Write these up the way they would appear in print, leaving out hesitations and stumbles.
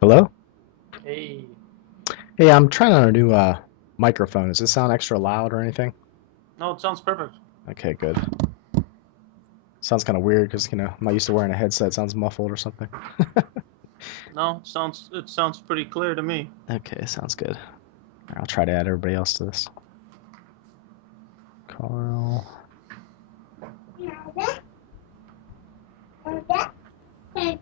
Hello? Hey, Hey, I'm trying on a new microphone. Does this sound extra loud or anything? no, it sounds perfect. Okay, good. Sounds kind of weird because, I'm not used to wearing a headset. It sounds muffled or something. No, it sounds pretty clear to me. Okay, sounds good. I'll try to add everybody else to this. Carl. Hey,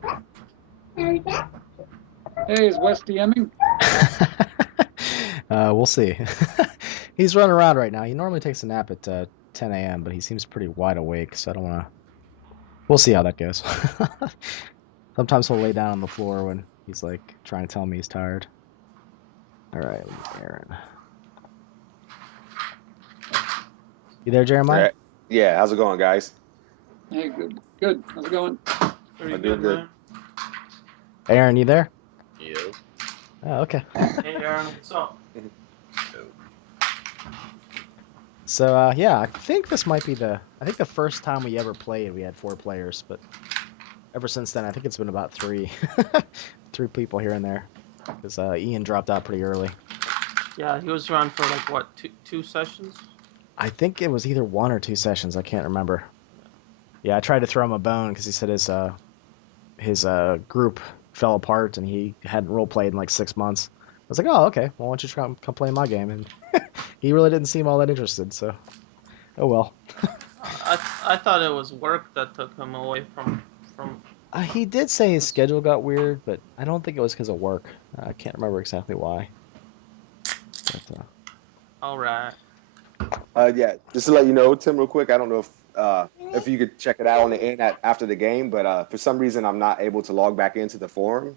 is Wes DMing? We'll see. He's running around right now. He normally takes a nap at 10 a.m., but he seems pretty wide awake, so I don't want to. We'll see how that goes. Sometimes he'll lay down on the floor when he's like trying to tell me he's tired. All right, Aaron. You there, Jeremiah? Yeah, yeah. How's it going, guys? Hey, good, good. How's it going? Pretty I'm doing good, good. man. Aaron, you there? Yes. Oh, okay. Hey, Aaron, what's up? So, yeah, I think this might be I think the first time we ever played, we had 4 players, but ever since then, I think it's been about 3, 3 people here and there, because Ian dropped out pretty early. Yeah, he was around for like what, two sessions? I think it was either 1 or 2 sessions. I can't remember. Yeah, I tried to throw him a bone because he said his group fell apart and he hadn't role played in like 6 months. I was like, oh, okay. Well, why don't you come play my game? And he really didn't seem all that interested. So, oh well. I thought it was work that took him away from. He did say his schedule got weird, but I don't think it was because of work. I can't remember exactly why. But, All right. Yeah, just to let you know, Tim, real quick. I don't know if you could check it out on the end after the game, but for some reason I'm not able to log back into the forum.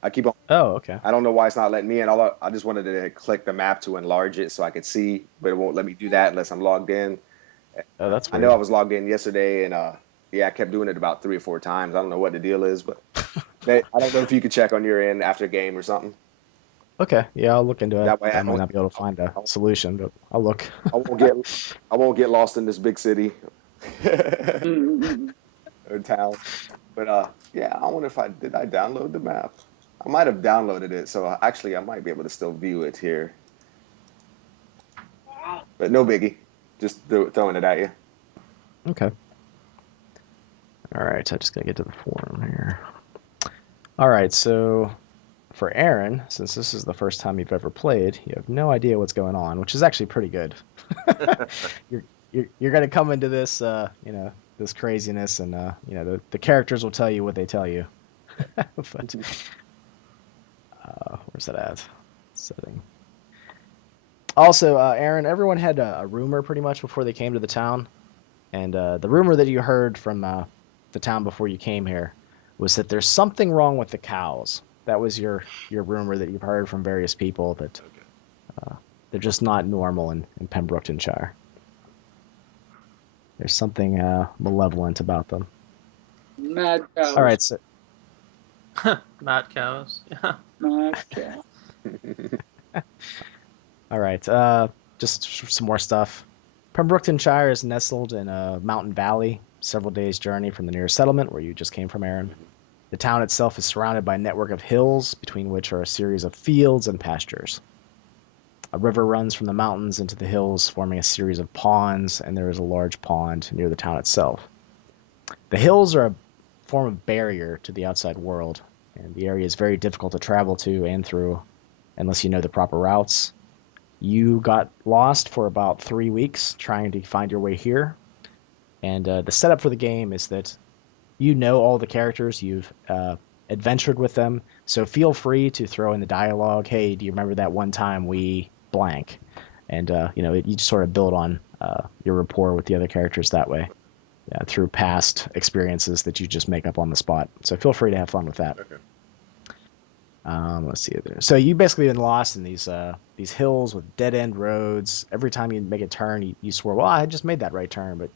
I keep on. oh, okay. I don't know why it's not letting me in. I just wanted to click the map to enlarge it so I could see, but it won't let me do that unless I'm logged in. Oh, that's I know I weird. was logged in yesterday, and yeah, I kept doing it about 3 or 4 times. I don't know what the deal is, but I don't know if you could check on your end after a game or something. Okay, yeah, I'll look into it. That way, I might not be able to find a solution, but I'll look. I won't get I won't get lost in this big city Mm-hmm. or town. But yeah, I wonder if I download the map. I might have downloaded it, so actually I might be able to still view it here. But no biggie, just throwing it at you. Okay. All right, so I just gotta get to the forum here. All right, so for Aaron, since this is the first time you've ever played, you have no idea what's going on, which is actually pretty good. You're gonna come into this, this craziness, and the characters will tell you what they tell you. But where's that at? Setting. Also, Aaron, everyone had a rumor pretty much before they came to the town, and the rumor that you heard from the town before you came here was that there's something wrong with the cows. That was your rumor that you've heard from various people that Okay. they're just not normal in Pembrooktonshire. There's something malevolent about them. Mad cows. All right, so Matt cows. Yeah. Mad cows. all right, just some more stuff. Pembrooktonshire is nestled in a mountain valley, several days' journey from the nearest settlement where you just came from, Aaron. The town itself is surrounded by a network of hills, between which are a series of fields and pastures. A river runs from the mountains into the hills, forming a series of ponds, and there is a large pond near the town itself. The hills are a form of barrier to the outside world, and the area is very difficult to travel to and through unless you know the proper routes. You got lost for about 3 weeks trying to find your way here, and the setup for the game is that you know all the characters, you've adventured with them, so feel free to throw in the dialogue. Hey, do you remember that one time we blank? And you just sort of build on your rapport with the other characters that way, through past experiences that you just make up on the spot. So feel free to have fun with that. Okay. Let's see there. So you basically been lost in these hills with dead end roads. Every time you make a turn, you swore, well, I just made that right turn, but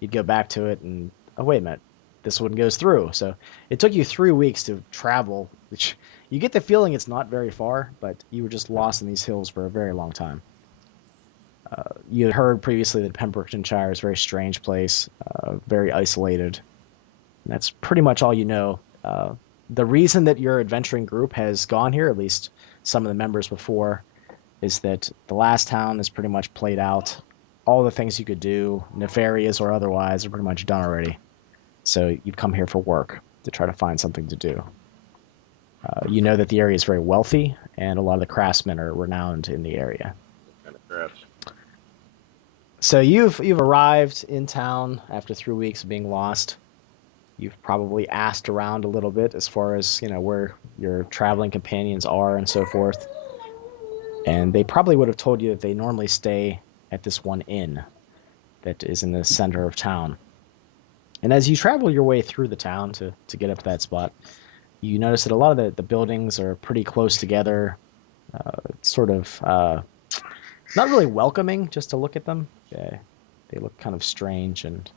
you'd go back to it and, oh, wait a minute, this one goes through. So it took you 3 weeks to travel, which you get the feeling it's not very far, but you were just lost in these hills for a very long time. You had heard previously that Pembrokeshire is a very strange place, very isolated. And that's pretty much all you know. the reason that your adventuring group has gone here, at least some of the members before, is that the last town is pretty much played out. All the things you could do, nefarious or otherwise, are pretty much done already. So you've come here for work to try to find something to do. You know that the area is very wealthy, and a lot of the craftsmen are renowned in the area. Kind of crafts. So you've arrived in town after 3 weeks of being lost. You've probably asked around a little bit as far as where your traveling companions are and so forth. And they probably would have told you that they normally stay at this one inn that is in the center of town. And as you travel your way through the town to get up to that spot, you notice that a lot of the buildings are pretty close together, sort of not really welcoming just to look at them. They look kind of strange, and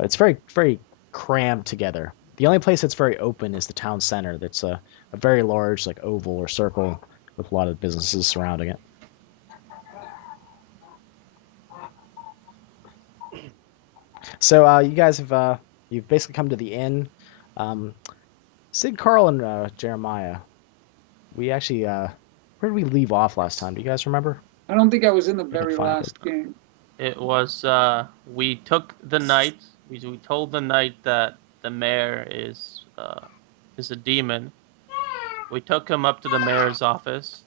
it's very, very crammed together. The only place that's very open is the town center. That's a very large, like, oval or circle with a lot of businesses surrounding it. So you guys have you've basically come to the inn. Sid, Carl, and Jeremiah. We actually where did we leave off last time? Do you guys remember? I don't think I was in the can very find last it. game. It was we took the knight. We told the knight that the mayor is a demon. We took him up to the mayor's office,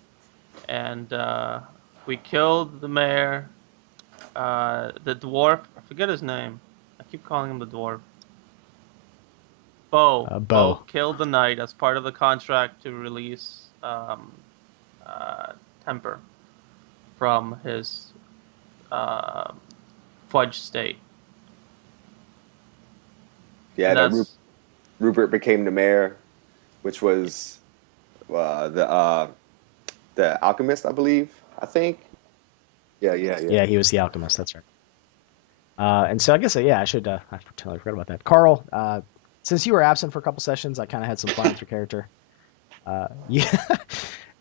and we killed the mayor. The dwarf. I forget his name. I keep calling him the dwarf. Bo. Bo. Killed the knight as part of the contract to release Temper from his fudge state. Yeah, And that that's- Rupert became the mayor, which was the alchemist, I believe. I think. Yeah. Yeah, he was the alchemist. That's right. And so I guess I should I totally forgot about that. Carl, since you were absent for a couple sessions, I kind of had some fun with your character. You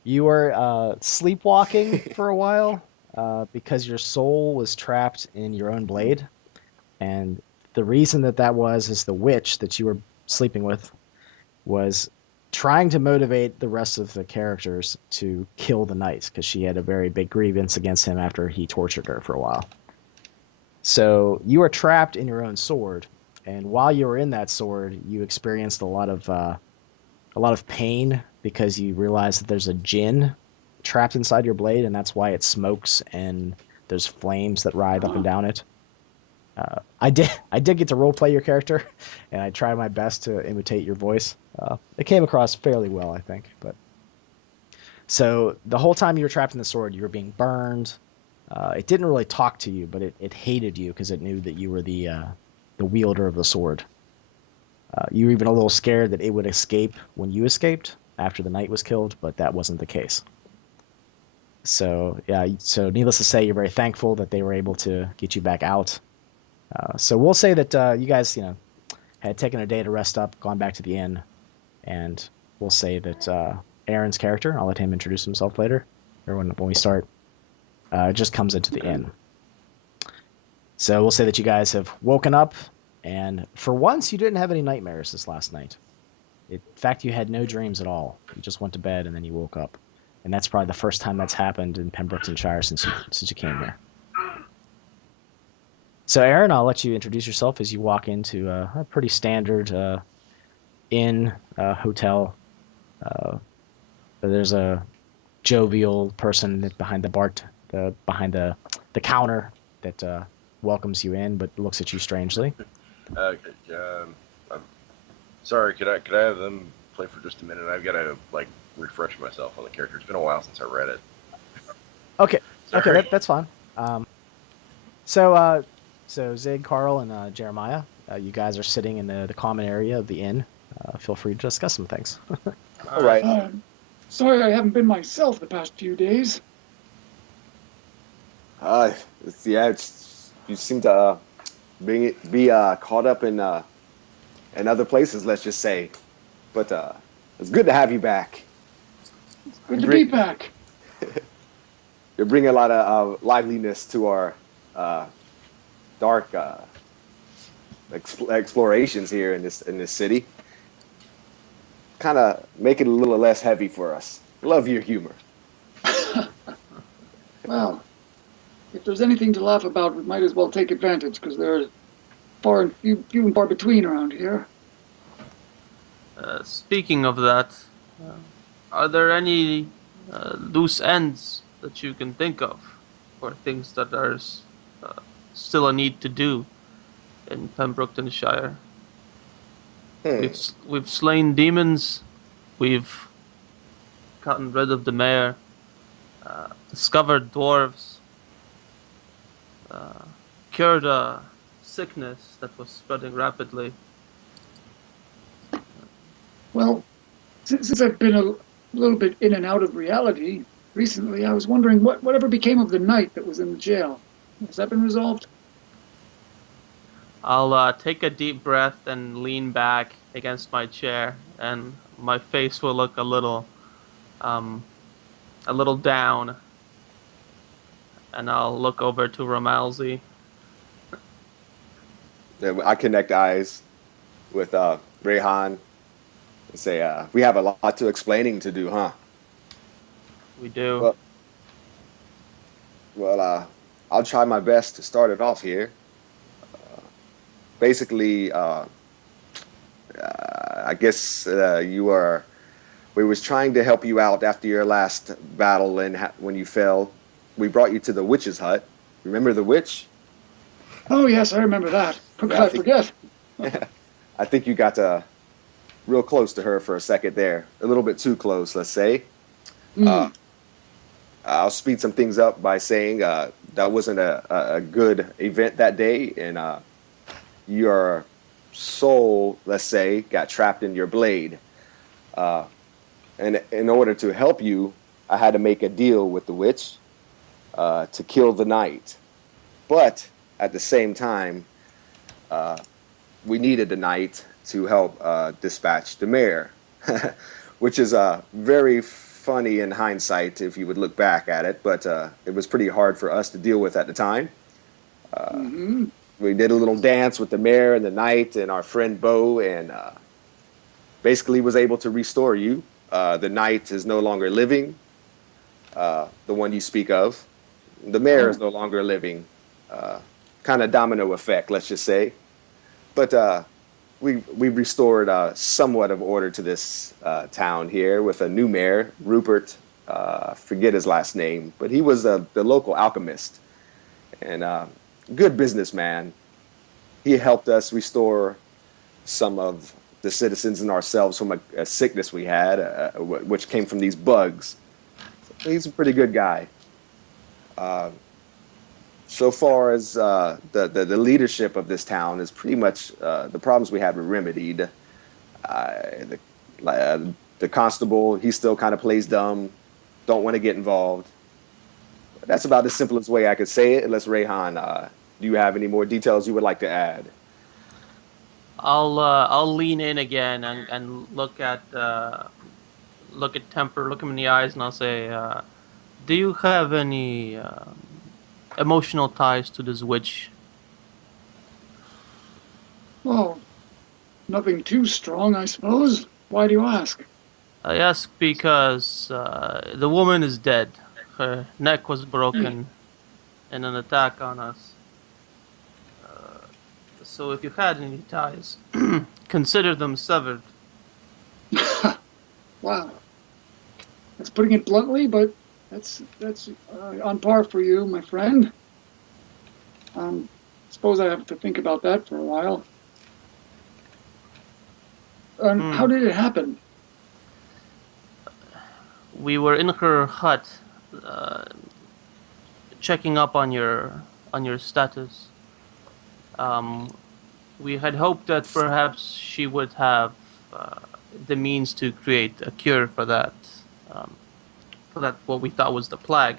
you were sleepwalking for a while because your soul was trapped in your own blade, and the reason that was is the witch that you were sleeping with was trying to motivate the rest of the characters to kill the knight because she had a very big grievance against him after he tortured her for a while. So you are trapped in your own sword, and while you were in that sword, you experienced a lot of pain because you realize that there's a djinn trapped inside your blade, and that's why it smokes and there's flames that ride up and down it. I did get to roleplay your character, and I tried my best to imitate your voice. It came across fairly well, I think. But so the whole time you were trapped in the sword, you were being burned. It didn't really talk to you, but it hated you because it knew that you were the wielder of the sword. You were even a little scared that it would escape when you escaped after the knight was killed, but that wasn't the case. So needless to say, you're very thankful that they were able to get you back out. So we'll say that you guys, had taken a day to rest up, gone back to the inn, and we'll say that Aaron's character, I'll let him introduce himself later, or when we start, just comes into the inn. So we'll say that you guys have woken up, and for once you didn't have any nightmares this last night. In fact, you had no dreams at all. You just went to bed and then you woke up. And that's probably the first time that's happened in Pembrooktonshire since you came here. So, Aaron, I'll let you introduce yourself as you walk into a pretty standard inn hotel. There's a jovial person behind the counter that welcomes you in, but looks at you strangely. Okay. I'm sorry. Could I have them play for just a minute? I've got to refresh myself on the character. It's been a while since I read it. Okay. Sorry. Okay, that's fine. So Zig, Carl, and Jeremiah, you guys are sitting in the common area of the inn. Feel free to discuss some things. All right. Sorry I haven't been myself the past few days. You seem to be caught up in other places, let's just say. But it's good to have you back. It's good to be back. You're bringing a lot of liveliness to our dark explorations here in this city. kind of make it a little less heavy for us. Love your humor. Well, if there's anything to laugh about, we might as well take advantage, because they're few and far between around here. Speaking of that, uh, are there any loose ends that you can think of, or things that are still a need to do in Pembrooktonshire? Hmm. We've slain demons, we've gotten rid of the mayor, discovered dwarves, uh, cured a sickness that was spreading rapidly. Well, since I've been a little bit in and out of reality recently, I was wondering whatever became of the knight that was in the jail. Has that been resolved? I'll take a deep breath and lean back against my chair, and my face will look um, a little down, and I'll look over to Ramalzi. Then I connect eyes with Rayhan and say, "We have a lot to explaining to do, huh?" We do. Well, well, I'll try my best to start it off here. Basically, I guess you are. We was trying to help you out after your last battle, and when you fell, we brought you to the witch's hut. Remember the witch? Oh, yes, I remember that. How could Yeah, I forget? I think you got real close to her for a second there, a little bit too close, let's say. Uh, Hmm. I'll speed some things up by saying that wasn't a good event that day, and your soul, let's say, got trapped in your blade. Uh, and in order to help you, I had to make a deal with the witch to kill the knight. But at the same time, uh, we needed the knight to help dispatch the mayor, which is very funny in hindsight if you would look back at it. But it was pretty hard for us to deal with at the time. Mm-hmm. We did a little dance with the mayor and the knight and our friend Bo, and basically was able to restore you. The knight is no longer living, the one you speak of. The mayor is Oh, no longer living. Uh, kind of domino effect, let's just say. But we restored somewhat of order to this town here with a new mayor, Rupert. Forget his last name, but he was the local alchemist and good businessman. He helped us restore some of the citizens and ourselves from a sickness we had, which came from these bugs. So he's a pretty good guy. Uh, so far as the leadership of this town is pretty much the problems we had were remedied. The, uh, the constable, he still kind of plays dumb, don't want to get involved. That's about the simplest way I could say it. Unless Rayhan, do you have any more details you would like to add? I'll lean in again and look at Temper, look him in the eyes, and I'll say, "Do you have any emotional ties to this witch?" well, nothing too strong, I suppose. Why do you ask? I ask because the woman is dead. Her neck was broken in an attack on us. Uh, so if you had any ties, consider them severed. Wow, that's putting it bluntly, but that's on par for you, my friend. Suppose I have to think about that for a while. How Hmm. did it happen? We were in her hut, uh, checking up on your status. Um, we had hoped that perhaps she would have uh, the means to create a cure um, for that what we thought was the plague.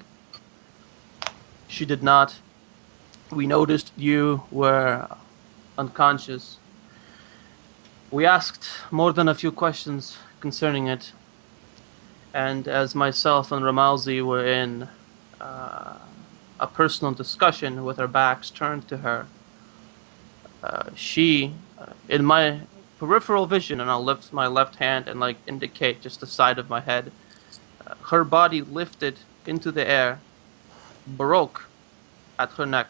She did not. We noticed you were unconscious. We asked more than a few questions concerning it, and as myself and Ramalzi were in uh, a personal discussion with our backs turned to her, she, in my peripheral vision, and I'll lift my left hand and like indicate just the side of my head. Her body lifted into the air, broke at her neck,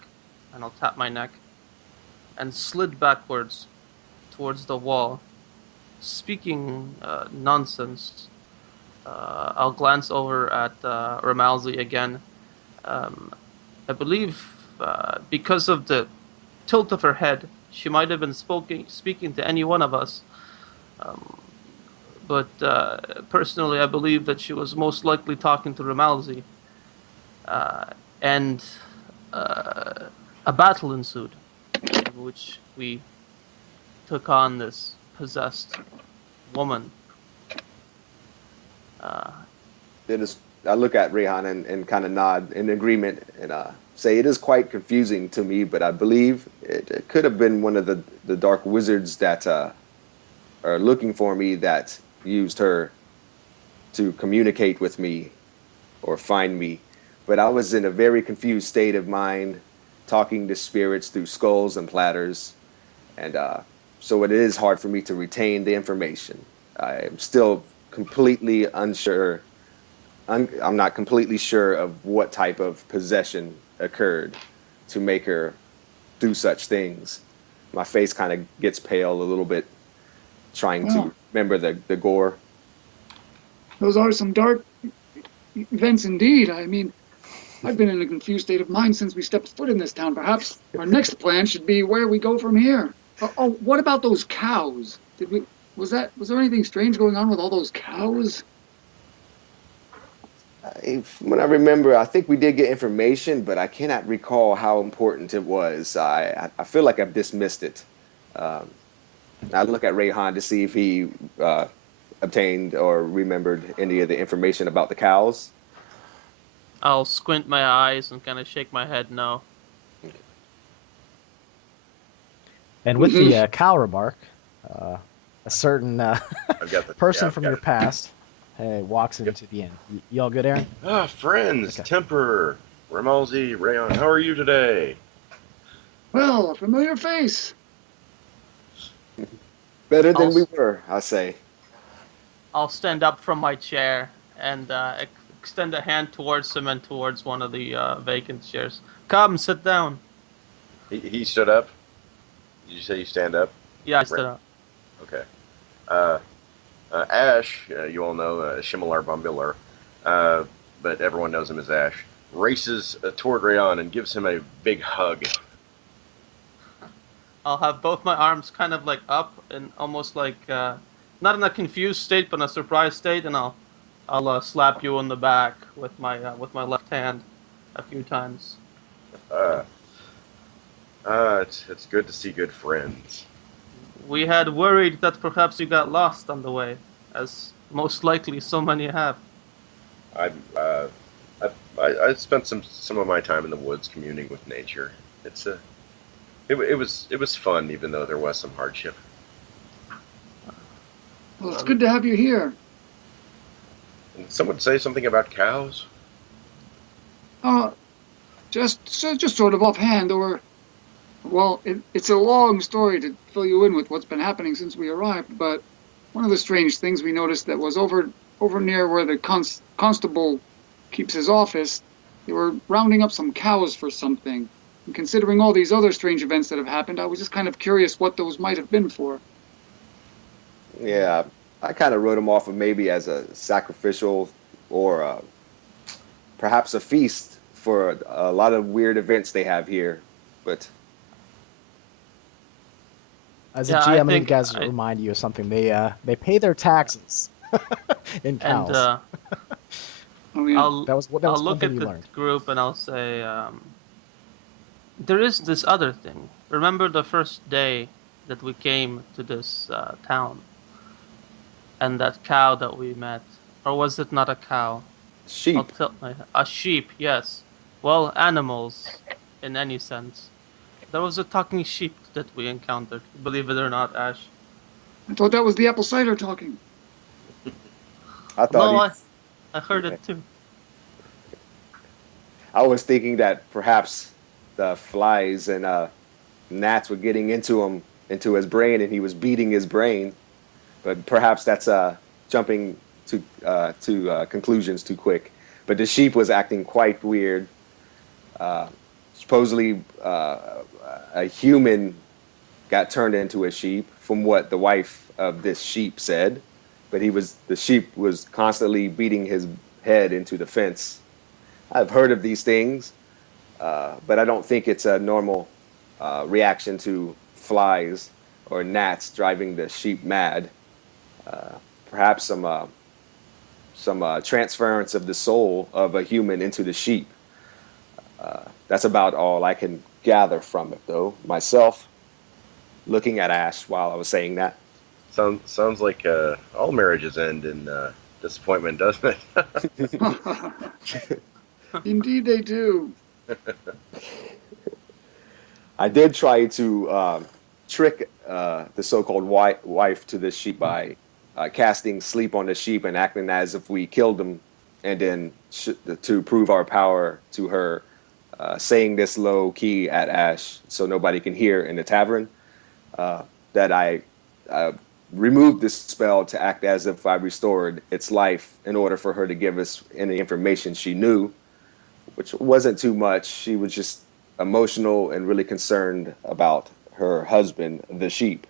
and I'll tap my neck, and slid backwards towards the wall, speaking nonsense. I'll glance over at Ramalzi again. Um, I believe because of the tilt of her head, she might have been speaking to any one of us. Um, but personally, I believe that she was most likely talking to Ramalzi. And a battle ensued, in which we took on this possessed woman. Uh, It is. I look at Rehan and kind of nod in agreement and say it is quite confusing to me, but I believe it could have been one of the dark wizards that are looking for me that used her to communicate with me or find me. But I was in a very confused state of mind, talking to spirits through skulls and platters, and so it is hard for me to retain the information. I am still completely unsure. I'm not completely sure of what type of possession occurred to make her do such things. My face kind of gets pale a little bit, trying Well, to remember the gore. those are some dark events indeed. I mean, I've been in a confused state of mind since we stepped foot in this town. Perhaps our next plan should be where we go from here. Oh, what about those cows? Was there anything strange going on with all those cows? When I remember, I think we did get information, but I cannot recall how important it was. I feel like I've dismissed it. Um, I look at Rayhan to see if he obtained or remembered any of the information about the cows. I'll squint my eyes and kind of shake my head no. And with the cow remark, a certain I've got the person I've from got your it. past walks into the inn. You all good, Aaron? Ah, friends, Okay. Temper, Ramalzi, Rayon, how are you today? Well, a familiar face. Better than we I'll were, I say. I'll stand up from my chair and extend a hand towards him and towards one of the vacant chairs. Come, sit down. He stood up. Did you say you stand up? Yeah, I stood up. Okay. Uh, Ash, you all know Shimmelar Bumbular, but everyone knows him as Ash, races toward Rayon and gives him a big hug. I'll have both my arms kind of like up and almost like not in a confused state, but in a surprised state, and I'll slap you on the back with my left hand a few times. Uh, it's good to see good friends. We had worried that perhaps you got lost on the way, as most likely so many have. I uh, I spent some of my time in the woods communing with nature. It was fun, even though there was some hardship. Well, it's good to have you here. And someone say something about cows. Just sort of offhand, or well, it's a long story to fill you in with what's been happening since we arrived. But one of the strange things we noticed that was over near where the constable keeps his office, they were rounding up some cows for something. And considering all these other strange events that have happened, I was just kind of curious what those might have been for. Yeah, I kind of wrote them off of maybe as a sacrificial or perhaps a feast for a lot of weird events they have here. But As a Yeah, GM, I I need think guys to I- remind you of something. They pay their taxes in cows. And Oh yeah. I'll that was one look thing at you the learned. group and I'll say, there is this other thing. Remember the first day that we came to this town, and that cow that we met, or was it not a cow? I'll sheep, tilt my a sheep. Yes. Well, animals, in any sense. There was a talking sheep that we encountered. Believe it or not, Ash. I thought that was the apple cider talking. I thought No, he. I heard it too. I was thinking that perhaps the flies and gnats were getting into him into his brain, and he was beating his brain. But perhaps that's jumping to conclusions too quick. But the sheep was acting quite weird. Supposedly, a human got turned into a sheep, from what the wife of this sheep said. But the sheep was constantly beating his head into the fence. I've heard of these things, but I don't think it's a normal reaction to flies or gnats driving the sheep mad. Perhaps some transference of the soul of a human into the sheep. That's about all I can gather from it, though. Myself, looking at Ash while I was saying that. Sounds like all marriages end in disappointment, doesn't it? Indeed, they do. I did try to trick the so-called wife to this sheep by casting sleep on the sheep and acting as if we killed them, and then to prove our power to her, saying this low key at Ash so nobody can hear in the tavern, that I removed this spell to act as if I restored its life in order for her to give us any information she knew, which wasn't too much. She was just emotional and really concerned about her husband, the sheep.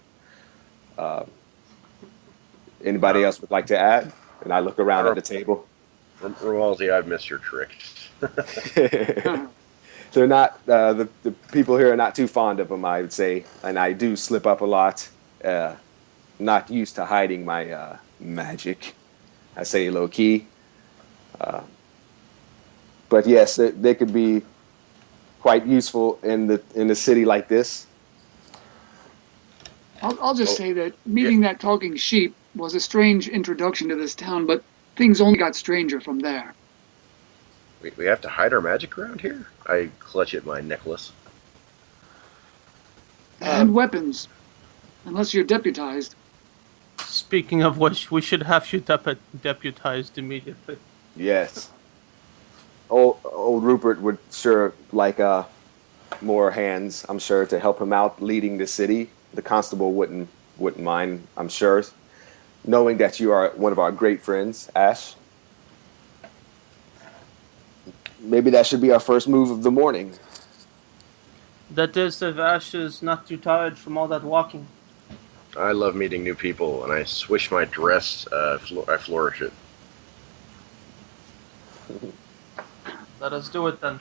Anybody else would like to add? And I look around at the table. Romaldi, I've missed your trick. They're not the people here are not too fond of them, I would say, and I do slip up a lot. Not used to hiding my magic. I say low key. But yes, they could be quite useful in the city like this. I'll just say that meeting that talking sheep was a strange introduction to this town, but things only got stranger from there. We have to hide our magic around here? I clutch at my necklace. And weapons, unless you're deputized. Speaking of which, we should have you deputized immediately. Yes. Old Rupert would sure like more hands, I'm sure, to help him out leading the city. The constable wouldn't mind, I'm sure. Knowing that you are one of our great friends, Ash. Maybe that should be our first move of the morning. That is, if Ash is not too tired from all that walking. I love meeting new people, and I swish my dress. I flourish it. Let us do it then.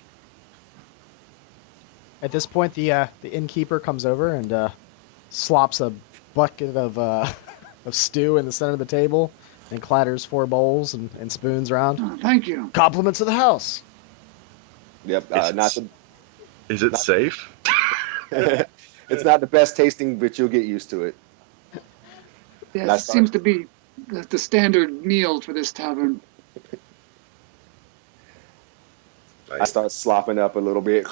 At this point, the innkeeper comes over and slops a bucket of stew in the center of the table and clatters 4 bowls and spoons around. Oh, thank you. Compliments of the house. Yep. Is it safe? It's not the best tasting, but you'll get used to it. Yes, it seems to be the standard meal for this tavern. I start slopping up a little bit.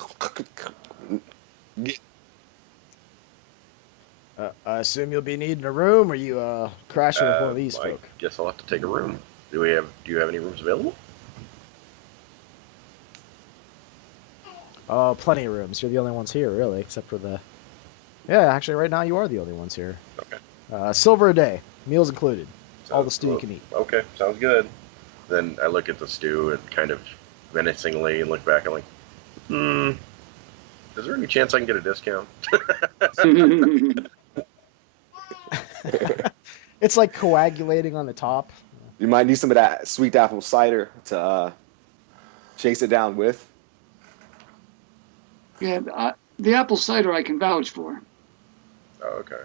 I assume you'll be needing a room, or you crashing with one of these I folk? guess I'll have to take a room. Do you have any rooms available? Plenty of rooms. You're the only ones here, really, except for the... Yeah, actually, right now you are the only ones here. Okay. Silver a day, meals included. All the stew you can eat. Okay, sounds good. Then I look at the stew and kind of menacingly and look back and like, is there any chance I can get a discount? It's like coagulating on the top. You might need some of that sweet apple cider to chase it down with. Yeah, the apple cider I can vouch for. Oh, okay.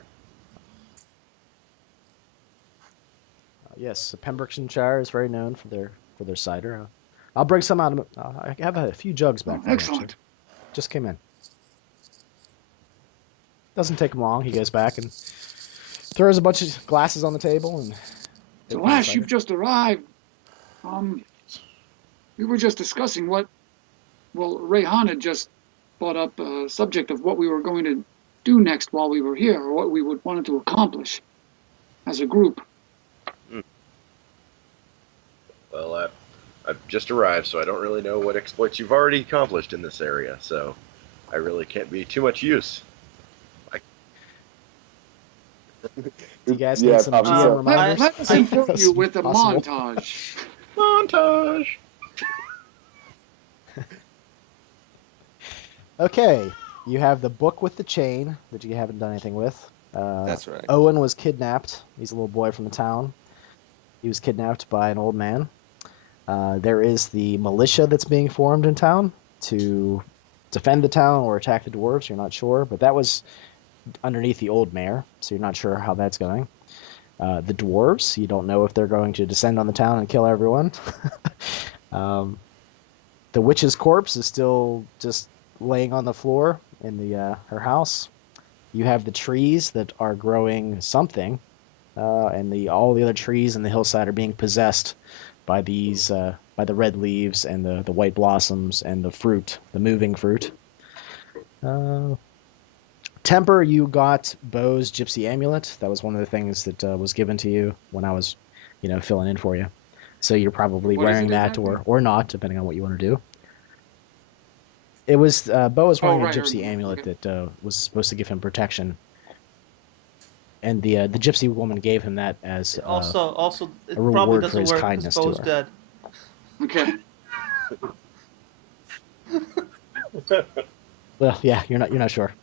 Yes, Pembroktonshire is very known for their cider. I'll bring some out. I have a few jugs back there. Excellent. Actually. Just came in. Doesn't take him long. He goes back and throws a bunch of glasses on the table. And So Ash, you've just arrived. We were just discussing Rayhan had just brought up a subject of what we were going to do next while we were here, or what we wanted to accomplish as a group. Well, I've just arrived, so I don't really know what exploits you've already accomplished in this area, so I really can't be too much use. Do you guys Yeah, need some probably GM so. reminders? Let us I- inform you with a Possible. montage. Montage. Okay, you have the book with the chain that you haven't done anything with. That's right. Owen was kidnapped. He's a little boy from the town. He was kidnapped by an old man. There is the militia that's being formed in town to defend the town or attack the dwarves. You're not sure, but that was underneath the old mayor, so you're not sure how that's going. The dwarves, you don't know if they're going to descend on the town and kill everyone. The witch's corpse is still just laying on the floor in the her house. You have the trees that are growing something, and all the other trees in the hillside are being possessed by these by the red leaves and the white blossoms and the fruit, the moving fruit. Temper, you got Bo's gypsy amulet. That was one of the things that was given to you when I was, filling in for you. So you're probably What is wearing it that exactly? or not, depending on what you want to do. It was Bo was wearing right, a gypsy right, amulet okay. that was supposed to give him protection, and the gypsy woman gave him that as Also, it a probably reward for doesn't his work because kindness to Bo's her. dead. Okay. Well, yeah, you're not sure.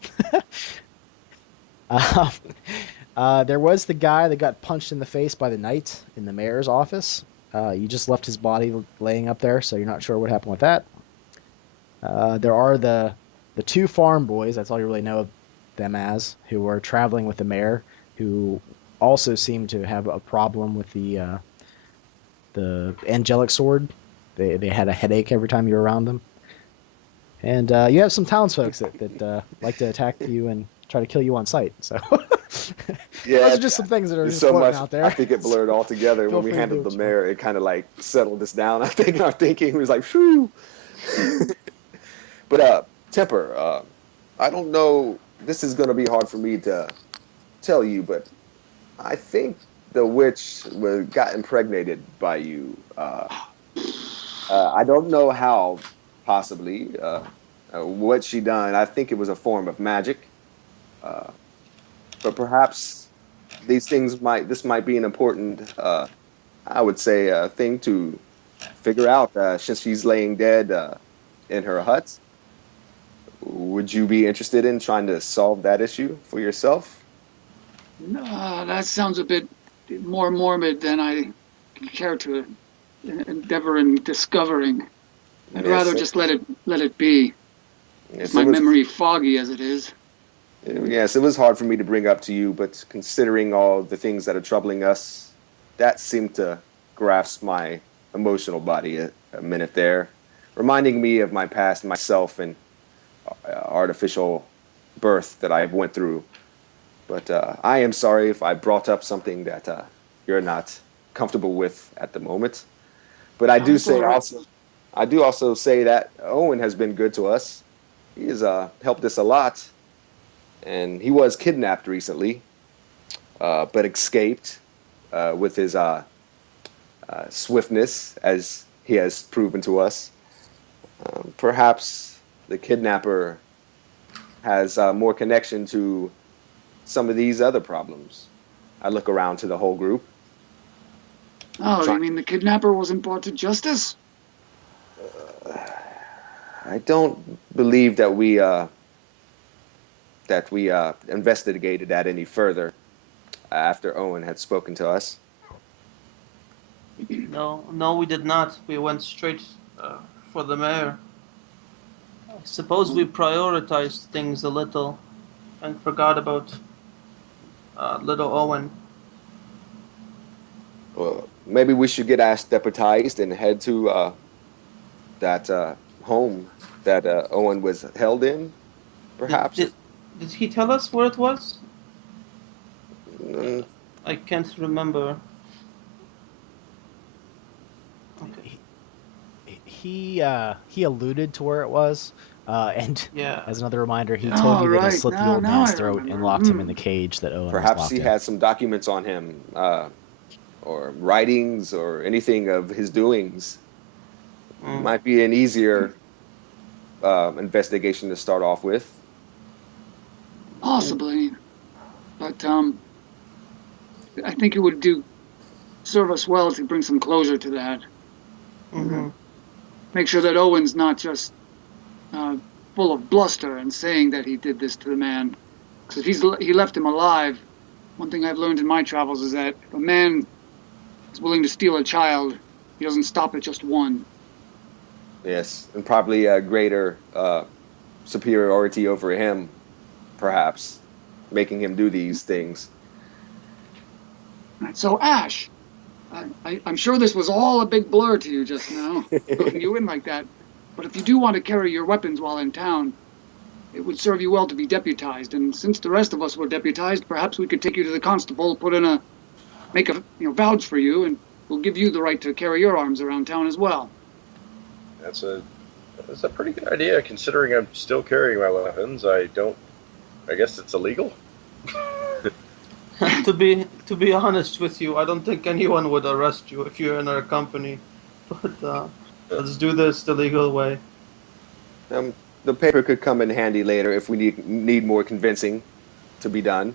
Um, there was the guy that got punched in the face by the knight in the mayor's office. You just left his body laying up there, so you're not sure what happened with that. There are the two farm boys. That's all you really know them as, who are traveling with the mayor, who also seem to have a problem with the angelic sword. They had a headache every time you were around them. And you have some townsfolk that like to attack you and try to kill you on sight. So Yeah, those are just some things that are there's just so floating much. out there. I think it blurred all together. Feel When we free to do handled the what you want. mayor, it kind of like settled us down. I think our thinking was like, "Phew." But Temper, I don't know. This is gonna be hard for me to tell you, but I think the witch got impregnated by you. I don't know how, possibly, what she done. I think it was a form of magic, uh, but perhaps this might be an important, I would say, thing to figure out since she's laying dead in her hut. Would you be interested in trying to solve that issue for yourself? No, that sounds a bit more morbid than I care to endeavor in discovering. I'd rather Yes, just let it be, with yes, it my was. memory foggy as it is. Yes, it was hard for me to bring up to you, but considering all the things that are troubling us, that seemed to grasp my emotional body a minute there, reminding me of my past myself and artificial birth that I went through. But I am sorry if I brought up something that you're not comfortable with at the moment. But Oh, it's all right. I do also say that Owen has been good to us. He has helped us a lot, and he was kidnapped recently, but escaped with his swiftness, as he has proven to us. Perhaps the kidnapper has more connection to some of these other problems. I look around to the whole group. Oh, you Trying, mean the kidnapper wasn't brought to justice? I don't believe that we investigated that any further after Owen had spoken to us. No, we did not. We went straight for the mayor. I suppose we prioritized things a little and forgot about little Owen. Well, maybe we should get ass deputized and head to that home that Owen was held in, Did perhaps. did did he tell us where it was? Mm, I can't remember. Okay. He alluded to where it was, and Yeah. as another reminder, he told Oh, you that he right. slit the old Now man's I throat and remember. locked him in the cage that Owen was perhaps locked he in. had some documents on him, or writings, or anything of his doings. Mm. Might be an easier investigation to start off with. Possibly, but I think it would serve us well to bring some closure to that. Mm-hmm. Make sure that Owen's not just full of bluster and saying that he did this to the man. Because if he left him alive, one thing I've learned in my travels is that if a man is willing to steal a child, he doesn't stop at just one. Yes, and probably a greater superiority over him, perhaps, making him do these things. Right, so, Ash, I'm sure this was all a big blur to you just now, putting you in like that. But if you do want to carry your weapons while in town, it would serve you well to be deputized. And since the rest of us were deputized, perhaps we could take you to the constable, make a vouch for you, and we'll give you the right to carry your arms around town as well. That's a pretty good idea, considering I'm still carrying my weapons. I guess it's illegal. To be honest with you, I don't think anyone would arrest you if you're in our company. But let's do this the legal way. The paper could come in handy later if we need more convincing to be done.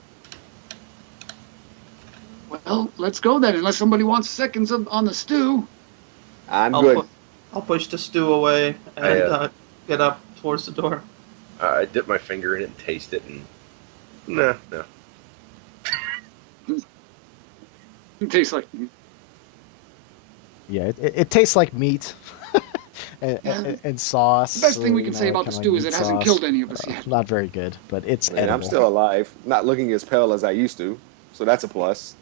Well, let's go then, unless somebody wants seconds on the stew. I'm good. I'll push the stew away and get up towards the door. I dip my finger in it and taste it, and no. It tastes like Yeah, it tastes like meat and sauce. the best thing we can say about the stew is it hasn't killed any of us yet. Not very good, but it's And edible. I'm still alive, not looking as pale as I used to, so that's a plus.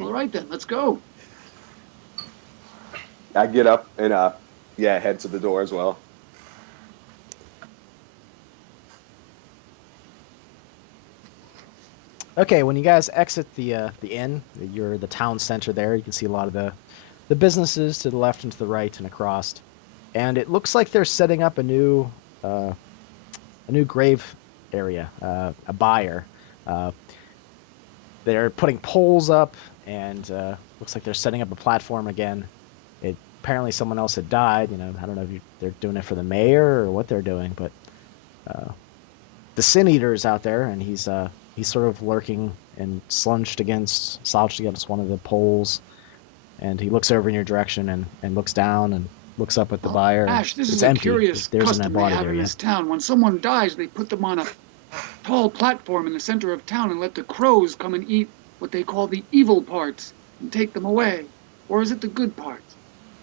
All right then, let's go. I get up and head to the door as well. Okay, when you guys exit the inn, you're the town center there. You can see a lot of the businesses to the left and to the right and across, and it looks like they're setting up a new grave area, a byre. They're putting poles up, and looks like they're setting up a platform again. Apparently someone else had died. I don't know if they're doing it for the mayor or what they're doing, but the Sin Eater is out there, and he's sort of lurking and slouched against one of the poles, and he looks over in your direction and looks down and looks up at the byre. Ash, this it's is a empty. curious There's custom they have in this town. When someone dies, they put them on a tall platform in the center of town and let the crows come and eat what they call the evil parts and take them away. Or is it the good parts?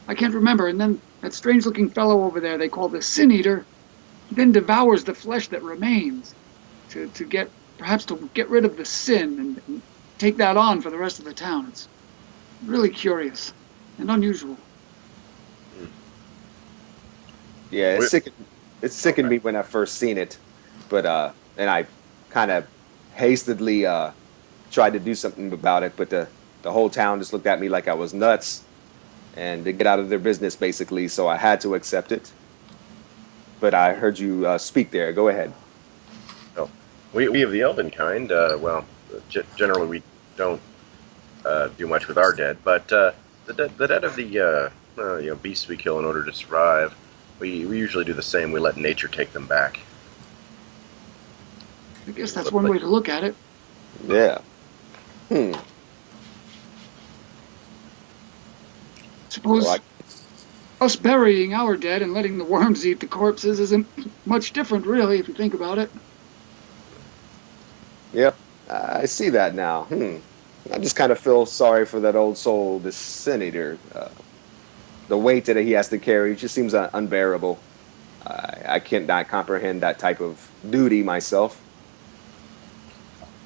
I can't remember. And then that strange-looking fellow over there they call the Sin Eater, he then devours the flesh that remains to get rid of the sin and take that on for the rest of the town. It's really curious and unusual. Yeah, it sickened me when I first seen it, but and I kind of hastily tried to do something about it, but the whole town just looked at me like I was nuts, and to get out of their business basically. So I had to accept it. But I heard you speak there. Go ahead. Oh, we of the elven kind. Generally we don't do much with our dead, but the dead of the beasts we kill in order to survive, we usually do the same. We let nature take them back. I guess that's one way to look at it. Yeah. Suppose us burying our dead and letting the worms eat the corpses isn't much different, really, if you think about it. Yep, I see that now. I just kind of feel sorry for that old soul, the Sin Eater. The weight that he has to carry just seems unbearable. I cannot comprehend that type of duty myself.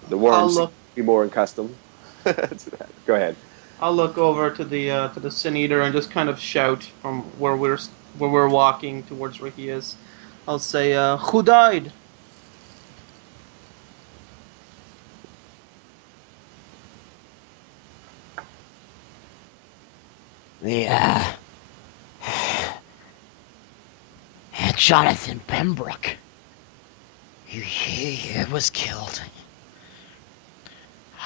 The worms seem to be more accustomed to that. Go ahead. I'll look over to the Sin Eater and just kind of shout from where we're walking towards where he is. I'll say, "Who died?" Jonathan Pembroke. He was killed.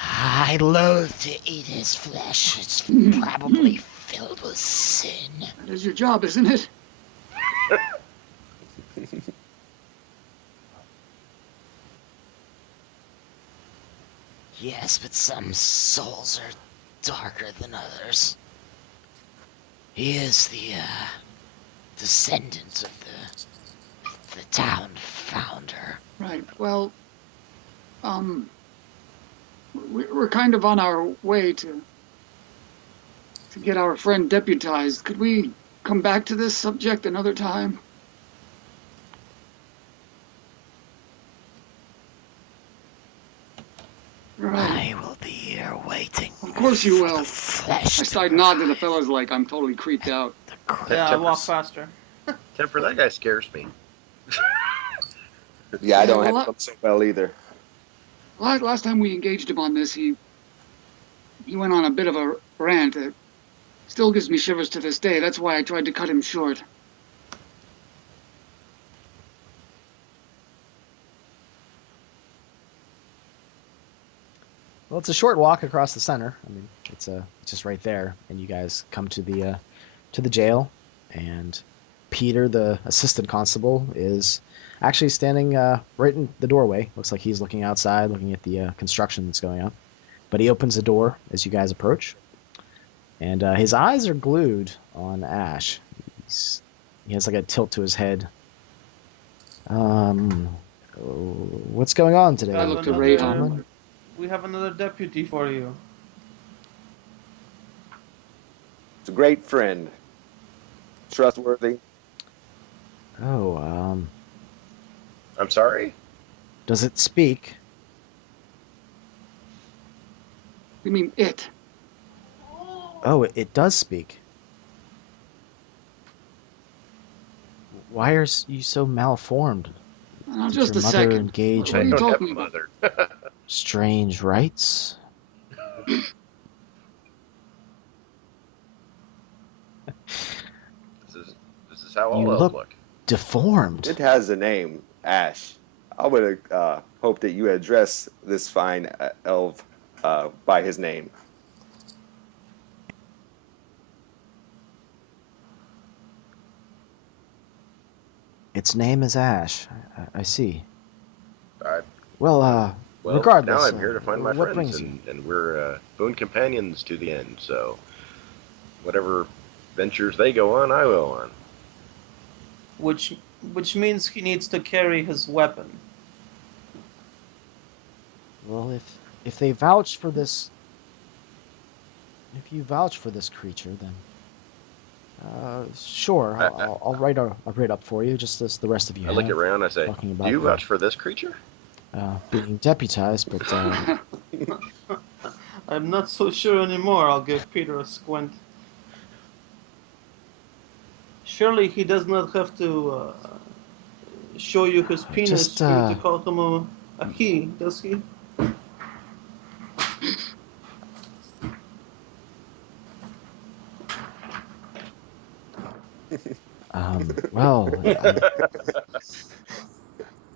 I loathe to eat his flesh. It's probably filled with sin. That is your job, isn't it? Yes, but some souls are darker than others. He is the descendant of the town founder. Right. Well, we're kind of on our way to get our friend deputized. Could we come back to this subject another time? Right. I will be here waiting. Of course you for will. The flesh I to start nodding to the provide fellows like I'm totally creeped out. the cre- Yeah, Temper- walk faster. Temper, that guy scares me. Yeah, I don't well, handle him so well either. Last time we engaged him on this, he went on a bit of a rant. It still gives me shivers to this day. That's why I tried to cut him short. Well, it's a short walk across the center. I mean, it's just right there, and you guys come to the jail, and Peter, the assistant constable, is actually standing right in the doorway. Looks like he's looking outside, looking at the construction that's going on. But he opens the door as you guys approach, and his eyes are glued on Ash. He has like a tilt to his head. What's going on today? I looked at Raven. We have another deputy for you. It's a great friend. Trustworthy. Oh, I'm sorry? does it speak? You mean it? Oh, it does speak. Why are you so malformed? Did Just your a mother second. engage What are in you I don't have a talking about? mother. strange rites? This is how all You elves look look. deformed. It has a name, Ash. I would hope that you address this fine elf by his name. Its name is Ash. I see. I, Well, well, regardless, now I'm here to find my what friends, brings you? and we're boon companions to the end. So, whatever ventures they go on, I will on. Which means he needs to carry his weapon. Well, if they vouch for this, if you vouch for this creature, then sure, I'll write a write up for you, just as the rest of you I look have, at Rayon. I say, talking "Do about you your, vouch for this creature?" being deputized, but I'm not so sure anymore. I'll give Peter a squint. Surely he does not have to show you his penis just for you to call him a he, does he? well,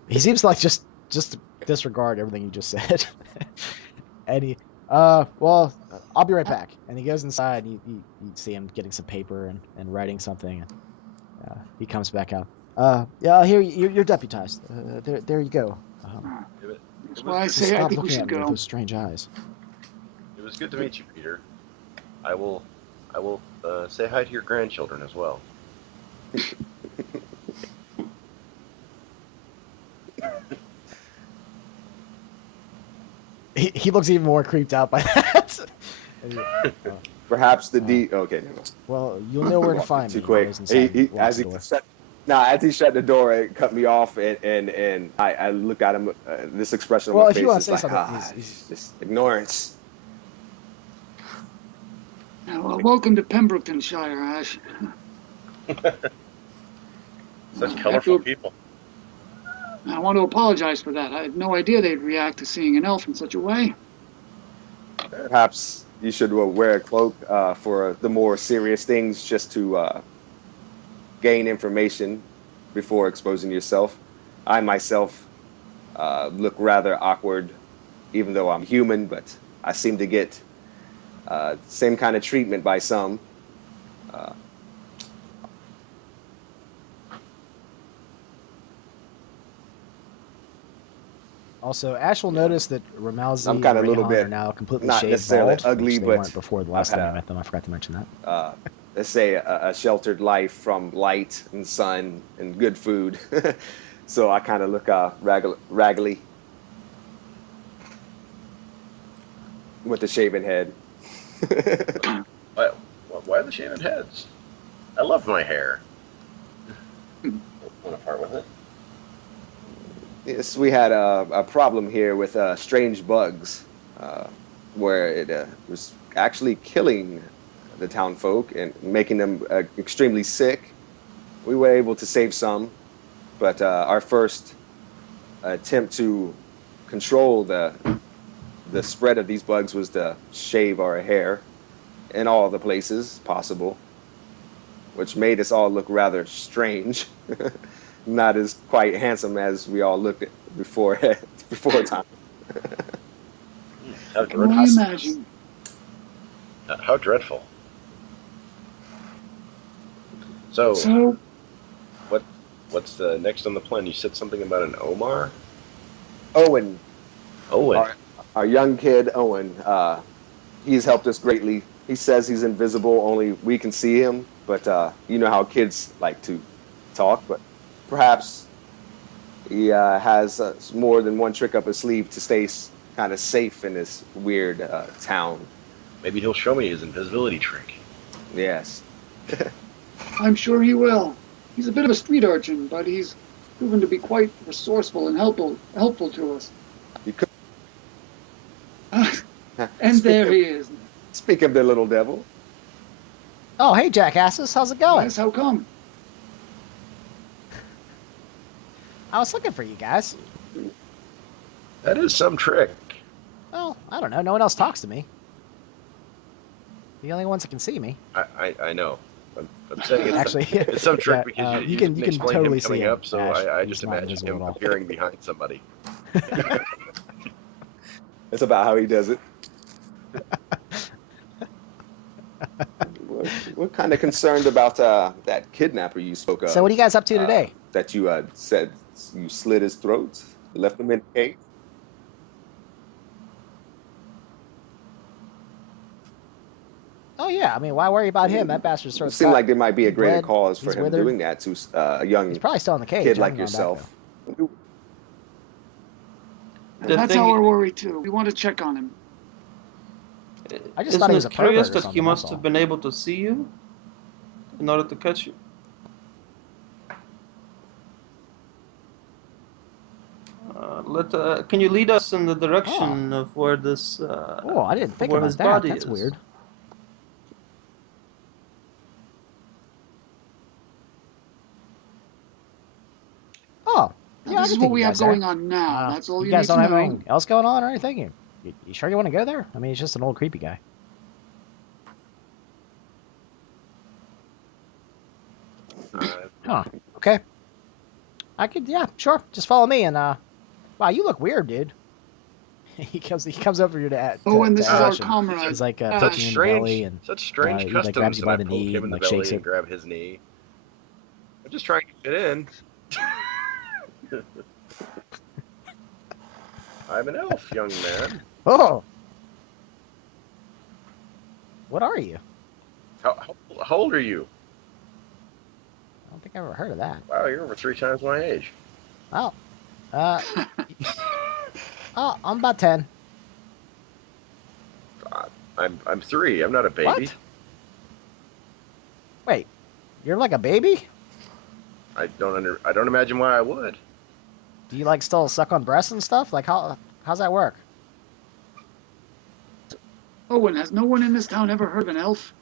he seems like just to disregard everything you just said. And he, well, I'll be right back. And he goes inside. And you see him getting some paper and writing something. And he comes back out. Yeah, here you're deputized. There you go. It That's was why I good. Just say I stop think we looking should at me with go. those strange eyes. It was good to meet you, Peter. I will say hi to your grandchildren as well. He looks even more creeped out by that. Perhaps the okay. Never mind. Well, you'll know where to find me. Too quick. Goes inside and locks As the he door. as he shut the door, it cut me off, and I look at him. This expression on Well, my if you face wanna is say like, something, it's just ignorance. Well, welcome to Pembrooktonshire, Ash. Such I colorful feel- people. I want to apologize for that. I had no idea they'd react to seeing an elf in such a way. Perhaps you should wear a cloak for the more serious things, just to gain information before exposing yourself. I myself look rather awkward, even though I'm human, but I seem to get same kind of treatment by some. Also, Ash will notice that Ramalzi I'm and kinda a little Rayhan are bit now completely not shaved necessarily bald, ugly, which they but weren't before the I've last had time you met them. I forgot to mention that. let's say a sheltered life from light and sun and good food. So I kind of look raggedy with the shaven head. Why, why the shaven heads? I love my hair. Want to part with it? Yes, we had a problem here with strange bugs, where it was actually killing the town folk and making them extremely sick. We were able to save some, but our first attempt to control the spread of these bugs was to shave our hair in all the places possible, which made us all look rather strange. Not as quite handsome as we all looked before before time. How I can only dreadful. imagine. How dreadful. So, So, what's the next on the plan? You said something about an Omar? Owen, Owen. our young kid Owen, he's helped us greatly. He says he's invisible, only we can see him. But you know how kids like to talk. But perhaps he has more than one trick up his sleeve to stay kind of safe in this weird town. Maybe he'll show me his invisibility trick. Yes. I'm sure he will. He's a bit of a street urchin, but he's proven to be quite resourceful and helpful to us. You could And speak there of, he is. speak of the little devil. Oh, hey, jackasses, how's it going? Yes, how come? I was looking for you guys. That is some trick. Well, I don't know. No one else talks to me. The only ones that can see me. I know. I'm saying it's Actually, it's some trick yeah, because you didn't can explain totally him coming see him, up, so Ash. I He's just not imagine invisible him at all. appearing behind somebody. That's about how he does it. We're kind of concerned about that kidnapper you spoke So what are of. you guys up to today? That you said you slit his throat, left him in a cage. Oh yeah, I mean, why worry about him? That bastard's It throat's seemed cut. like there might be He a greater bled. cause for He's him withered. doing that to a He's young probably still in the cage. kid I like haven't gone back yourself. The That's thing our worry too. We want to check on him. I just thought he was a Isn't it curious pervert or that he something, must that's have all. been able to see you in order to catch you? Can you lead us in the direction of where this Oh, I didn't think where about his that. body That's is? weird. Oh, Now, yeah, I this can is take what you we have guys there. going on now. That's all You you guys need don't to have know. anything else going on or anything? You sure you want to go there? I mean, he's just an old creepy guy. Huh. Okay. Yeah, sure. Just follow me and wow, you look weird, dude. He comes over here Oh, and to this is our Ash and comrade. he's like such poking you in the belly strange, and such strange he like grabs customs, you and by I the poke knee him in and the like shakes belly it. and grab his knee. I'm just trying to fit in. I'm an elf, young man. Oh, what are you? How old are you? I don't think I ever heard of that. Wow, you're over 3 times my age. Oh, uh, oh, I'm about 10. I'm 3. I'm not a baby. What? Wait, you're like a baby? I don't imagine why I would. Do you like still suck on breasts and stuff? Like how's that work? Oh, and has no one in this town ever heard of an elf?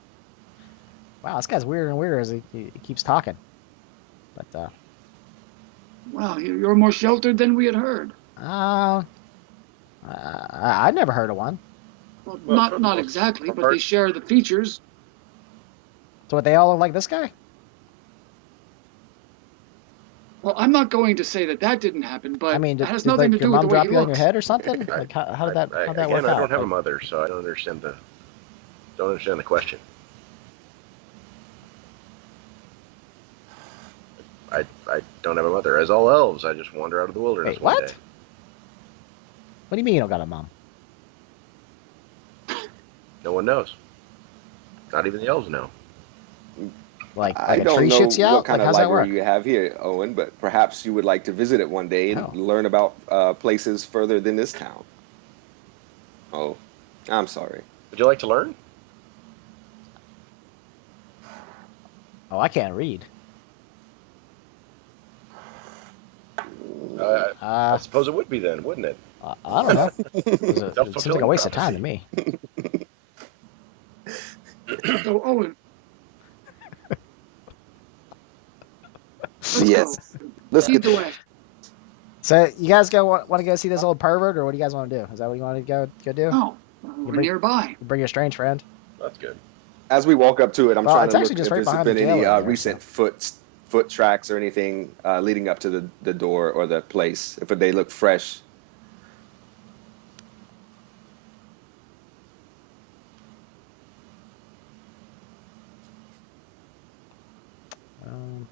Wow, this guy's weirder and weirder as he keeps talking. But Wow, you're more sheltered than we had heard. I never heard of one. Well, Well, not exactly, but part- they share the features. So what, they all look like this guy? Well, I'm not going to say that didn't happen, but I mean, that did, has did nothing like to your do with mom the way drop he you on your looks. head or something? Like how did that work Again, I out? don't have a Like, mother, so I don't understand the question. I don't have a mother. As all elves, I just wander out of the wilderness wait, one what? day. What do you mean you don't got a mom? No one knows. Not even the elves know. Like I a don't tree know shoots you what out? kind Like of how's that library work? you have here, Owen, but perhaps you would like to visit it one day and Oh. learn about places further than this town. Oh, I'm sorry. Would you like to learn? Oh, I can't read. I Uh, suppose it would be then, wouldn't it? I don't know. It seems like a Self-fulfilling waste of time to prophecy. me. So, Owen, let's Yes. go. Let's Lead get the way. So you guys want to go see this old pervert, or what do you guys want to do? Is that what you want to go do? No, we're bring- nearby. You bring your strange friend. That's good. As we walk up to it. I'm Well, trying it's to actually look just if right there's behind the been jail any over there, recent foot tracks or anything leading up to the door or the place. If they look fresh.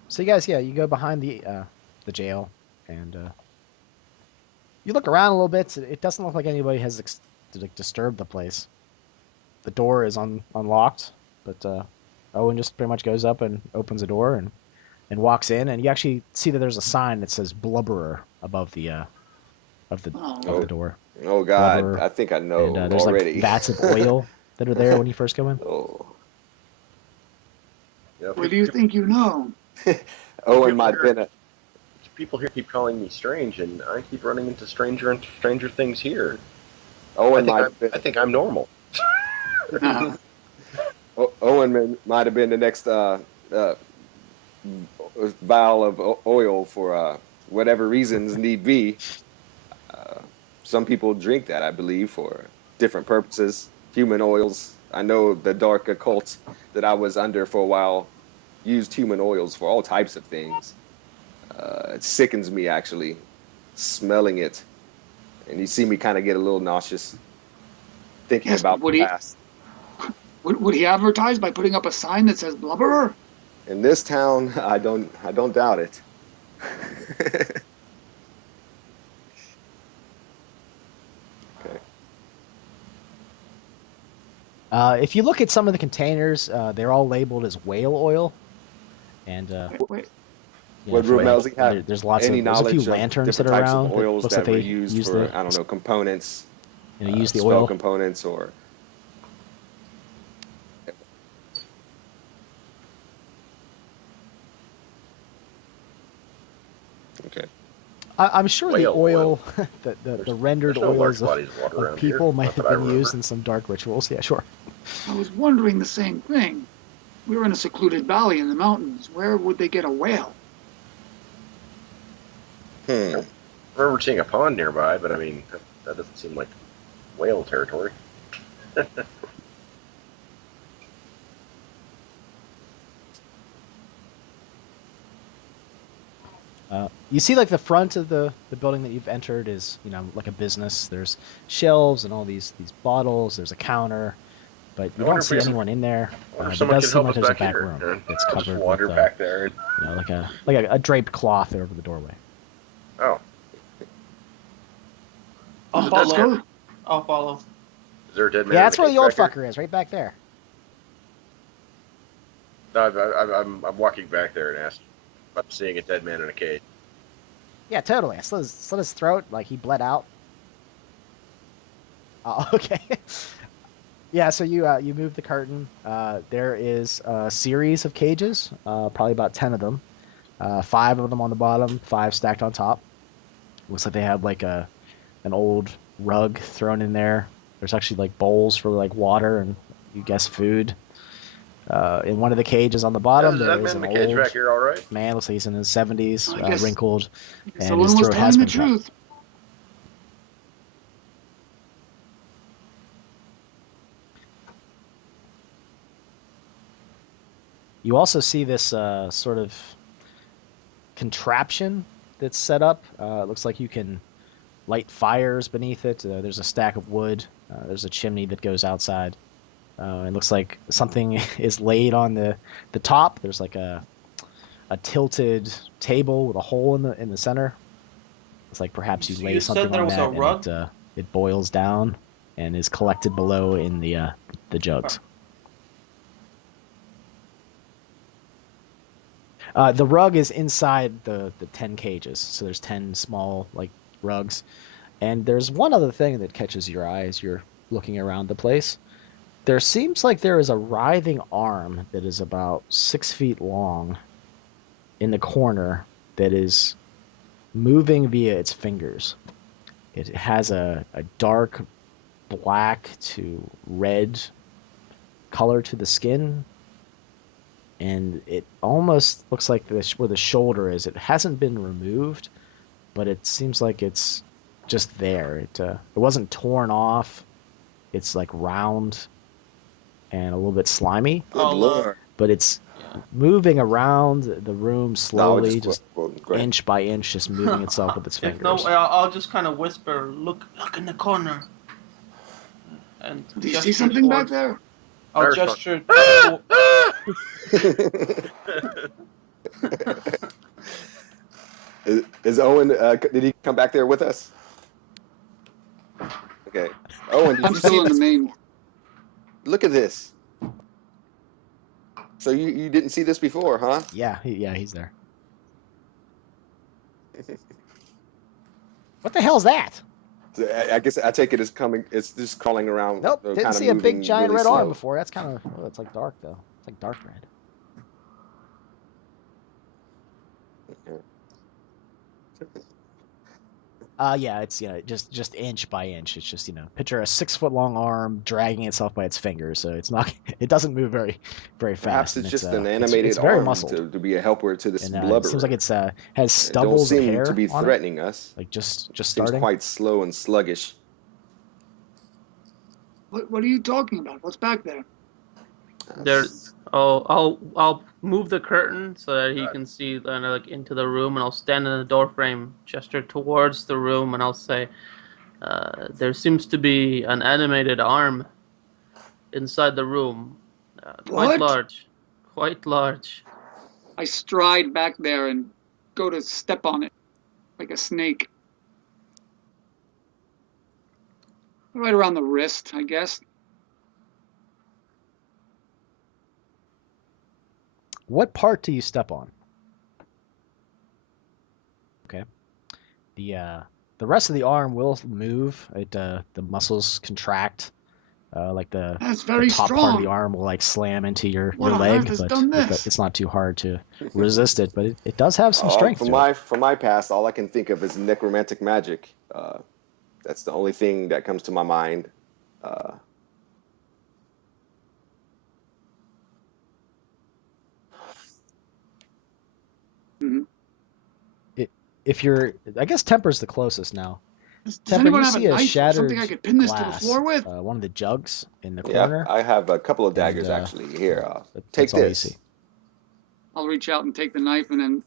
So you guys, you go behind the jail, and you look around a little bit. It doesn't look like anybody has disturbed the place. The door is unlocked, but Owen just pretty much goes up and opens the door and walks in, and you actually see that there's a sign that says "Blubberer" above the of the door. Oh God, Blubberer. I think I know And there's already. like vats of oil that are there when you first go in. Oh, Yeah, What do you think you know? Owen might have been a. people here keep calling me strange, and I keep running into stranger and stranger things here. Owen might have been. I think I'm normal. Owen might have been the next vial of oil for whatever reasons need be. Some people drink that, I believe, for different purposes. Human oils. I know the dark occult that I was under for a while used human oils for all types of things. It sickens me, actually, smelling it. And you see me kind of get a little nauseous thinking Yes, about the past. Would he advertise by putting up a sign that says "Blubberer"? In this town, I don't doubt it. Okay. If you look at some of the containers, they're all labeled as whale oil, and Wait, Would Rumelzi have there's lots any of there's a knowledge few of lanterns that different are types around of oils looks that like were they used use for, the I don't know, components, use the spell oil. components, or okay. I'm sure the Whale oil, the There's rendered no large oils bodies of water of around people here. might Not have that I been remember. used in some dark rituals. Yeah, sure. I was wondering the same thing. We were in a secluded valley in the mountains. Where would they get a whale? Hmm. I remember seeing a pond nearby, but I mean, that doesn't seem like whale territory. You see, like the front of the building that you've entered is, like a business. There's shelves and all these bottles. There's a counter, but you I wonder don't if see we have- anyone in there. I wonder if It someone does can seem help like us there's a back back here. room that's I'll covered just wander with back there. And, like a draped cloth over the doorway. oh, I'll Is it Let's follow. go. I'll follow. is there a dead man? Yeah, in that's the where cage the old back here? fucker is, right back there. No, I'm walking back there and asked about seeing a dead man in a cage. Yeah, totally. I slit his throat, like he bled out. Oh, okay. Yeah, so you move the curtain. There is a series of cages, probably about 10 of them. 5 of them on the bottom, 5 stacked on top. Looks like they have like an old rug thrown in there. There's actually like bowls for like water and you guess food. In one of the cages on the bottom, Is there that is man an in the cage old back here all right? man. Looks like he's in his 70s, I guess- wrinkled, and Someone his was throat has telling the been cut. truth. You also see this sort of contraption that's set up. It looks like you can light fires beneath it. There's a stack of wood. There's a chimney that goes outside. It looks like something is laid on the top. There's like a tilted table with a hole in the center. It's like perhaps you So lay you something said there on was that a rug? and it boils down and is collected below in the jugs. The rug is inside the 10 cages, so there's 10 small like rugs. And there's one other thing that catches your eye as you're looking around the place. There seems like there is a writhing arm that is about 6 feet long in the corner that is moving via its fingers. It has a dark black to red color to the skin, and it almost looks like where the shoulder is. It hasn't been removed, but it seems like it's just there. It wasn't torn off. It's like round and a little bit slimy, Good lord. but it's Yeah. moving around the room slowly, Go ahead. inch by inch, just moving itself with its If fingers. no, I'll just kind of whisper, look in the corner. And Do you see gesture something back towards- there? I'll Fire's gesture. Is Owen? Did he come back there with us? Okay. Owen, did I'm you see still in the this? main. Look at this. So you didn't see this before, huh? Yeah, he's there. What the hell's that? So I guess I take it as coming. It's just crawling around. Nope, kind didn't of see a big moving giant really red arm slow. before. That's kind of it's like dark though. It's like dark red. Yeah, it's just inch by inch. It's just picture a 6 foot long arm dragging itself by its fingers. So it's not it doesn't move very fast. Perhaps and it's just an it's animated very arm muscled. to be a helper to this And blubber. it seems like it's has It don't stubbles of seem hair to be on it, threatening us. like just Seems starting. quite slow and sluggish. What are you talking about? What's back there? There's. I'll move the curtain so that he can see like into the room, and I'll stand in the doorframe, gesture towards the room, and I'll say, "There seems to be an animated arm inside the room, quite What? large, quite large." I stride back there and go to step on it like a snake. Right around the wrist, I guess. What part do you step on? Okay. The rest of the arm will move. The muscles contract. Like the That's very top strong. part of the arm will like slam into your What on leg, earth has but done this? it's not too hard to resist it. But it does have some strength to it. From my past, all I can think of is necromantic magic. That's the only thing that comes to my mind. Mhm. If you're, I guess Temper's the closest now. Does Temper, anyone you have a see a knife or shattered something I could pin this to the glass, floor with? one of the jugs in the Yeah, corner. I have a couple of daggers And, actually here. That's Take all you this. see. I'll reach out and take the knife and then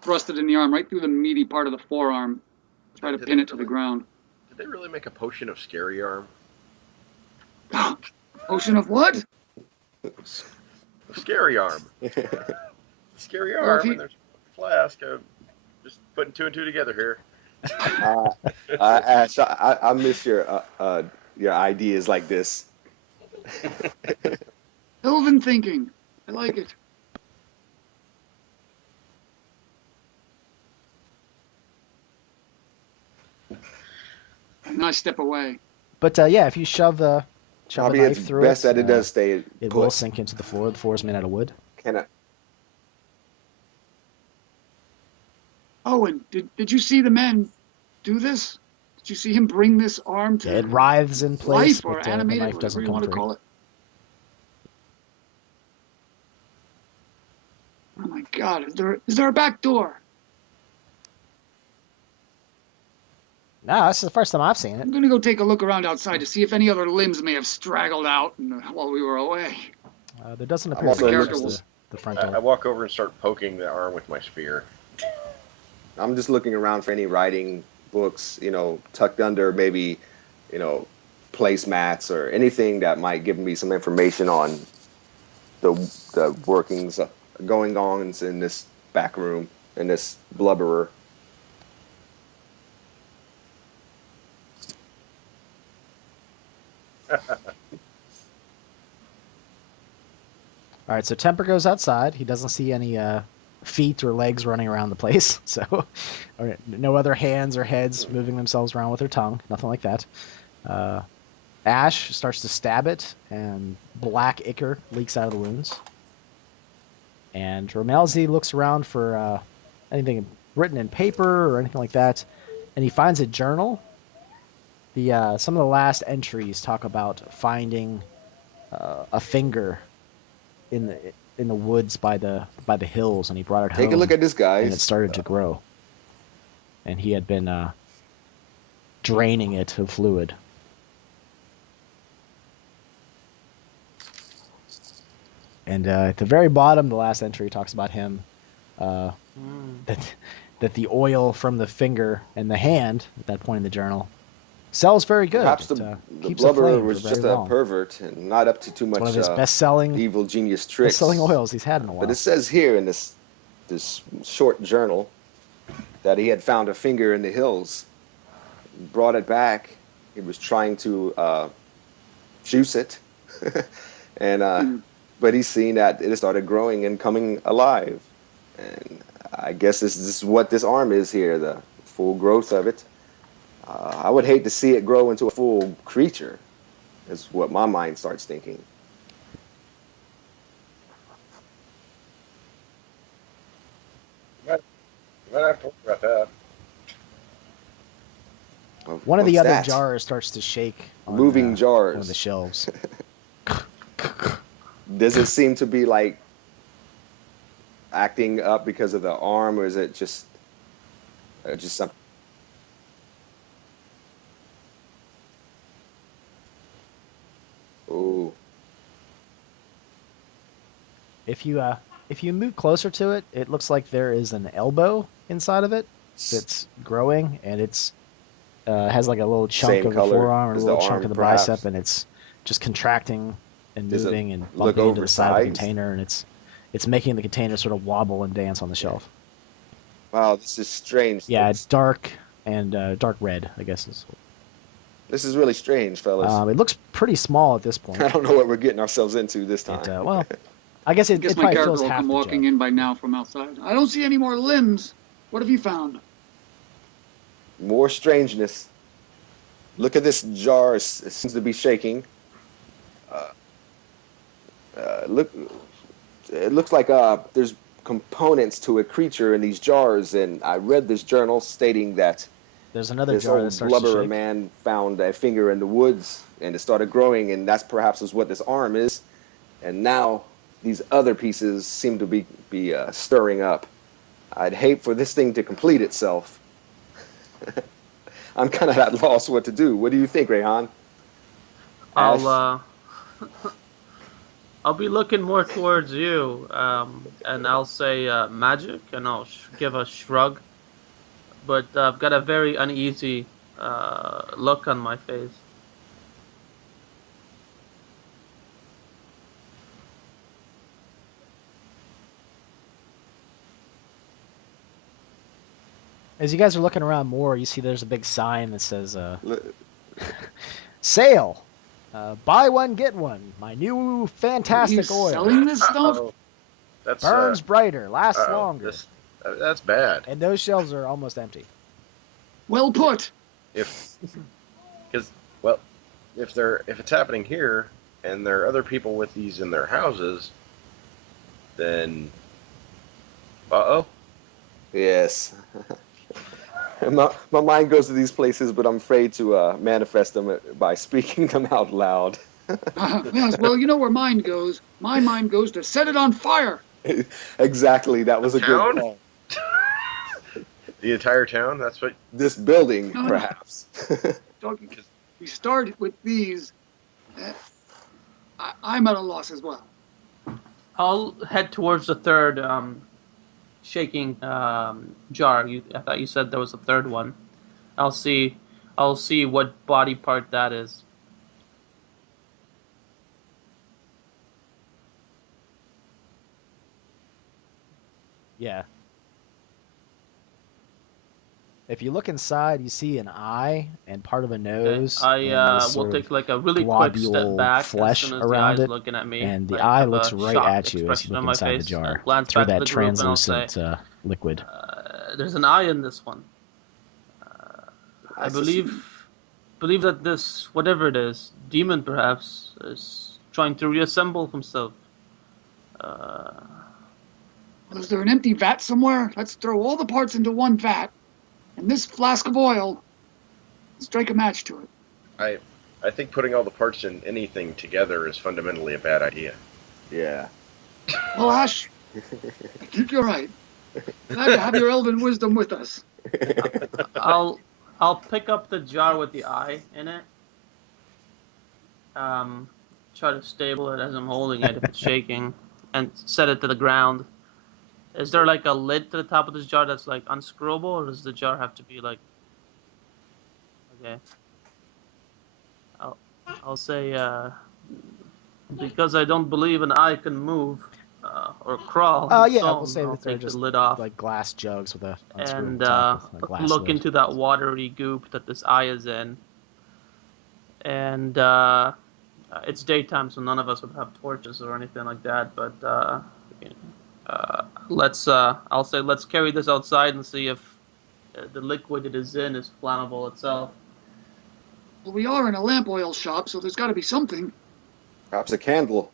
thrust it in the arm, right through the meaty part of the forearm. Try to pin it to the ground. Did they really make a potion of scary arm? Potion of what? Scary arm. Scary Well, if arm, you- and there's a flask. Just putting two and two together here. Ash, I miss your ideas like this. Elven thinking. I like it. And then I step away. But yeah, if you shove a Probably knife it's through best it, that it does stay it put. will sink into the floor. The floor is made out of wood. Can I? Owen, did you see the man do this? Did you see him bring this arm to Yeah, it writhes in place, life or but the animated, knife whatever doesn't you come want to free. call it? Oh my God! Is there a back door? No, this is the first time I've seen it. I'm gonna go take a look around outside to see if any other limbs may have straggled out while we were away. There doesn't I'm appear to also be looking- just the front I door. walk over and start poking the arm with my spear. I'm just looking around for any writing books, tucked under maybe, placemats or anything that might give me some information on the workings going on in this back room, in this blubberer. All right, so Temper goes outside. He doesn't see any feet or legs running around the place, so or no other hands or heads moving themselves around with their tongue. Nothing like that. Uh, Ash starts to stab it, and black ichor leaks out of the wounds. And Romelzi looks around for anything written in paper or anything like that, and he finds a journal. The some of the last entries talk about finding a finger in the woods by the hills, and he brought it Take a look home, at this, and it guys. started to grow. And he had been draining it of fluid. And at the very bottom, the last entry talks about him uh, that the oil from the finger and the hand at that point in the journal sells very good. Perhaps It the keeps blubberer aflame for was very just a long. pervert and not up to too It's one of much his best-selling evil genius tricks. oils he's had in a while. But it says here in this short journal that he had found a finger in the hills, brought it back. He was trying to juice it, and but he's seen that it started growing and coming alive. And I guess this is what this arm is here, the full growth of it. I would hate to see it grow into a full creature, is what my mind starts thinking. You might have to worry about that. One of the What's other that? jars starts to shake on Moving one of jars. the shelves. Does it seem to be like acting up because of the arm, or is it just something? Oh, If you move closer to it, it looks like there is an elbow inside of it that's growing, and it's has like a little chunk same of the color forearm and a as the little chunk arm, of the bicep, perhaps. and it's just contracting and Does it moving and look bumping into the side of the oversized? container, and it's making the container sort of wobble and dance on the Yeah. shelf. Wow, this is strange. Yeah, it's dark and dark red, I guess. This is really strange, fellas. It looks pretty small at this point. I don't know what we're getting ourselves into this It time. well, I guess I it guess my probably character fills will half come the walking jug. in by now from outside. I don't see any more limbs. What have you found? More strangeness. Look at this jar. It seems to be shaking. Uh, look, it looks like there's components to a creature in these jars, and I read this journal stating that There's another this jar that old starts to blubberer shake. man found a finger in the woods, and it started growing, and that's perhaps is what this arm is. And now these other pieces seem to be stirring up. I'd hate for this thing to complete itself. I'm kind of at loss what to do. What do you think, Rehan? I'll Ash? I'll be looking more towards you, and I'll say magic, and I'll give a shrug. But I've got a very uneasy look on my face. As you guys are looking around more, you see there's a big sign that says L- "Sale, buy one get one. My new Are you fantastic oil selling this stuff? Oh, that's burns brighter, lasts uh-oh. longer." That's bad. And those shelves are almost empty. Well put. If because well, if it's happening here and there are other people with these in their houses, then uh-oh. yes. My mind goes to these places, but I'm afraid to manifest them by speaking them out loud. Yes, well, you know where mine goes. My mind goes to set it on fire. Exactly. That was a good Town? call. The entire town? That's what This building, No, no. perhaps. We start with these. I'm at a loss as well. I'll head towards the third shaking jar. I thought you said there was a third one. I'll see. I'll see what body part that is. Yeah. If you look inside, you see an eye and part of a Okay. nose, I and this will sort of take like a really quick step globule back as flesh soon as the around eye's it, looking at me. and the Like eye have looks a right shocked at you as you expression look on my inside the face. jar Glance through back to that the group and I'll say, translucent liquid. "There's an eye in this one. I I sus- believe that this, whatever it is, demon perhaps, is trying to reassemble himself. Uh, Well, is there an empty vat somewhere? Let's throw all the parts into one vat, and this flask of oil, strike a match to it. I think putting all the parts in anything together is fundamentally a bad idea. yeah. Well, Ash, I think you're right. Glad to have your elven wisdom with us. I'll pick up the jar with the eye in it. Try to stable it as I'm holding it if it's shaking, and set it to the ground. Is there like a lid to the top of this jar that's like unscrewable, or does the jar have to be like? Okay. I'll say because I don't believe an eye can move or crawl on its Yeah, we'll own. say I'll that they're take the just lid off like glass jugs with a and unscrewable top with a glass look lid. into that watery goop that this eye is in. And it's daytime, so none of us would have torches or anything like that. But I'll say let's carry this outside and see if the liquid it is in is flammable itself. Well, we are in a lamp oil shop, so there's got to be something. Perhaps a candle.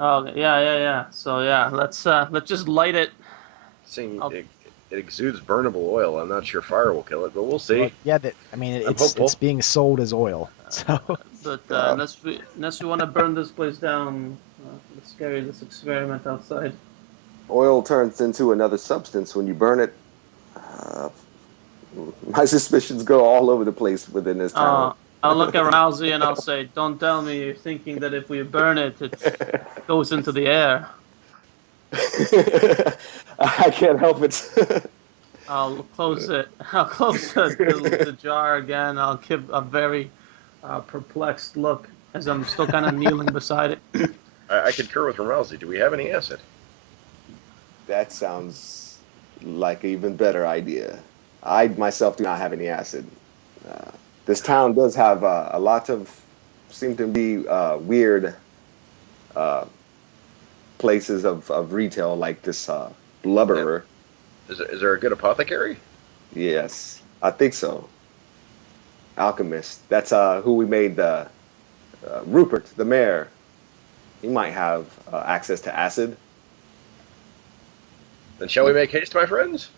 Oh yeah. So yeah, let's just light it. Seeing I'll- it exudes burnable oil. I'm not sure fire will kill it, but we'll see. Well, yeah, I mean, I'm it's hopeful. being sold as oil, so But unless we want to burn this place down, let's carry this experiment outside. Oil turns into another substance when you burn it. Uh, my suspicions go all over the place within this town. I'll look at Rousey and I'll say, "Don't tell me you're thinking that if we burn it, it goes into the air." I can't help it. I'll close it. I'll close the jar again. I'll give a very perplexed look as I'm still kind of kneeling beside it. I concur with Rousey. Do we have any acid? That sounds like an even better idea. I myself do not have any acid. This town does have a lot of, seem to be weird places of retail, like this blubberer. Is there a good apothecary? Yes, I think so. Alchemist. That's who we made Rupert, the mayor. He might have access to acid. Then shall we make haste, my friends?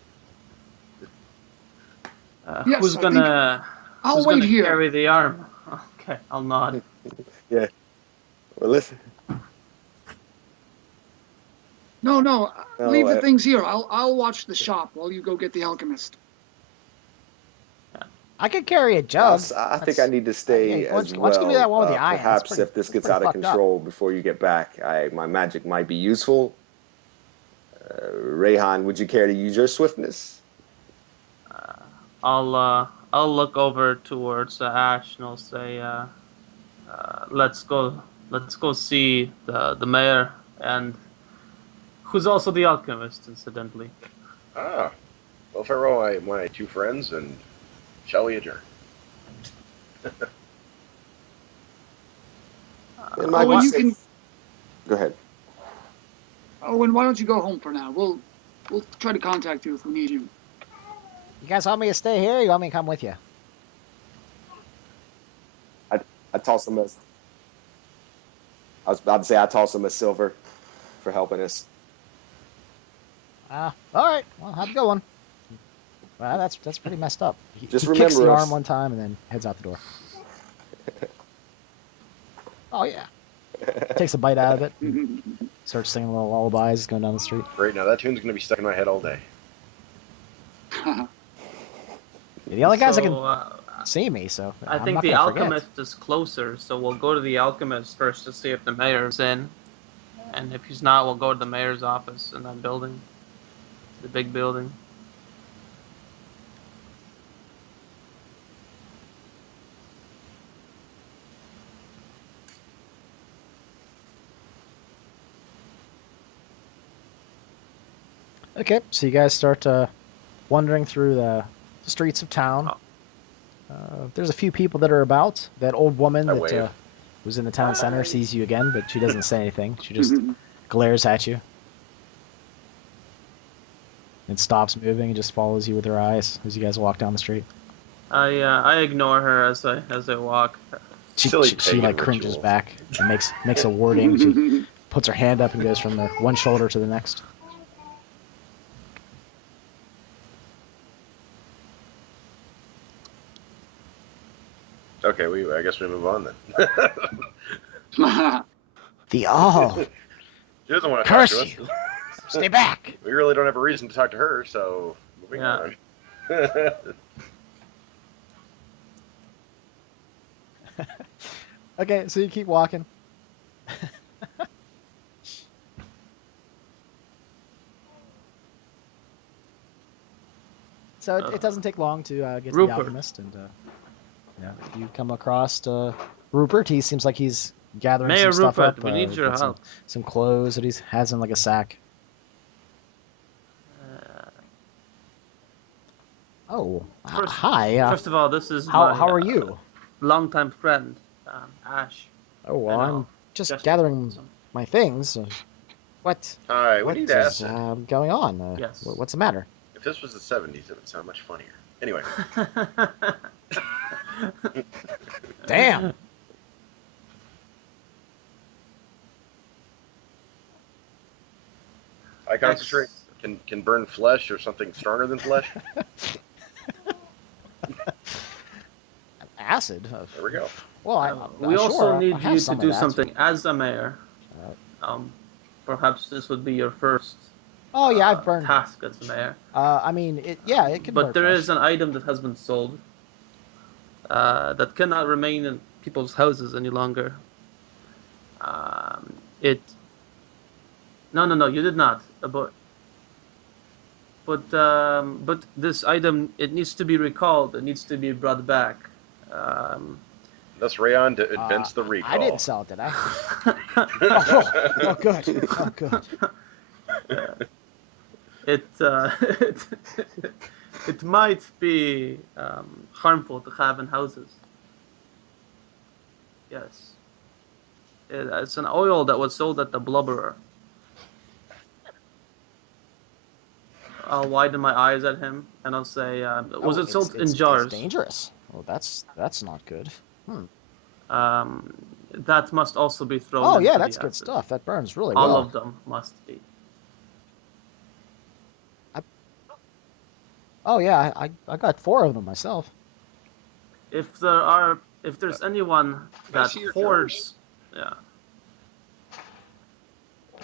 Yes, Who's I gonna I'll who's wait gonna here. carry the arm? Okay, I'll nod. Yeah. Well, listen. No, No, leave the things here. I'll watch the shop while you go get the alchemist. I could carry a jug. I think I need to stay yeah, why as don't you give me that one with the eye in it? That's Perhaps pretty- if this that's gets pretty out of fucked up. control before you get back, my magic might be useful. Rayhan, would you care to use your swiftness? I'll look over towards Ash and I'll say, let's go see the mayor and who's also the alchemist, incidentally. Ah, well, farewell, my two friends, and shall we adjourn? Owen, you can. Go ahead. Owen, why don't you go home for now? We'll try to contact you if we need you. You guys want me to stay here? Or you want me to come with you? I toss him I was about to say I toss him a silver for helping us. All right. Well, have a good one. Well, that's pretty messed up. He Just kicks the remember us. arm one time and then heads out the door. Oh yeah. Takes a bite out of it. Starts singing little lullabies going down the street. Great, now that tune's going to be stuck in my head all day. The only guys that So, can see me, so I I'm think not the gonna forget. alchemist is closer, so we'll go to the alchemist first to see if the mayor's in. And if he's not, we'll go to the mayor's office in that building. The big building. Okay, so you guys start wandering through the streets of town. Oh. There's a few people that are about. That old woman I that wave. was in the town center sees you again, but she doesn't say anything. She just glares at you and stops moving and just follows you with her eyes as you guys walk down the street. I ignore her as I walk. She Silly she like pagan cringes rituals. back and makes a warding. She puts her hand up and goes from the one shoulder to the next. Okay, I guess we move on then. The all She doesn't want to curse talk to you. us. Stay back. We really don't have a reason to talk to her, so moving Yeah. on. Okay, so you keep walking. So it doesn't take long to get to Rupert. the alchemist, and you come across Rupert. He seems like he's gathering Mayor some stuff Rupert, up. we need your got help. Some clothes that he has in like a sack. Oh, First- hi. First of all, this is How my, are you? longtime friend, Ash. Oh well, I know. I'm just Just- gathering my things. What Hi, we what need is acid. going on? Yes. What's the matter? If this was the 70s, it would sound much funnier. Anyway, Damn. I concentrate. Can burn flesh or something stronger than flesh. Acid. There we go. Well, We also sure, need I have you some to of do that. something as a mayor. Perhaps this would be your first Oh yeah, I've burned. task as mayor. I mean, it can. But burn there flesh. is an item that has been sold that cannot remain in people's houses any longer. No, you did not. But this item, it needs to be recalled. It needs to be brought back. Thus, Rayon invents the recall. I didn't sell it, did I? oh, good. Oh, good. It might be harmful to have in houses. Yes. It's an oil that was sold at the Blubberer. I'll widen my eyes at him and I'll say, was it sold in jars? It's dangerous. Well, that's not good. That must also be thrown Oh into yeah, the that's good acid. stuff. That burns really All well. of them must be. Oh yeah, I got 4 of them myself. If there's anyone Can I that see your hoards, yeah.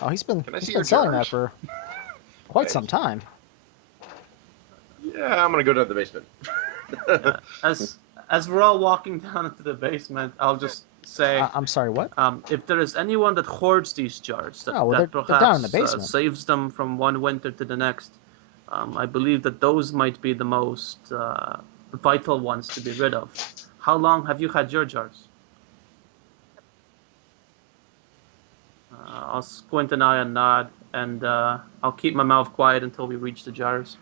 Oh, he's been Can I see been your selling that jars? for quite some time. Yeah, I'm gonna go down to the basement. As we're all walking down into the basement, I'll just say, I'm sorry, what? if there is anyone that hoards these jars, that, Oh, well, that they're perhaps down in the basement. saves them from one winter to the next, I believe that those might be the most vital ones to be rid of. How long have you had your jars? I'll squint an eye and nod, and I'll keep my mouth quiet until we reach the jars.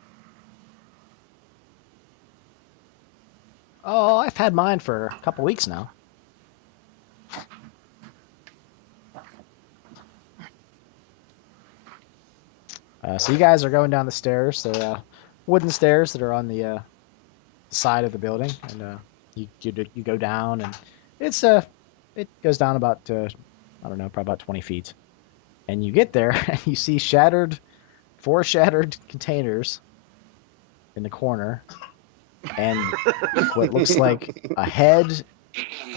Oh, I've had mine for a couple weeks now. So you guys are going down the stairs. They're wooden stairs that are on the side of the building, and you go down, and it goes down about I don't know, probably about 20 feet, and you get there and you see 4 shattered containers in the corner, and what looks like a head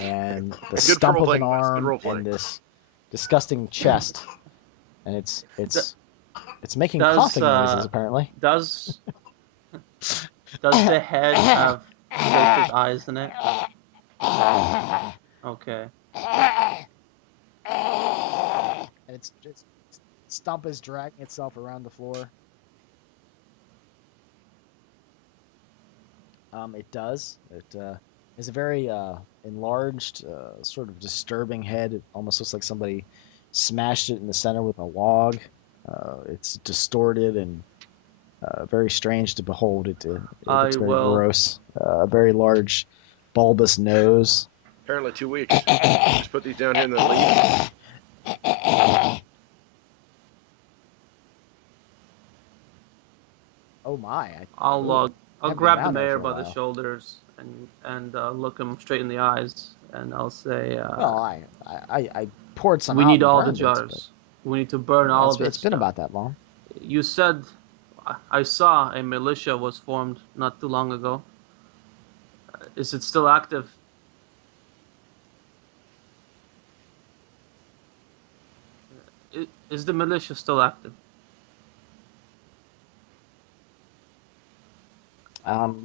and the stump of an role-playing, Wes. Good arm role-playing. and this disgusting chest, and it's making Does, coughing noises apparently. Does the head have filtered eyes in it? Okay. And its stump is dragging itself around the floor. It does. It is a very enlarged, sort of disturbing head. It almost looks like somebody smashed it in the center with a log. It's distorted and very strange to behold. It I looks very will. gross. A very large, bulbous nose. Apparently 2 weeks. Just put these down here and then leave. Oh my! I'll I've been grab the down there mayor for a by the while. shoulders and look him straight in the eyes, and I'll say, Well, I poured some "We out need and all the burned it, but jars. We need to burn yeah, all of this it's been stuff." about that long. You said I saw a militia was formed not too long ago. Is it still active? Is the militia still active?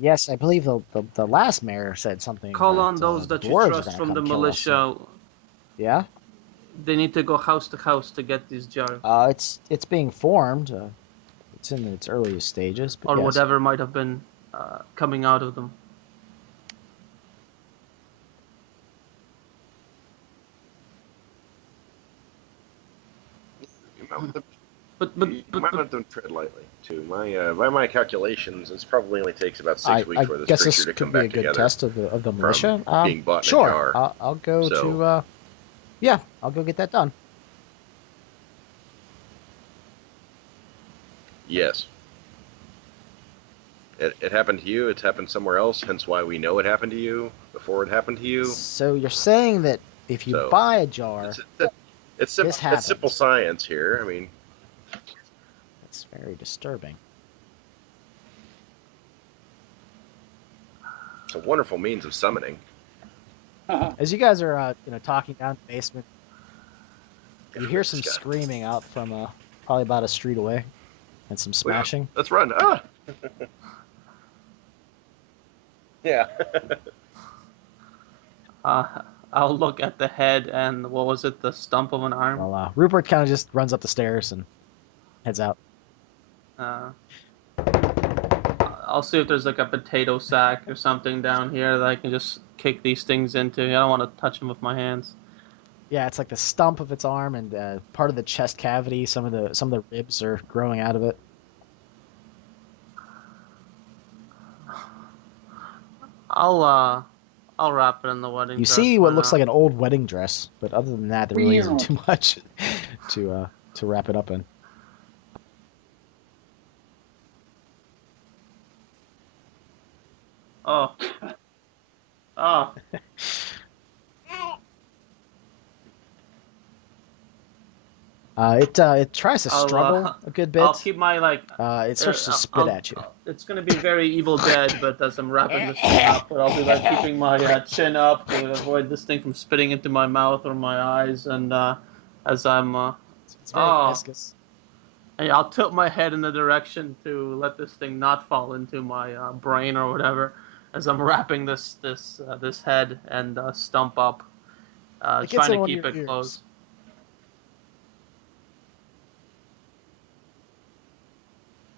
Yes, I believe the last mayor said something Call about on those the that you dwarves are trust gonna from the come kill us. militia. Yeah. They need to go house to house to get these jars, It's being formed. It's in its earliest stages, but or yes. whatever might have been coming out of them. But You might want to tread lightly, too. By my calculations, it probably only takes about 6 weeks I for this guess creature this to come could be a back good together. test of the militia. being bought in a Sure. jar. I'll go So- to. Yeah, I'll go get that done. Yes. It happened to you. It's happened somewhere else. Hence why we know it happened to you before it happened to you. So you're saying that if you So, buy a jar, It's This happens. simple science here. I mean, that's very disturbing. it's a wonderful means of summoning. As you guys are talking down the basement, you hear some This guy. screaming out from probably about a street away, and some smashing. Let's run. Ah. Yeah. I'll look at the head and what was it, the stump of an arm? Well, Rupert kind of just runs up the stairs and heads out. I'll see if there's like a potato sack or something down here that I can just kick these things into. I don't want to touch them with my hands. Yeah, it's like the stump of its arm and part of the chest cavity. Some of the ribs are growing out of it. I'll wrap it in the wedding You dress see for what looks now. like an old wedding dress, but other than that, there really isn't too much to wrap it up in. Oh. Oh. It tries to struggle a good bit. I'll keep my It starts to spit at you. It's gonna be very Evil Dead, but as I'm wrapping this thing up, but I'll be like keeping my chin up to avoid this thing from spitting into my mouth or my eyes, and as I'm It's very viscous. I'll tilt my head in the direction to let this thing not fall into my brain or whatever, as I'm wrapping this head and stump up, It gets trying in to one of keep your it ears. closed.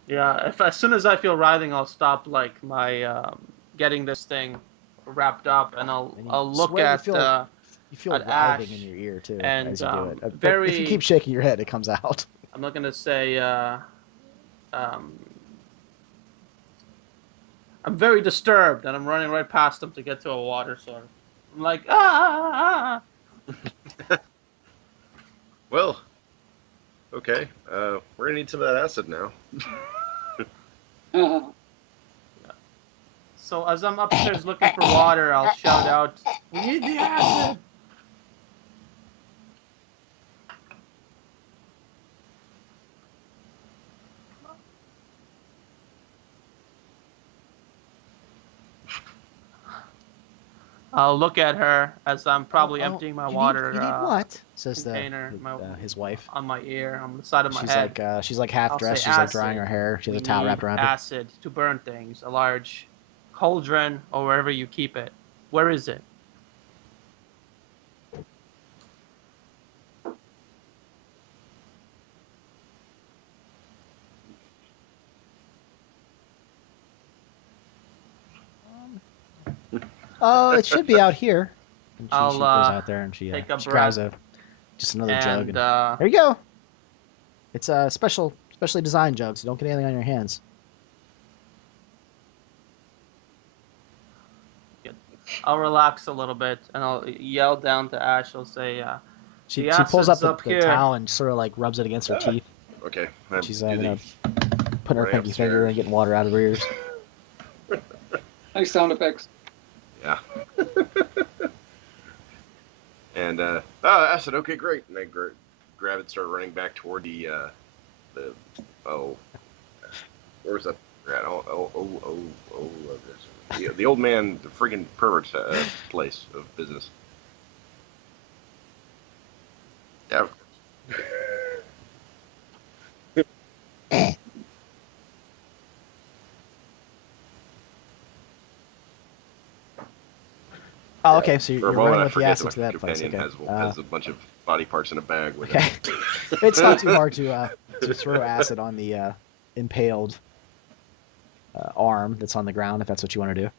Yeah, as soon as I feel writhing, I'll stop like my getting this thing wrapped up, and I'll look swear at you feel at writhing Ash in your ear too and, as you do it. But very- if you keep shaking your head, it comes out. I'm not gonna say I'm very disturbed, and I'm running right past him to get to a water source. I'm like Well, okay. We're gonna need some of that acid now. So as I'm upstairs looking for water, I'll shout out, "We need the acid!" I'll look at her as I'm probably emptying my water You need what? Says container his wife. on my ear, on the side of my head. She's like half I'll dressed. say She's like drying acid. her hair. She has We a towel need wrapped around her. acid to burn things. A large cauldron or wherever you keep it. Where is it? Oh, it should be out here. And she I'll, goes out there and she take a grabs breath just another jug. and And there you go. It's a specially designed jug, so don't get anything on your hands. I'll relax a little bit and I'll yell down to Ash. I'll say, She the pulls up acid's the here. towel and sort of like rubs it against her teeth. Okay. She's do putting her running pinky finger upstairs. and getting water out of her ears. Nice sound effects. Yeah. And I said, okay, great. And I grab it, start running back toward the where's that at? The old man, the friggin' pervert's place of business. Yeah. Oh, okay. So For you're a moment, running I with the forget acid that to my that place. companion Okay. has a bunch of body parts in a bag with Okay. him. It's not too hard to throw acid on the impaled arm that's on the ground if that's what you want to do.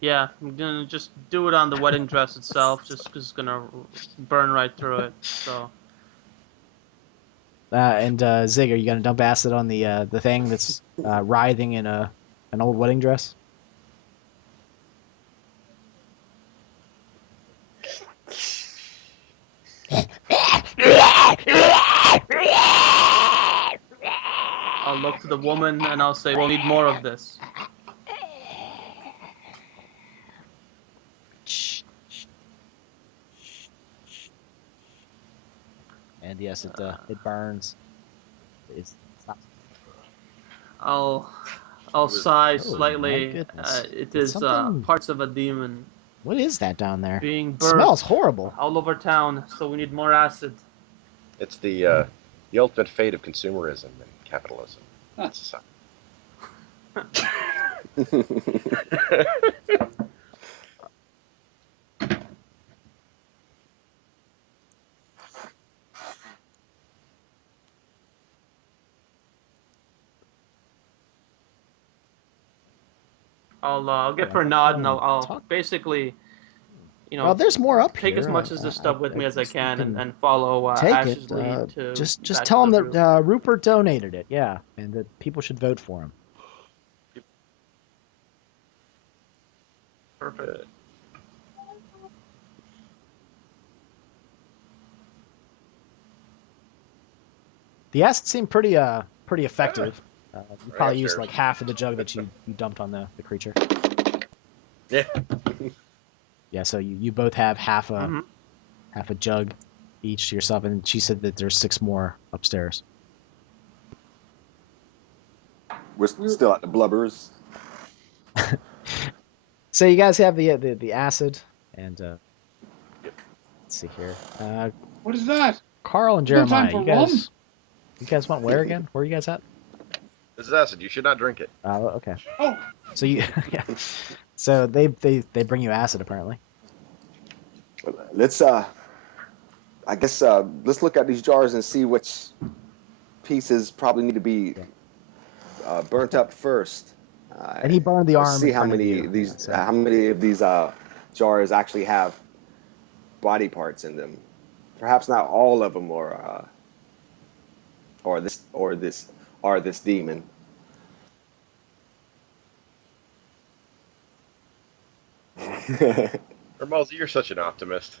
Yeah, I'm gonna just do it on the wedding dress itself, just 'cause it's gonna burn right through it. So And Zig, are you gonna dump acid on the thing that's writhing in an old wedding dress? I'll look to the woman and I'll say, we'll need more of this. And yes, it burns. It's not. I'll Oh, sigh my slightly. goodness. It It's is something- parts of a demon What is that down there? being It birthed smells horrible. all over town, so we need more acid. It's the ultimate fate of consumerism and capitalism. Huh. I'll give Yeah, her a nod and I'll talk- basically, Well, there's more up take here. as much of this stuff with me as I guess you can can and follow take Ash's it. lead to Just back tell to him the that group. Rupert donated it. Yeah, and that people should vote for him. Perfect. The acid seemed pretty effective. You Right probably used upstairs. like half of the jug that you dumped on the creature. Yeah. Yeah, so you both have half a Mhm. half a jug each to yourself, and she said that there's 6 more upstairs. We're still at the blubbers. So you guys have the acid, and let's see here. What is that? Carl and No time Jeremiah, for you guys went where again? Where are you guys at? This is acid. You should not drink it. Okay. Oh, So you yeah. So they bring you acid apparently. Let's I guess let's look at these jars and see which pieces probably need to be burnt up first. And he burned the Let's arm see in how front of many you. of these Yeah, so- how many of these jars actually have body parts in them. Perhaps not all of them or this demon. Herbalzi, you're such an optimist.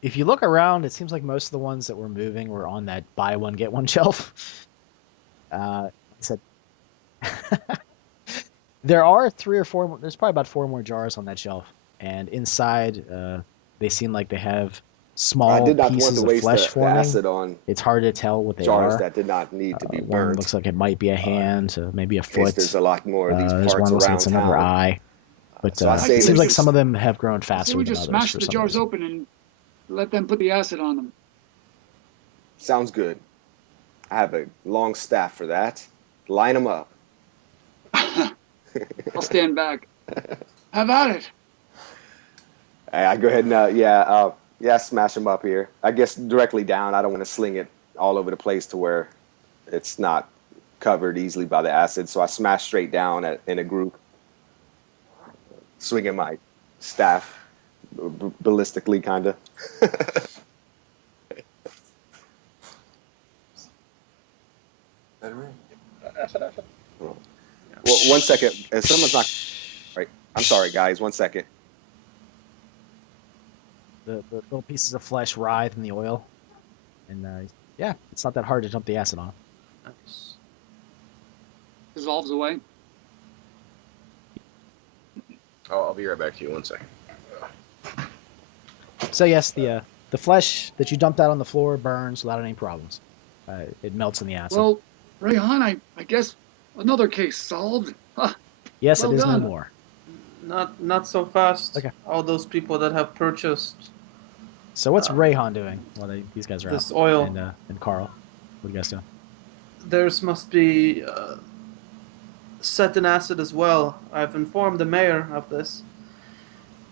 If you look around, it seems like most of the ones that were moving were on that buy one get one shelf. I said there are 3 or 4. There's probably about 4 more jars on that shelf, and inside they seem like they have small I did not want pieces to of waste flesh the forming. acid on It's hard to tell what they jars are. that did not need to be One burnt. looks like it might be a hand, maybe a In case foot. there's a lot more of these There's parts one looks like around it's another town. eye. But So I say it seems let's like just- some of them have grown so faster we than just others. smash for the some jars reason. open and let them put the acid on them. Sounds good. I have a long staff for that. Line them up. I'll stand back. Have at it. I go ahead and smash them up here. I guess directly down. I don't want to sling it all over the place to where it's not covered easily by the acid. So I smash straight down in a group, swinging my staff ballistically, kind of. Well, 1 second. If someone's not right, I'm sorry, guys. 1 second. The little pieces of flesh writhe in the oil, and yeah, it's not that hard to dump the acid on. Nice. Dissolves away. I'll be right back to you. 1 second. So yes, the flesh that you dumped out on the floor burns without any problems. It melts in the acid. Well, Rayhan, I guess another case solved. Huh. Yes, well it is done. no more. Not so fast. Okay. All those people that have purchased So what's Rayhan doing while these guys are this out? oil. And Carl, what are you guys doing? Theirs must be set in acid as well. I've informed the mayor of this.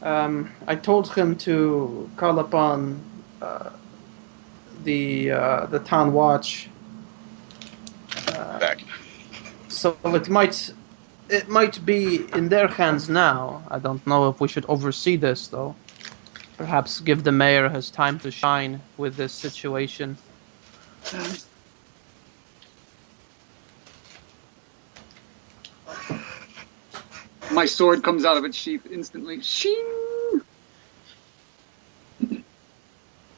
I told him to call upon the town watch. Back. So it might be in their hands now. I don't know if we should oversee this though. Perhaps give the mayor his time to shine with this situation. My sword comes out of its sheath instantly. Shing!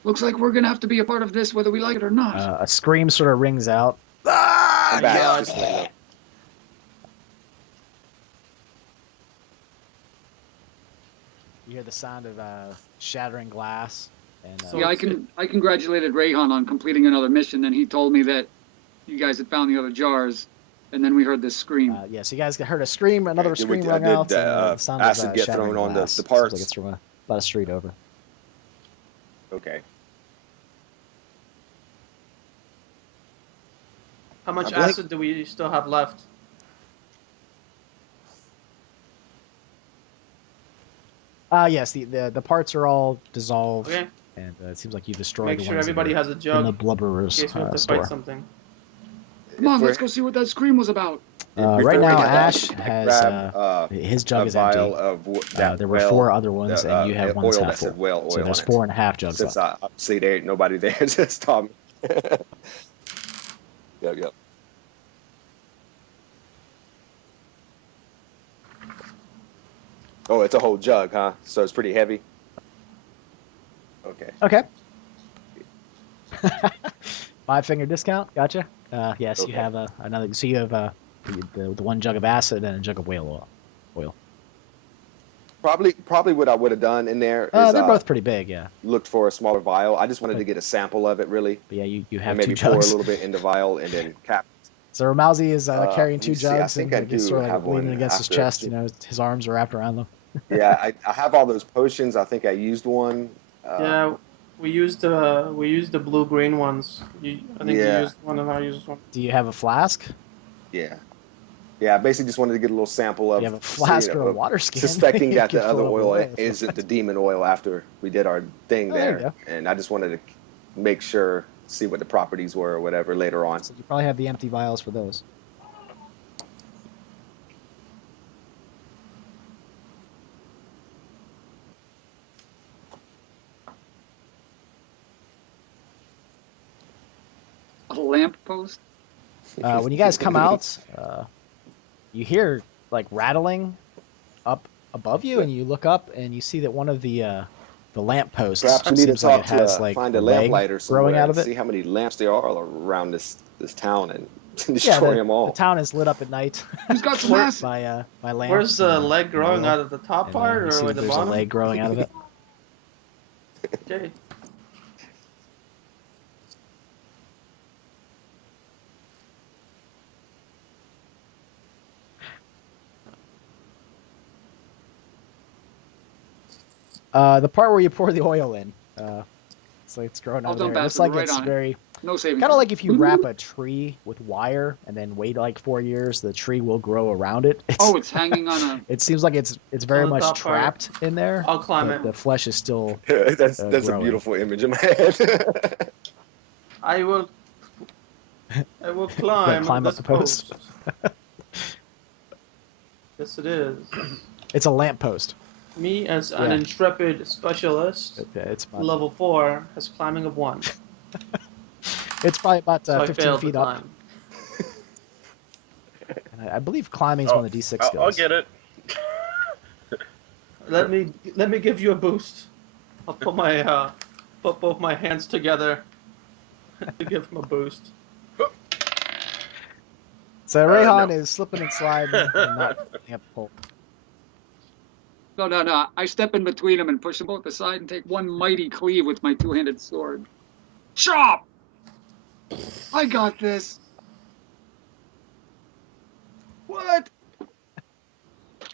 Looks like we're gonna have to be a part of this, whether we like it or not. A scream sort of rings out. I'm back. God. Just let you know. You hear the sound of shattering glass. And So Yeah, I congratulated Rayhan on completing another mission, and he told me that you guys had found the other jars, and then we heard this scream. yeah, so you guys heard a scream, another Did scream we- rung did, out, and the sound acid of get shattering thrown on the glass. Seems parts? like it's from about a street over. Okay. How much Blake? acid do we still have left? Yes, the parts are all dissolved, Okay. and it seems like you destroyed Make the sure ones that everybody are has a in the jug in blubberer's case we have to store. fight something. Come on, If let's go see what that scream was about. Right before we now, get that, Ash can I has grab, his a jug is empty. vial of that There were well, 4 other ones, and you have one that's oil half that said full. well oil So there's on it. 4.5 jugs Since left. obviously there ain't nobody there, just Tommy. Yep. Oh, it's a whole jug, huh? So it's pretty heavy. Okay. Okay. 5-finger discount. Gotcha. Yes, Okay. you have another. So you have the 1 jug of acid and a jug of whale oil. Probably what I would have done in there is They're both pretty big, yeah. looked for a smaller vial. I just wanted to get a sample of it, really, But yeah, you and have 2 maybe pour a jugs. little bit in the vial and then cap. So Rousey is carrying let 2 me see. I jugs, think and I he's do sort of have leaning one against his after. chest. You know, his arms are wrapped around them. Yeah, I have all those potions. I think I used one. Yeah, we used the blue-green ones. I think Yeah. you used one and I used one. Do you have a flask? Yeah. I basically just wanted to get a little sample of. You have a flask or a of water skin? Suspecting You that could the other fill up with oil oil. isn't the demon oil after we did our thing Oh, there you there, go. and I just wanted to make sure, see what the properties were or whatever later on. So you probably have the empty vials for those. A lamppost? When you guys come out, you hear like rattling up above you, and you look up and you see that one of the lamp posts Perhaps we need to seems like talk it has to like find a a leg lamplighter somewhere growing out of and it. see how many lamps there are all around this town and Yeah, destroy the them all. town is lit up at night Who's got some Where- acid? by lamps. Where's the and, leg and growing oil. out of the top And, part you see or that the there's bottom? a leg growing out of it. Okay. The part where you pour the oil in, it's like it's growing I'll out of there. dump It looks acid like right it's on it. very No saving. kind of like if you wrap a tree with wire and then wait like 4 years, the tree will grow around it. Oh, it's hanging on a. It seems like it's very On the much top part. trapped in there. I'll climb but it. the flesh is still. that's a growing. beautiful image in my head. I will climb, climb up this the post? Yes, it is. It's a lamppost. Me as an Yeah. intrepid specialist, It's about, level 4, has climbing of 1. it's probably about So I 15 failed the feet up. climb. I believe climbing is one of the D6 skills. I'll get it. Let me give you a boost. I'll put both my hands together to give him a boost. So Rayhan No. is slipping and sliding and not picking up the pole. No. I step in between them and push them both aside and take one mighty cleave with my two-handed sword. Chop! I got this. What?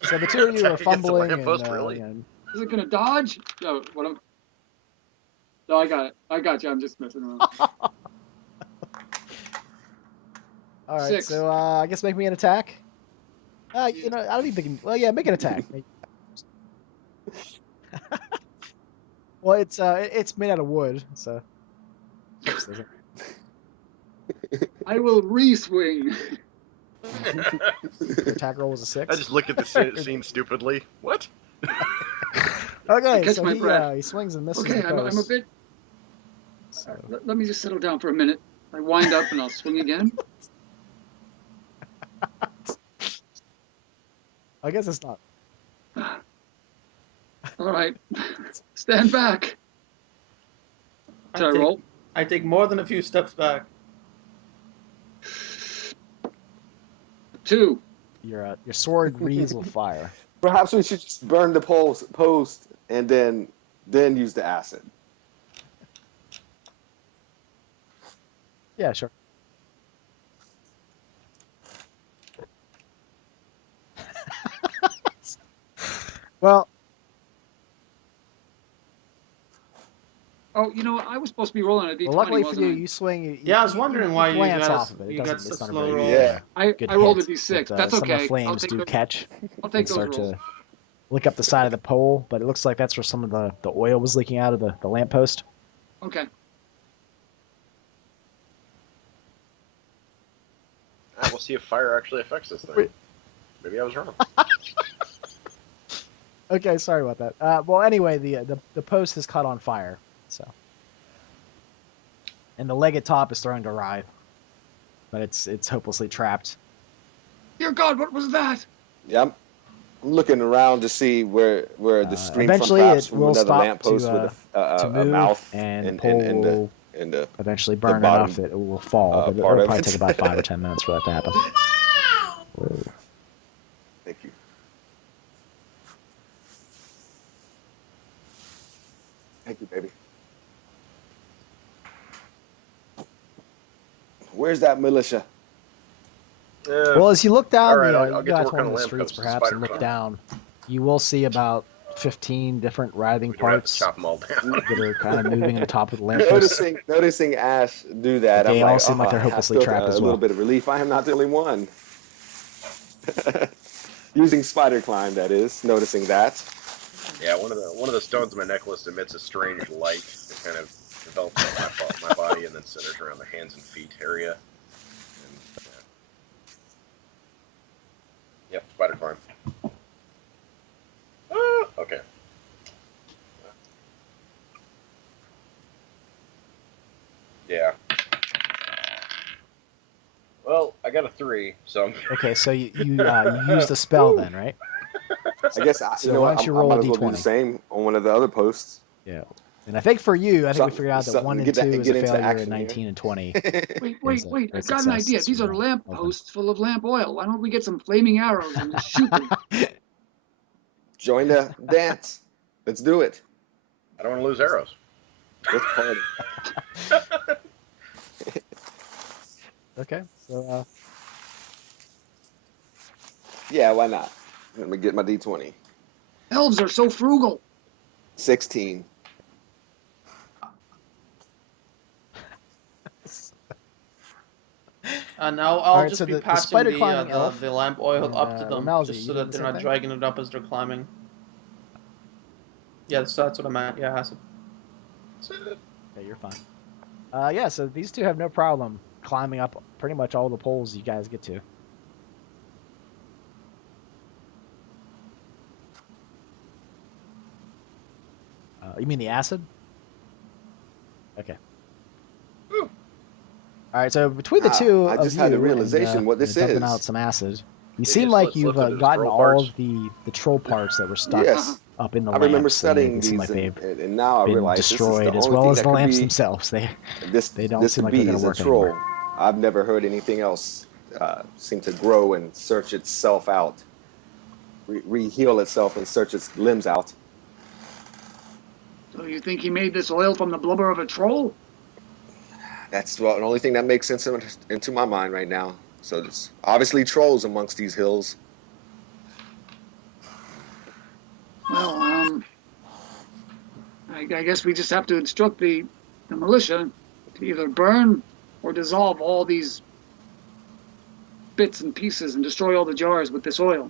So the two of you are Attack against the fumbling and, lamppost, really? Is it gonna dodge? No, what am... No, I got it. I got you. I'm just messing around. All right, 6. so I guess make me an attack. You know, I don't even think. Well, yeah, make an attack. Well, it's made out of wood, so. I will re-swing. Your attack roll was a 6. I just look at the scene stupidly. What? Okay, Catch so my breath. he swings and misses Okay, the I'm a post. bit... So, Let me just settle down for a minute. I wind up and I'll swing again. I guess it's not. All right. Stand back. Should I roll? I take more than a few steps back. 2. Your sword reads with fire. Perhaps we should just burn the post and then use the acid. Yeah, sure. Well, Oh, you know, I was supposed to be rolling a d20, luckily for wasn't you, I? you swing. Yeah, I was wondering why you glance guys off of it. you It got doesn't. It's such not a slow very roll. Yeah. good I rolled a hit, d6. but, That's some of okay. the flames do catch. I'll take and those start rolls. to lick up the side of the pole, but it looks like that's where some of the oil was leaking out of the lamppost. Okay. We'll see if fire actually affects this thing. Wait. Maybe I was wrong. Okay, sorry about that. Well, anyway, the post is caught on fire, so, and the leg at top is starting to writhe, but it's hopelessly trapped. Dear God, what was that? Yeah, I'm looking around to see where the stream Eventually from, perhaps it from will another stop lamppost to with a move, mouth and the in pole the will in the eventually burn bottom, enough that it will fall, but it'll part of probably it. take about 5 or 10 minutes for that to happen. Whoa. Thank you. Thank you, baby. Where's that militia? Well, as you look down, all right, I'll you get go to out work to one on of the the streets, lamppost and perhaps, spider and look climb. down. You will see about 15 different writhing We don't have to parts chop them all down. that are kind of moving on the top of the lamppost. Noticing Ash do that, They I'm all like, seem like they're I hopelessly felt trapped as a well. little bit of relief. I am not the only one. Using spider climb, that is. Noticing that. Yeah, one of the stones in my necklace emits a strange light that kind of develops on my body and then centers around the hands and feet area. And, yep, spider climb. Okay. Yeah. Well, I got a 3, so I'm... Okay, so you used a spell then, right? I guess So you know why what? don't you I roll might a as well do the d20? same on one of the other posts. Yeah. And I think for you, we figured out that Something 1 and get 2 is a into failure, action and 19 here. and 20 Wait. is a I've got an success. idea. These are lamp posts full of lamp oil. Why don't we get some flaming arrows and just shoot them? Join the dance. Let's do it. I don't want to lose arrows. Let's party. Okay, so Yeah, why not? Let me get my D20. Elves are so frugal. 16. And I'll Alright, just so be the passing spider climbing elf the lamp oil and, up to them, Romelzi, just you so doing that the they're same not thing? dragging it up as they're climbing. Yeah, so that's what I meant. Yeah, acid. Okay, you're fine. Yeah, so these two have no problem climbing up pretty much all the poles you guys get to. You mean the acid? Okay. All right, so between the two I of just you had a and, realization what this dumping is. out some acid, You seem like you've look at his gotten troll all parts. of the troll parts that were stuck Yes, up in the I remember lamps. And studying they seem these, like they've and now I been realize this is the destroyed, as only well thing as that the could lamps be themselves. They don't this seem could like they're be going is to a work troll. anymore. I've never heard anything else seem to grow and search itself out, re-heal itself and search its limbs out. So you think he made this oil from the blubber of a troll? That's the only thing that makes sense into my mind right now. So there's obviously trolls amongst these hills. Well, I guess we just have to instruct the militia to either burn or dissolve all these bits and pieces and destroy all the jars with this oil.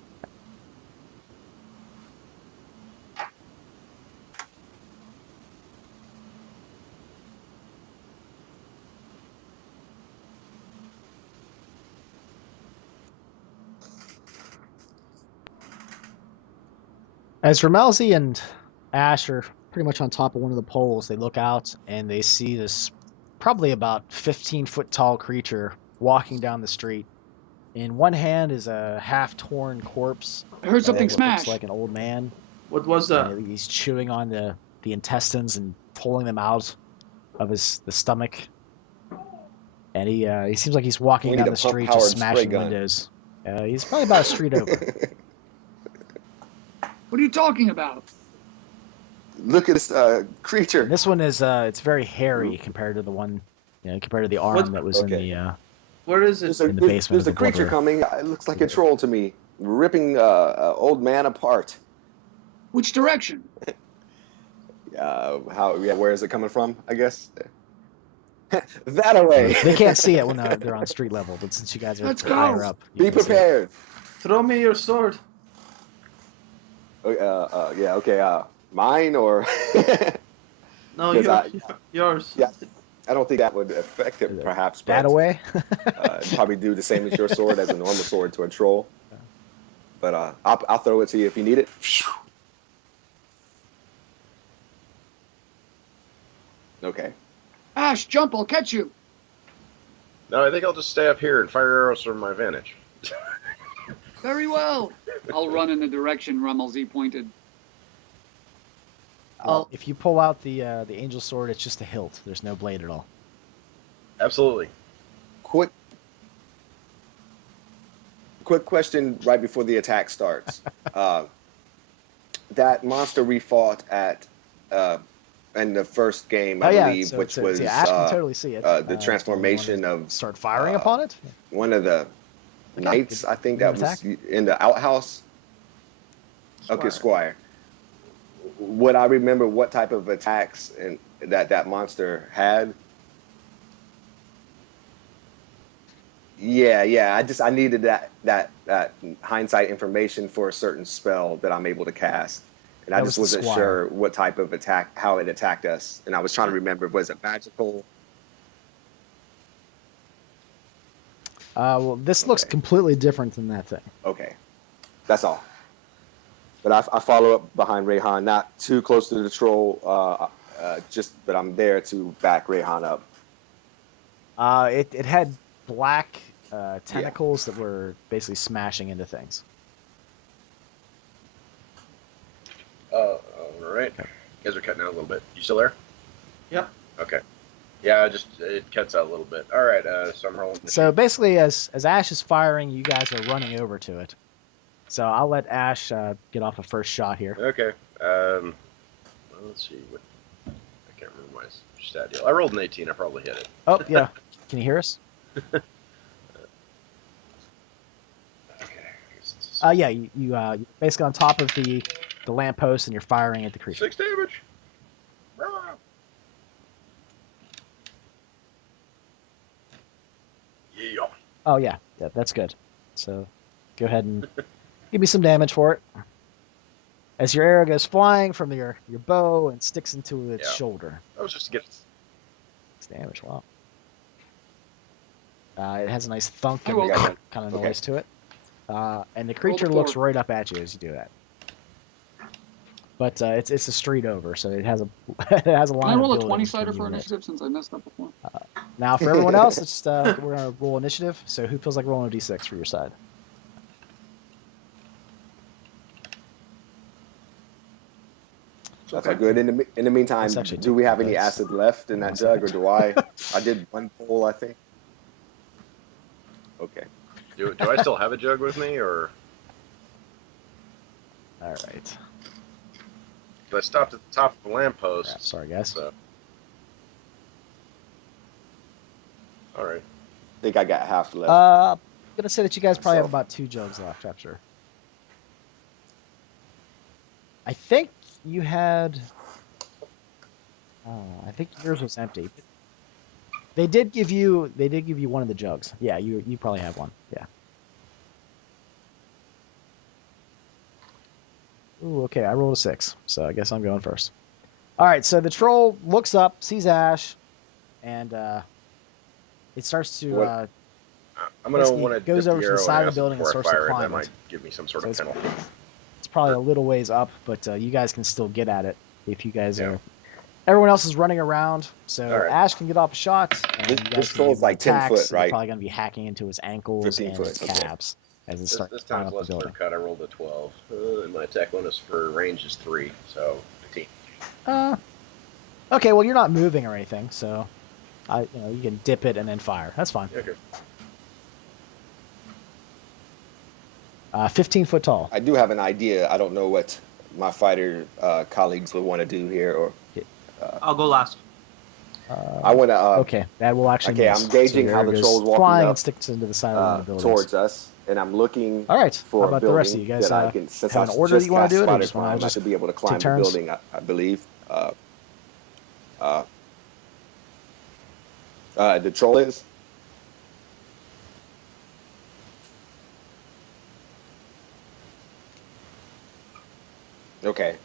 As Ramelzi and Ash are pretty much on top of one of the poles, they look out and they see this probably about 15-foot tall creature walking down the street. In one hand is a half-torn corpse. I heard something That looks smash. like an old man. What was that? And he's chewing on the intestines and pulling them out of the stomach. And he seems like he's walking We down need a the street pump-powered just smashing spray gun. windows. He's probably about a street over. What are you talking about? Look at this creature. And this one is it's very hairy compared to the one, compared to the arm that was in Okay. the. Where is it? in the basement There's of a the creature blubber. coming. It looks like a troll to me, ripping old man apart. Which direction? Where is it coming from? I guess that away. They can't see it when they're on street level, but since you guys are Let's go. higher up, you Be can see it. prepared. Throw me your sword. Yeah. Okay. Mine or No, Because yours. yeah. I don't think that would affect it, perhaps. That but, away. probably do the same as your sword, as a normal sword to a troll. But I'll throw it to you if you need it. Okay. Ash, jump, I'll catch you. No, I think I'll just stay up here and fire arrows from my vantage. Very well. I'll run in the direction Ramelzi pointed. If you pull out the angel sword, it's just a hilt. There's no blade at all. Absolutely. Quick question right before the attack starts. That monster we fought at in the first game, I believe, so which was Ash can totally see it. the transformation do you wanna of start firing upon it. one of the knights, I think You that wanna was in the outhouse. Okay, Squire. Would I remember what type of attacks and that monster had? Yeah. I needed that hindsight information for a certain spell that I'm able to cast, and I That just was the wasn't Squire. sure what type of attack, how it attacked us, and I was trying to remember, was it magical? Well, this looks Okay. completely different than that thing. Okay, that's all. But I follow up behind Rayhan, not too close to the troll, but I'm there to back Rayhan up. It had black tentacles that were basically smashing into things. All right. You guys are cutting out a little bit. You still there? Yeah. Okay. Yeah, it cuts out a little bit. All right. So I'm rolling. So basically, as Ash is firing, you guys are running over to it. So I'll let Ash get off a first shot here. Okay. Well, let's see. I can't remember my stat deal. I rolled an 18. I probably hit it. Oh yeah, can you hear us? Okay. I guess Yeah, you're basically on top of the lamppost and you're firing at the creature. 6 damage. Rah. Yeah. Oh yeah, that's good. So go ahead and give me some damage for it. As your arrow goes flying from your bow and sticks into its Yeah. shoulder. That was just to get. 6 damage, wow. It has a nice thunk I and will- kind of Okay. noise to it. And the creature Roll looks four. right up at you as you do that. But it's a street over, so it has a it has a Can line. I of roll a buildings 20-sider between for you and it. initiative since I messed up before? Now for everyone else, we're gonna roll initiative. So who feels like rolling a d6 for your side? That's Okay. all good. In the meantime, Let's actually do take we have the any dice. acid left in that One jug, or second. do I? I did one pull, I think. Okay. Do I still have a jug with me, or All right. I stopped at the top of the lamppost? Crap, sorry, guys. So. All right. I think I got half left. I'm gonna say that you guys probably have Myself. about 2 jugs left after. I think you had. I think yours was empty. They did give you one of the jugs. Yeah, you probably have one. Yeah. Ooh, okay. I rolled a 6, so I guess I'm going first. All right. So the troll looks up, sees Ash, and it starts to. What? I'm gonna Basically, want to goes dip over the to the arrow side in of the acid building and before I starts to fire it. climb That it. might give me some sort So of penalty. it's probably a little ways up, but you guys can still get at it if you guys Yeah. are. Everyone else is running around, so All right. Ash can get off a shot, and This you guys can troll's give like 10 attacks. foot, You're right? probably going to be hacking into his ankles 15 and foot, his okay. calves as it starts This to climb time's up less the building. clear cut. I rolled a 12. And my attack bonus for range is 3, so 15. Okay, well you're not moving or anything, so you can dip it and then fire. That's fine. Okay. 15 foot tall. I do have an idea. I don't know what my fighter colleagues would want to do here, or I'll go last. I want to. Okay, that will actually Okay, miss. I'm gauging So how the the arrow troll's goes walking flying up, and sticks into the side of one of the buildings. towards us, and I'm looking All right. for How a about building the rest of you guys? that I can. Since have I an order that just you want cast to do it, or spider just want climb, to I just should be able to climb the turns? building. I believe. The troll is. Okay.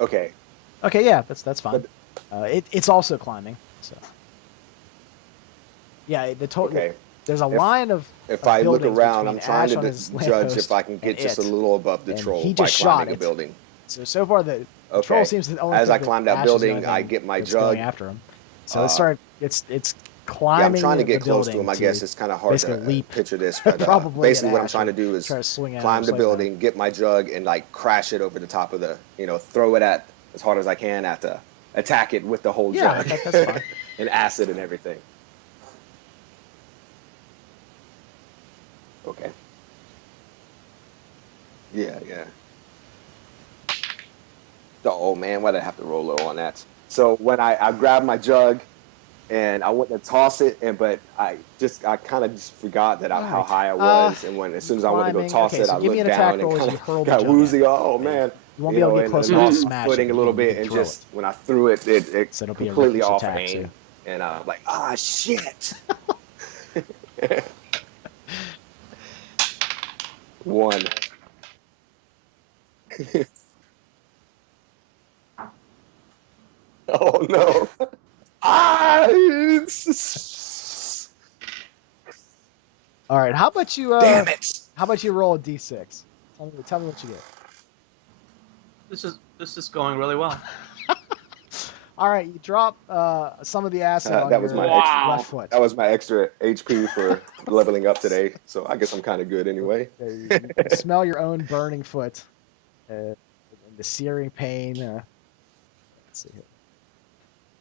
Okay. Okay, yeah, that's fine. But It's also climbing. So yeah, okay. there's a line of If I look buildings around, between I'm trying Ash to on his judge lamppost if I can get and just a it. little above the And troll he by just shot climbing a it. building. So far the troll Okay. seems to only As think I climb that Ash is the building, only I thing get my that's going jug. after him. So it's Yeah, I'm climbing trying to the get close to building him. I to guess it's kind of hard basically to leap picture this, but probably basically at what I'm Ash trying to and do is try to swing at him climb with the a sledgehammer. building, get my jug, and like crash it over the top of the, throw it at as hard as I can at the attack it with the whole Yeah, jug that's fine. and acid and everything. Okay. Yeah, yeah. Oh man, why did I have to roll low on that? So when I grabbed my jug and I went to toss it, but I kind of just forgot that how Alright. high I was, and as soon as I went to go Climbing. toss Okay, it, so I give me looked an attack down and roll as kind you of hurl the got jug woozy. at Oh it. man, You won't be able to get and close enough enough to to lost my smash footing it. a little You bit, can and throw just when I threw it, it So it'll be a completely reckless off attack, aim, too. and I'm like, ah, shit. One. Oh no. Ah! All right, how about you? Damn it! How about you roll a d6? Tell me what you get. This is going really well. All right, you drop some of the acid on That was your my left foot. That was my extra HP for leveling up today, so I guess I'm kind of good anyway. You can smell your own burning foot, and the searing pain. Let's see here.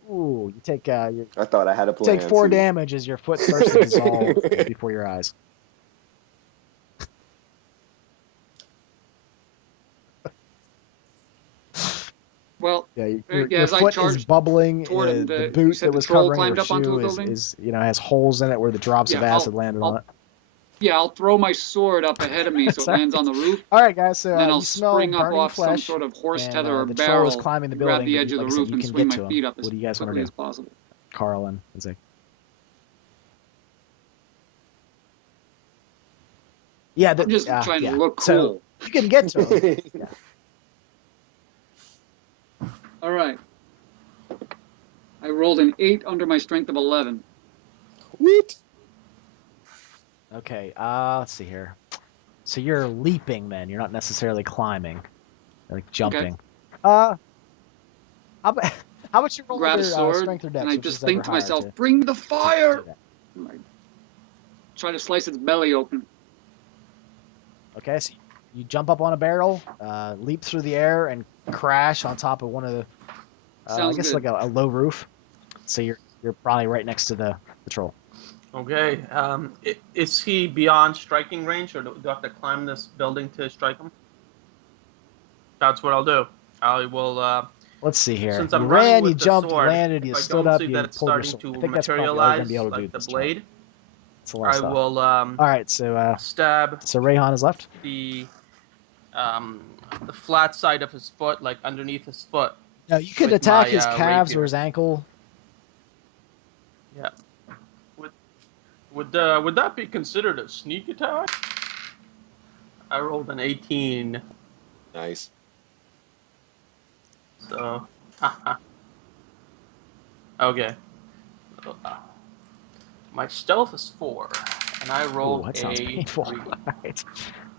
Ooh, you take I thought I had a plan. take 4 too. damage as your foot starts to dissolve before your eyes. Well, Yeah, yeah, your as I foot is charged bubbling. toward him, The you boot said that the was troll covering your climbed up onto shoe a building? is has holes in it where the drops of Yeah, acid landed on it. I'll throw my sword up ahead of me so it Sorry. lands on the roof. All right, guys. So And then I'll you smell spring up burning off some flesh, sort of horse and tether or the troll is barrel, climbing the grab building. the But edge of the like I said, roof you and can swing get my to feet him. up as What do you guys want quickly to as do, possible. Carl and Isaac? Yeah, I'm just trying to look So cool. you can get to him. Yeah. All right. I rolled an 8 under my strength of 11. What? Okay. Let's see here. So you're leaping, then. You're not necessarily climbing, like jumping. How about how about you roll Grab a your sword, strength or dex, and I which just is think ever to higher myself, to bring the do fire! that. And I try to slice its belly open. Okay. So You jump up on a barrel, leap through the air, and crash on top of one of the, I Sounds guess good. like a low roof. So you're probably right next to the troll. Okay. Is he beyond striking range, or do I have to climb this building to strike him? That's what I'll do. I will. Let's see here. Since You I'm running ran, you with the jumped, you sword, landed, you if I stood don't up, see you that it's pulled your starting sword. to I think that's probably all you're gonna be materialize, able to do like the this turn. blade, It's a lot of I stuff. will All right, so stab Rayhan is left. the flat side of his foot, like underneath his foot. No, you could with attack my, his calves rapier. or his ankle. Yeah. Would that be considered a sneak attack? I rolled an 18, Nice. so. Okay. My stealth is 4, and I Ooh, rolled that sounds a painful. 3. All right.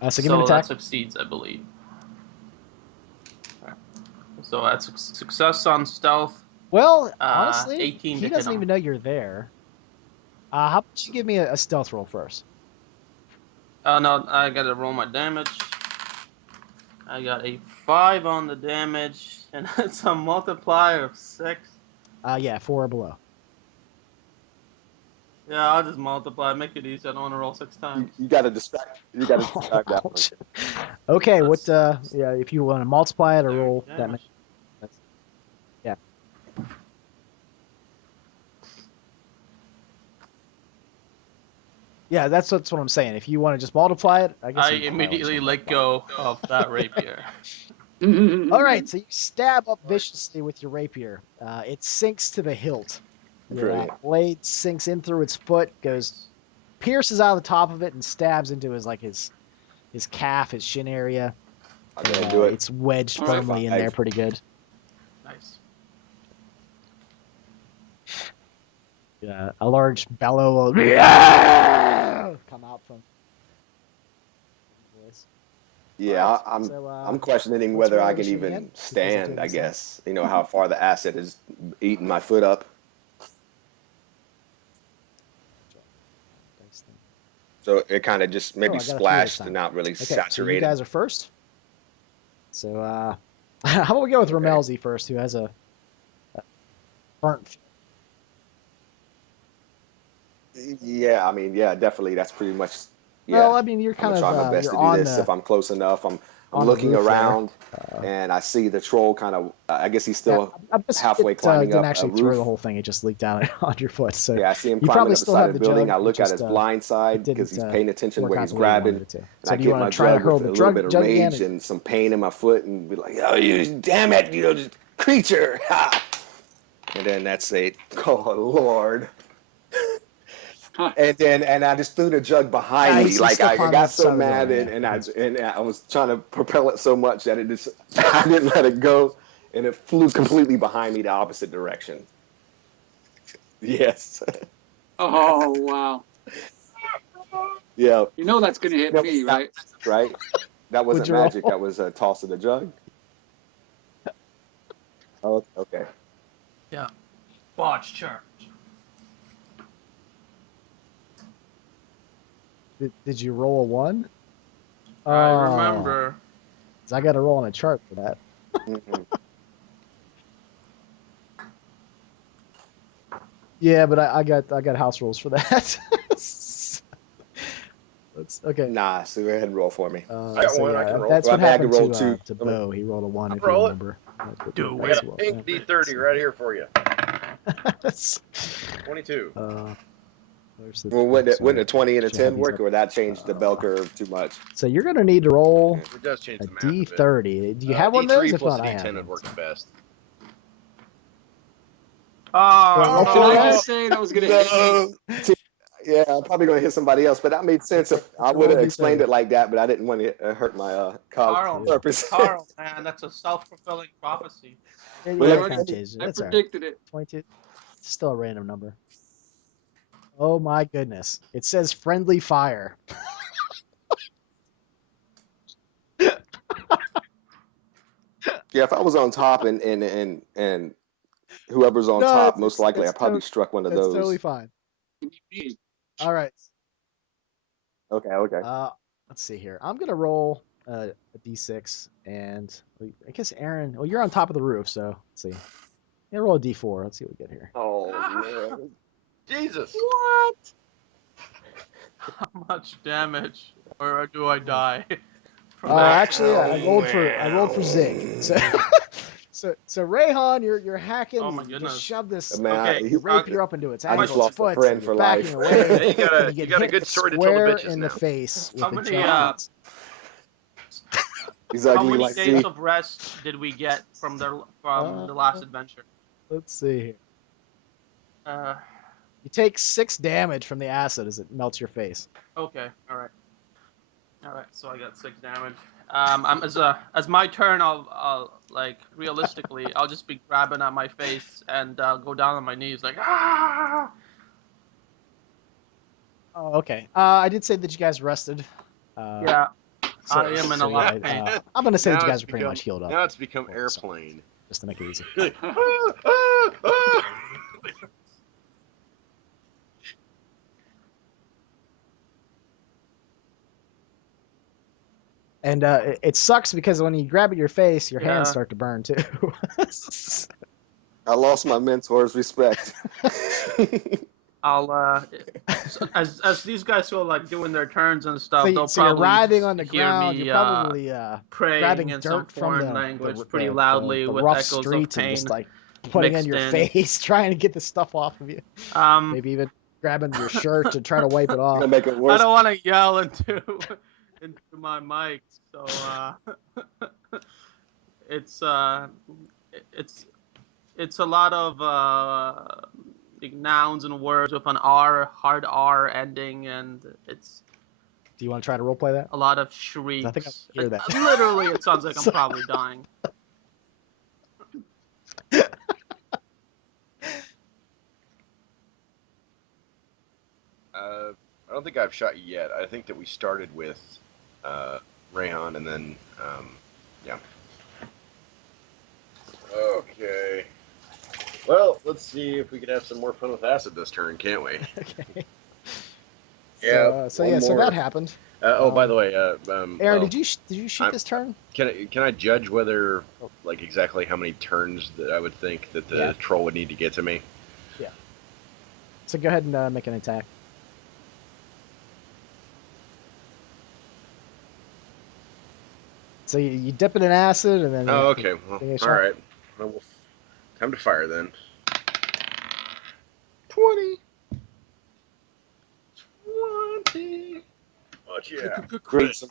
So give me an that attack. succeeds, I believe. Right. So that's a success on stealth. Well, honestly, 18 he to hit doesn't him. even know you're there. How about you give me a stealth roll first? Oh no, I gotta roll my damage. I got a 5 on the damage, and it's a multiplier of 6. Yeah, 4 or below. Yeah, I'll just multiply. Make it easy. I don't want to roll 6 times. You got to describe. You got to describe that one. Ouch. Okay, That's- yeah, if you want to multiply it or roll that damage. many. Yeah. Yeah, that's what I'm saying. If you want to just multiply it, I guess. I immediately let go of that rapier. All right, so you stab up viciously with your rapier. It sinks to the hilt. Your Brilliant. blade sinks in through its foot, pierces out of the top of it, and stabs into his calf, his shin area. I'm gonna do it. It's wedged All right. firmly in there, pretty good. Nice. A large bellow will come out from his voice. Yeah, Alright, I'm so, I'm questioning let's whether roll I the can shooting even again. stand. I This guess you know how far the acid is eating my foot up. dice thing. So it kind of just maybe I got a 3 this splashed time. and not really Okay, so saturated. you guys are first. So how about we go with Ramelzi first, who has a burnt. Yeah, I mean, yeah, definitely. That's pretty much. Yeah, Well, I mean, you're I'm kind gonna try my of best you're to do on this the if I'm close enough. I'm on the looking roof there. around and I see the troll kind of. I guess he's still I'm just halfway climbing didn't up actually a throw roof. the whole thing; it just leaked out on your foot. So Yeah, I see him you climbing probably up the still side have of the the building. jug. I look at his blind side didn't because he's paying attention work where out he's the way you grabbing. wanted it to. And So I do you get my want to try to jug hurl with the a little bit of jug again? rage and some pain in my foot and be like, "Oh, you damn it, you know, just creature!" Ha! And then that's it. Oh Lord. And I just threw the jug behind me. He's Like still I climbing got up the so side of the mad building, and yeah. and I was trying to propel it so much that it just I didn't let it go and it flew completely behind me the opposite direction. Yes. Oh wow! Yeah. You know that's gonna hit That was me, not right? magic, right? That Would wasn't you magic. roll? That was a toss of the jug. Oh, okay. Yeah. Botch charge. Did you roll a 1? I remember. So I got to roll on a chart for that. Mm-mm. Yeah, but I got house rules for that. Let's okay. Nah, so go ahead and roll for me. I got one, I can roll. That's Well, what I had to happened roll to two. Bo. He rolled a 1 I'll if you roll it. remember. Do I it. got a pink D30 right here for you. 22. Well, wouldn't a 20 and a 10 work, or would that change the bell curve too much? So you're gonna need to roll It does change a the math a bit. D30. Do you have one of those? D3 If plus not, a I have D10 would one. work the best. Oh, Can I that? just say that was gonna hit me? No. Yeah, I'm probably going to hit somebody else, but that made sense if I would have explained it like that, but I didn't want to hurt my Carl, purpose. Carl, man, that's a self-fulfilling prophecy. Yeah, Well, yeah, let it me- kind of changes. I That's all right. predicted it. 22. It's still a random number. Oh my goodness! It says friendly fire. Yeah, if I was on top and whoever's on No, top, most likely I it's probably struck one of That's those. totally fine. All right. Okay. Let's see here. I'm gonna roll a d6, and I guess Aaron. Well, you're on top of the roof, so let's see. Yeah, roll a d4. Let's see what we get here. Oh man. Jesus. What? How much damage, or do I die? From Actually, Oh, I rolled for Zig. So Rayhan, you're hacking. Oh my you goodness. just shove this Man, Okay, rapier up into its I ankle, just its lost a foot. friend You're for backing life. away. Hey, and you got a hit good story to tell the square bitches in now. the face with How the many, javelins. He's how ugly many like days me. of rest did we get from the last adventure? Let's see here. Uh, You take 6 damage from the acid as it melts your face. okay, all right. So I got 6 damage. I'm as my turn, I'll like realistically, I'll just be grabbing at my face and go down on my knees like ah. Oh, okay. I did say that you guys rested. Yeah, I am in a lot of pain. I'm gonna say that Now you guys it's are pretty become- much healed up. Now it's become So, airplane. just to make it easy. Like, ah, ah, ah. And it sucks because when you grab at your face, your hands Yeah. start to burn too. I lost my mentor's respect. I'll as these guys go like doing their turns and stuff, they'll So you're probably writhing on the hear ground. me You're probably praying grabbing in some dirt from foreign the language pretty loudly the with rough echoes of streets and pain just like putting in mixed your in. face, trying to get the stuff off of you. Maybe even grabbing your shirt to try to wipe it Gonna off. make it I worse. don't want to yell into my mic, so it's it's a lot of like nouns and words with an hard R ending, and it's Do you want to try to roleplay that? a lot of shrieks. I think I hear that. Literally, it sounds like I'm So- probably dying. I don't think I've shot you yet. I think that we started with Rayhan and then, yeah. Okay. Well, let's see if we can have some more fun with acid this turn, can't we? Okay. Yeah, So one so more. that happened. By the way, Aaron, well, did you shoot I'm- this turn? can I judge whether, like, exactly how many turns that I would think that the Yeah. troll would need to get to me? So go ahead and make an attack. So you dip it in acid and then. Oh, okay. Well, Give me a all shot. right. Well, time to fire then. 20. 20. Oh, yeah. Great.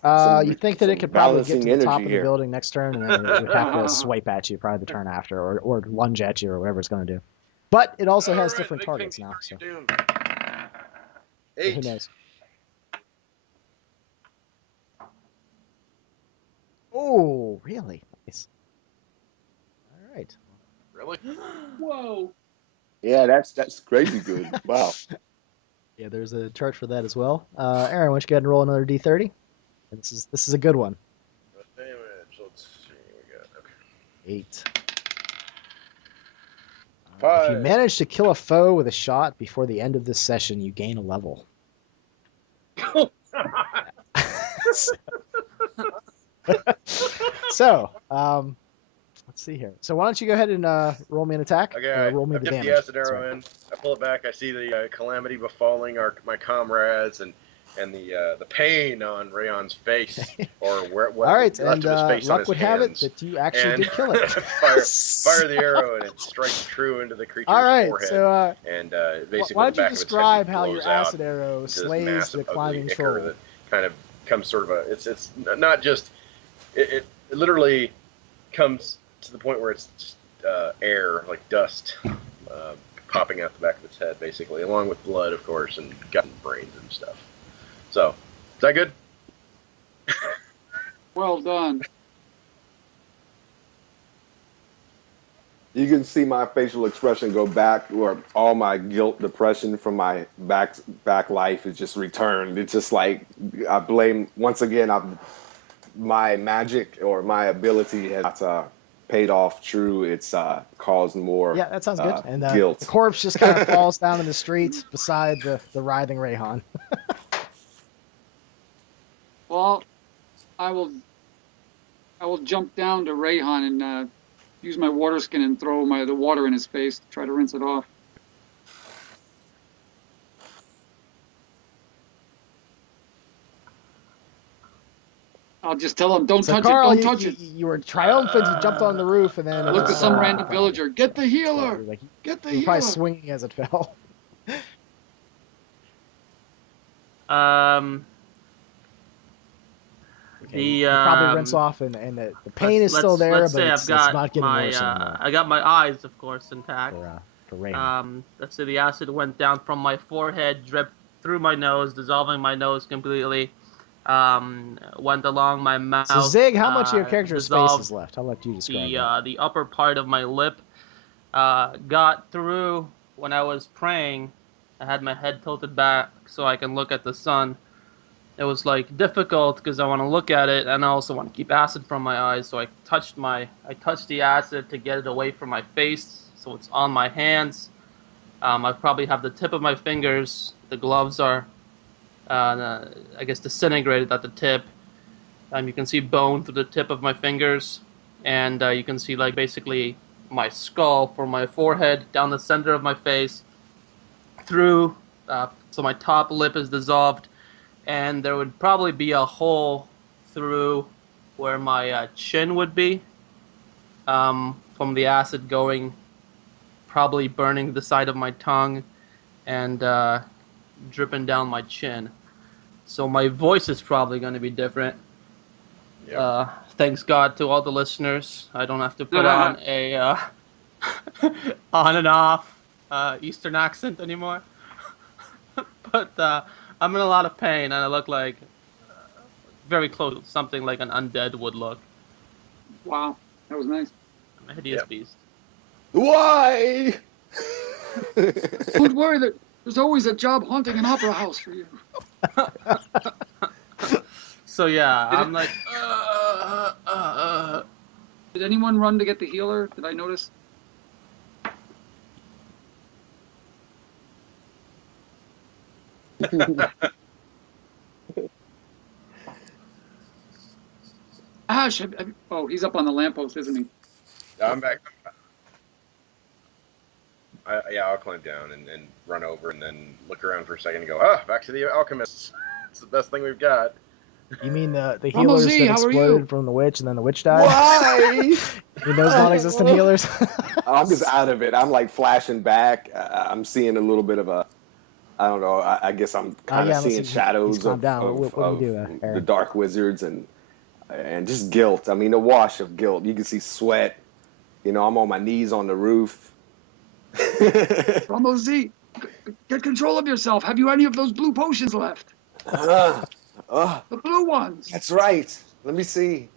You think that it could probably get to the top of the here. building next turn, and then it would have to swipe at you probably the turn after, or lunge at you, or whatever it's going to do. But it also has All right, different big targets things now, are so doomed. who 8. knows? Oh, really? Nice. All right. Really? Whoa. Yeah, that's crazy good. Wow. Yeah, there's a chart for that as well. Aaron, why don't you go ahead and roll another d30? And this is a good one. What damage? Let's see. We got okay. 8. If you 5. manage to kill a foe with a shot before the end of this session, you gain a level. So, let's see here. So why don't you go ahead and roll me an attack? Okay, Roll me I the dip damage. the acid Sorry. arrow in. I pull it back. I see the calamity befalling my comrades and the pain on Rayon's face, or what All right, left and of his face on luck his would have it hands. that you actually And did kill it. fire the arrow, and it strikes true into the creature's All right, forehead. so And basically, why the don't you back of its describe head how blows your acid out arrow into this slays massive, the ugly climbing ichor troll? that kind of comes sort of a. It's not just. It literally comes to the point where it's just air, like dust, popping out the back of its head, basically, along with blood, of course, and gut and brains and stuff. So, is that good? Well done. You can see my facial expression go back, or all my guilt, depression from my back life is just returned. It's just like I blame once again. My magic or my ability has paid off true. It's caused more Yeah, that sounds good. And guilt. the corpse just kind of falls down in the street beside the writhing Rayhan. Well, I will I will jump down to Rayhan and use my water skin and throw the water in his face to try to rinse it off. I'll just tell him, don't So touch Carl, it, don't touch it. you were triumphant. You jumped on the roof, and then it Look to just some fell random off. villager. Get the Yeah, healer! like, Get the you were probably healer! swinging as it fell. Okay, you probably rinse off, and the pain is still there, let's but say it's not getting worse anymore. I got my eyes, of course, intact. For Raymond. Let's say the acid went down from my forehead, dripped through my nose, dissolving my nose completely. Went along my mouth. So Zig, how much of your character's space is dissolved left? I'll let you describe that. the upper part of my lip. Got through when I was praying. I had my head tilted back so I can look at the sun. It was like difficult because I want to look at it and I also want to keep acid from my eyes. So I touched the acid to get it away from my face, so it's on my hands. I probably have the tip of my fingers. The gloves are, I guess, disintegrated at the tip. You can see bone through the tip of my fingers, and you can see like basically my skull from my forehead down the center of my face through. So my top lip is dissolved, and there would probably be a hole through where my chin would be from the acid going, probably burning the side of my tongue and dripping down my chin. So my voice is probably going to be different. Yep. Thanks God to all the listeners. I don't have to put on a on and off Eastern accent anymore. But I'm in a lot of pain, and I look like very close to something like an undead would look. Wow, that was nice. I'm a hideous beast. Why? Don't worry, there's always a job haunting an opera house for you. So yeah, I'm like, Did anyone run to get the healer? Did I notice? Ash, oh, he's up on the lamppost, isn't he? I'm back. I'll climb down and run over and then look around for a second and go, back to the alchemists. It's the best thing we've got. You mean the healers that exploded from the witch and then the witch died? Why? You those non-existent healers? I'm just out of it. I'm like flashing back. I'm seeing a little bit of a, I don't know, I guess I'm kind of seeing shadows of the dark wizards and just guilt. I mean, a wash of guilt. You can see sweat. You know, I'm on my knees on the roof. Rumble Z, get control of yourself. Have you any of those blue potions left? The blue ones. That's right. Let me see.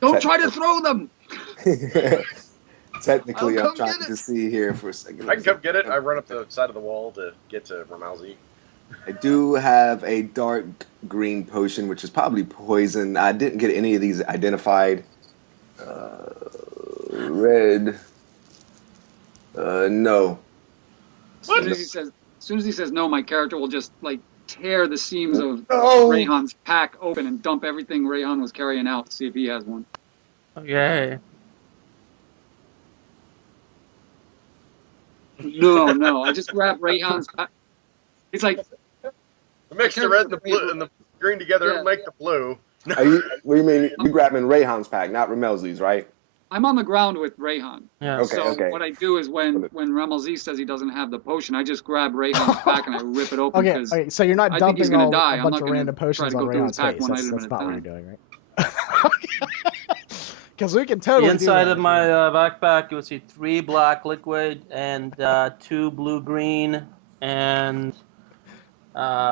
Don't try to throw them. Technically, I'm trying to see here for a second. I can come get it. I run up the side of the wall to get to Ramalzi. I do have a dark green potion, which is probably poison. I didn't get any of these identified. Red. No. As soon as he says no, my character will just like tear the seams of Rayhan's pack open and dump everything Rayhan was carrying out to see if he has one. Okay. No. I just grab Rayhan's pack. It's like mix the red and the blue and the green together and make the blue. What do you mean? You grabbing Rayhan's pack, not Ramelzi's, right? I'm on the ground with Rayhan. Yeah. Okay. What I do is when Ramalzi says he doesn't have the potion, I just grab Rayhan's pack and I rip it open. Okay. So you're not dumping a bunch of random potions on Rayhan's face. That's not what you're doing, right? Because we can totally. The inside of my backpack, you would see 3 black liquid and 2 blue green, and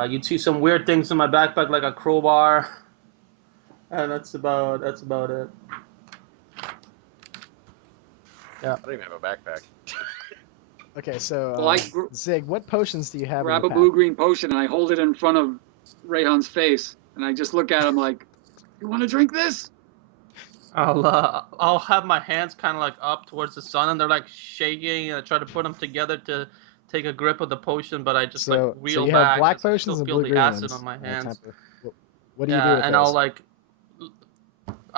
you'd see some weird things in my backpack like a crowbar, and that's about it. Yeah. I don't even have a backpack. Okay, so Zig, what potions do you have? Grab a blue-green potion and I hold it in front of Rayhan's face, and I just look at him like, "You want to drink this?" I'll have my hands kind of like up towards the sun, and they're like shaking, and I try to put them together to take a grip of the potion, but I just reel back. So you have black potions and feel blue the acid ones. on my hands. What do you do with and those? I'll like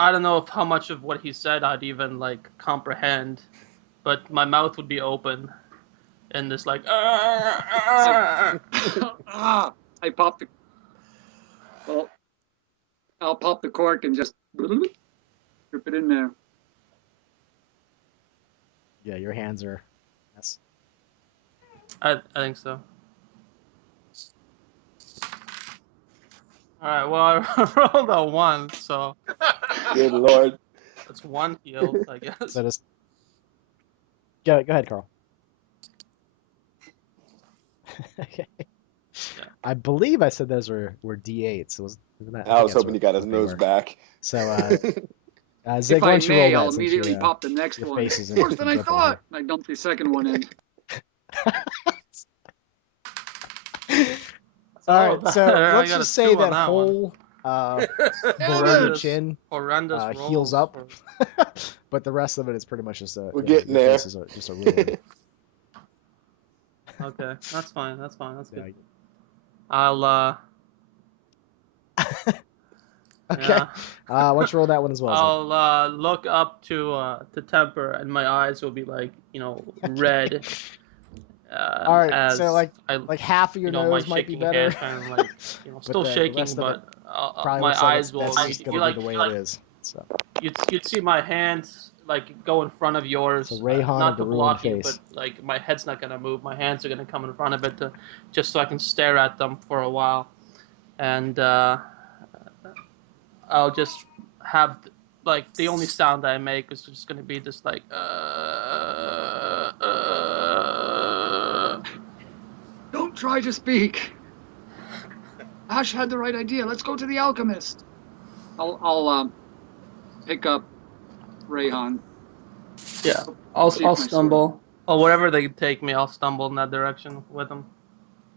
I don't know if how much of what he said I'd even like comprehend, but my mouth would be open, and this like. I popped the. Well, I'll pop the cork and just drip it in there. Yeah, your hands are. Yes. I think so. All right. Well, I rolled a 1, so Good Lord. that's 1 healed, I guess. So just go ahead, Carl. Okay. Yeah. I believe I said those were D8s. So isn't that, I was think that's hoping he got his what they nose were. back. So, Zig, If why I don't you roll may, I'll that since immediately you, pop the next your one. face is Worse than I dripping thought. I dumped the second one in. All right, so I let's got a just say 2 on that that one. whole below the Horrendous. chin Horrendous heals rolls up, for- but the rest of it is pretty much just We're getting your there. face is just a ruin. Okay, that's fine. That's fine. That's good. Yeah. I'll Okay. yeah. Why don't you roll that one as well? Zig? I'll look up to Temper, and my eyes will be like red. All right, As so I like half of your my nose might be shaking better, hand kind of like but still the shaking, rest of it but probably my looks like eyes will that's just immediately gonna be the way it is. So you'd see my hands like go in front of yours, So Rayhan not of to the ruined block you, but face. like my head's not gonna move. My hands are gonna come in front of it just so I can stare at them for a while, and I'll just have like the only sound I make is just gonna be this like. Don't try to speak. Ash had the right idea. Let's go to the alchemist. I'll pick up Rayhan. Yeah, I'll See if my sword- stumble. Or wherever they take me, I'll stumble in that direction with them.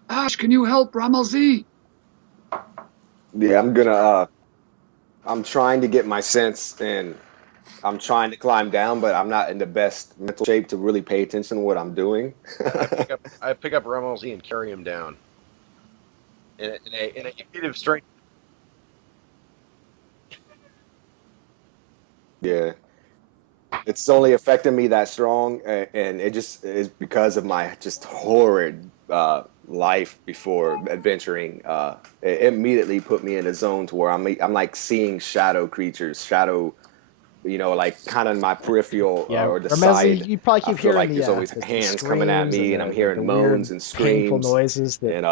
Ash, can you help Ramalzi? Yeah, I'm trying to get my sense and I'm trying to climb down, but I'm not in the best mental shape to really pay attention to what I'm doing. I pick up Rommel and carry him down. In a unit of strength. Yeah. It's only affecting me that strong, and it just is because of my just horrid life before adventuring. It immediately put me in a zone to where I'm like seeing shadow creatures, like kind of my peripheral Yeah, or the Ramezi, side. you probably I keep feel hearing like there's always the hands coming at screams and me, and I'm the hearing moans weird, and painful screams. noises that And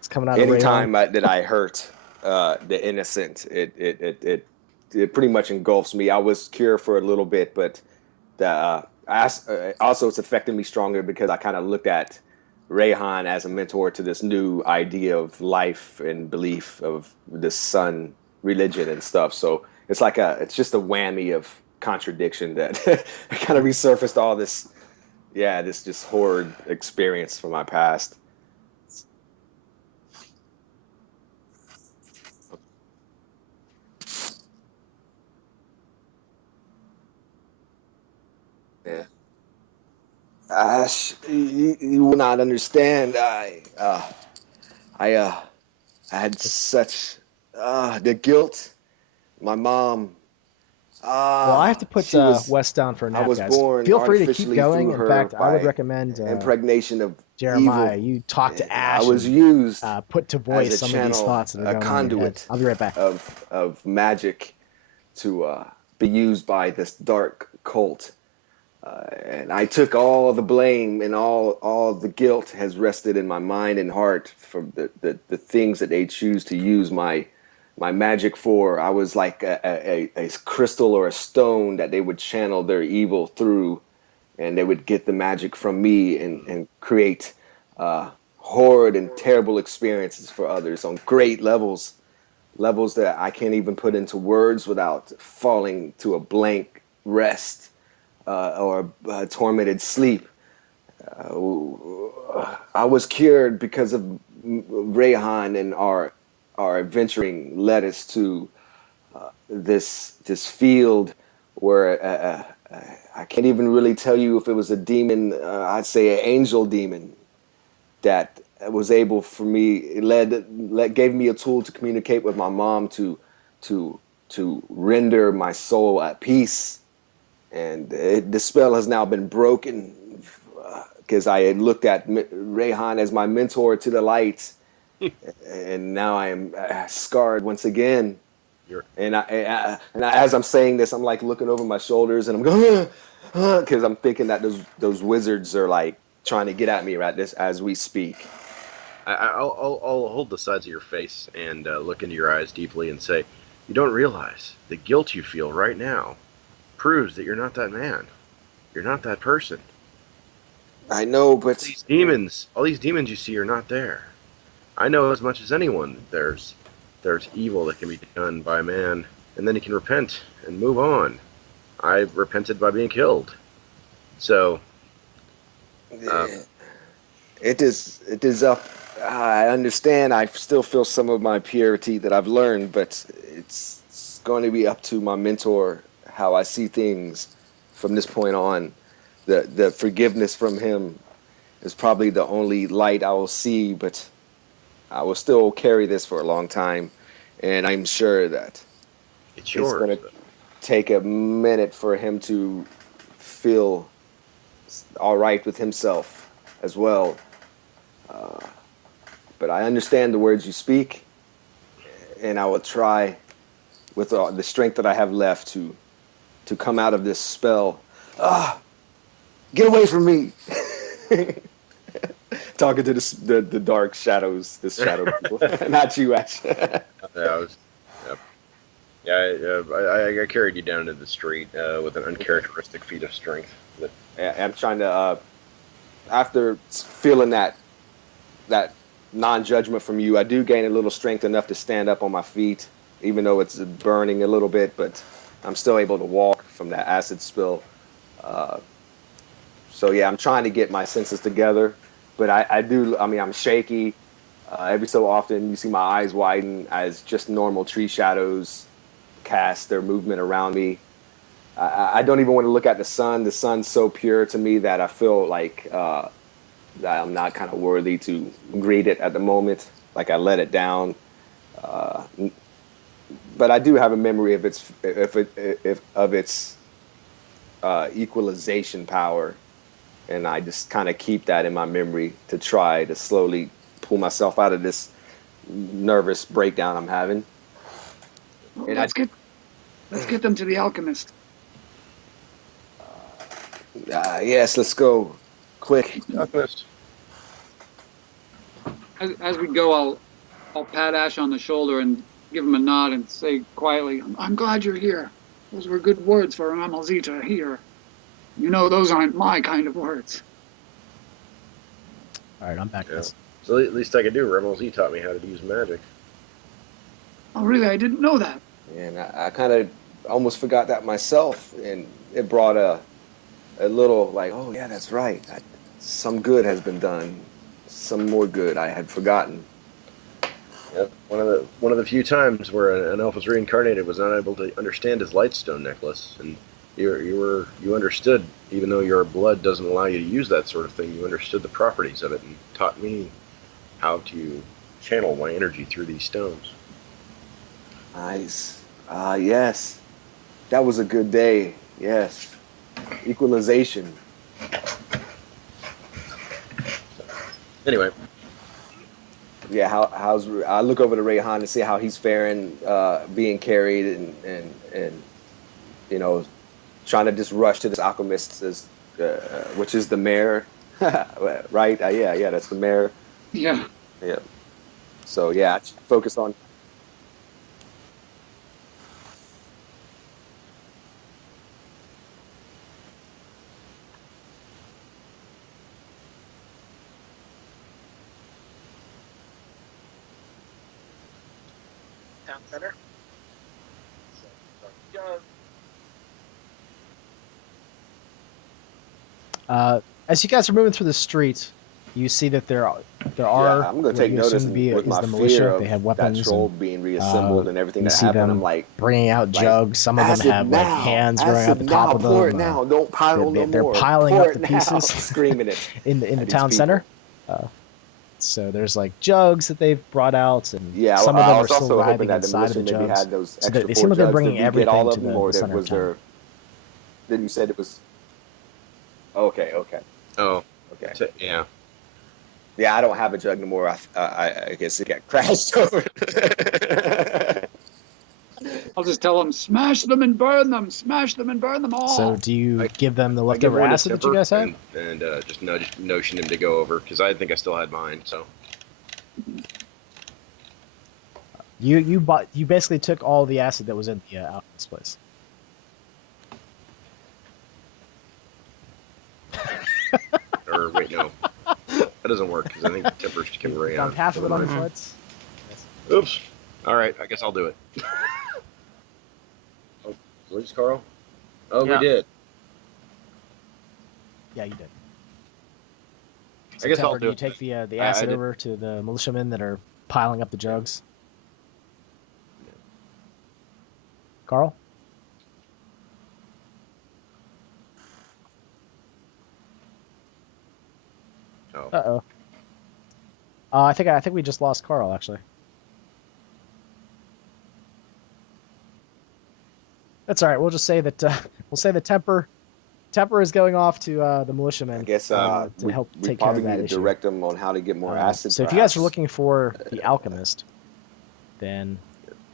is coming out of anytime Rayhan. that I hurt the innocent, it pretty much engulfs me. I was cured for a little bit, but also it's affecting me stronger because I kind of looked at Rayhan as a mentor to this new idea of life and belief of the sun religion and stuff. So it's just a whammy of contradiction that kind of resurfaced all this, this just horrid experience from my past. Yeah. You will not understand. I had such the guilt. My mom, Well, I have to put she was. Wes down for a I nap, was guys. born Feel free to keep artificially going. through In her fact, I would by recommend impregnation of Jeremiah, evil. you talk to I Ash was and used put to as voice a some of these channel, thoughts that are a going on in your head. conduit I'll be right back. of magic to be used by this dark cult. And I took all the blame, and all the guilt has rested in my mind and heart for the things that they choose to use my magic for. I was like a crystal or a stone that they would channel their evil through, and they would get the magic from me and create horrid and terrible experiences for others on great levels that I can't even put into words without falling to a blank rest or tormented sleep. I was cured because of Rayhan, and our adventuring led us to this field where I can't even really tell you if it was a demon. I'd say an angel demon that was able for me gave me a tool to communicate with my mom to to render my soul at peace. And the spell has now been broken because I had looked at Rayhan as my mentor to the light, and now I am scarred once again. As I'm saying this, I'm like looking over my shoulders, and I'm going, because I'm thinking that those wizards are like trying to get at me right this as we speak. I'll hold the sides of your face and look into your eyes deeply and say, you don't realize the guilt you feel right now proves that you're not that man. You're not that person. I know, but All these demons you see are not there. I know as much as anyone that there's evil that can be done by man, and then he can repent and move on. I repented by being killed. So it is up. I understand. I still feel some of my purity that I've learned, but it's going to be up to my mentor how I see things from this point on. The forgiveness from him is probably the only light I will see, but I will still carry this for a long time, and I'm sure that it's yours. Going to take a minute for him to feel all right with himself as well. But I understand the words you speak, and I will try with the strength that I have left to come out of this spell. Get away from me! Talking to the dark shadows, the shadow people, not you, Ash. I carried you down to the street with an uncharacteristic feat of strength. I'm trying to, after feeling that non-judgment from you, I do gain a little strength enough to stand up on my feet, even though it's burning a little bit, but I'm still able to walk from that acid spill. So yeah, I'm trying to get my senses together, but I'm shaky. Every so often you see my eyes widen as just normal tree shadows cast their movement around me. I don't even want to look at the sun. The sun's so pure to me that I feel like that I'm not kind of worthy to greet it at the moment. Like I let it down. But I do have a memory of its equalization power, and I just kind of keep that in my memory to try to slowly pull myself out of this nervous breakdown I'm having. Well, let's get them to the alchemist. Yes, let's go. Quick. Alchemist. As we go, I'll pat Ash on the shoulder and give him a nod and say quietly, I'm glad you're here. Those were good words for an Amalzi to hear. You know, those aren't my kind of words. All right, I'm back. Yeah. So at least I could do. Ramalzi taught me how to use magic. Oh, really? I didn't know that. And I kind of almost forgot that myself, and it brought a little like, oh yeah, that's right. Some good has been done. Some more good I had forgotten. Yep. One of the few times where an elf was reincarnated was not able to understand his lightstone necklace, and you understood, even though your blood doesn't allow you to use that sort of thing. You understood the properties of it and taught me how to channel my energy through these stones. Nice. Yes. That was a good day. Yes. Equalization. Anyway. Yeah, how's I look over to Rayhan and see how he's faring, being carried and you know, trying to just rush to this alchemist, which is the mayor, right? Yeah, that's the mayor. Yeah. Yeah. So yeah, focus on. Town center. As you guys are moving through the street, you see that there are Yeah, I'm gonna take notice with my the fear militia. of They have that weapons troll and being reassembled and everything you that see happened. them I'm like bringing out jugs. Some of them acid have now, like hands growing out the acid top now, of pour it them. now, don't pile no They're more. piling Pour up it the now. pieces Screaming it in the at these town people. center. So there's like jugs that they've brought out, and Yeah, some of I them are was still also hoping writing that the inside of the militia maybe jugs. had those So extra they four seem like they're jugs. Did bringing we get all everything of to them, the or center of was town. there? Then you said it was. Okay, okay, Oh, okay. yeah. Yeah, I don't have a jug no more. I guess it got crashed over. I'll just tell them, smash them and burn them, smash them and burn them all. So do you give them the I give leftover one to acid that you Tipper guys have? and just notion him to go over because I think I still had mine. So You basically took all the acid that was in the alchemist place. or wait, no, that doesn't work because I think Tipper can You ray found on. half of it on Never your mind. foot. Oops. All right, I guess I'll do it. Oh, where's Carl? Oh, Yeah. we did. Yeah, you did. I guess I'll Temper, do you it. take the I acid did. over to the militiamen that are piling up the jugs? Carl? Oh. Uh-oh. I think we just lost Carl, actually. That's all right. We'll just say that Temper is going off to the militiamen I guess to we help take care probably of need that to issue. direct them on how to get more acid. So if you guys are perhaps. looking for the alchemist, then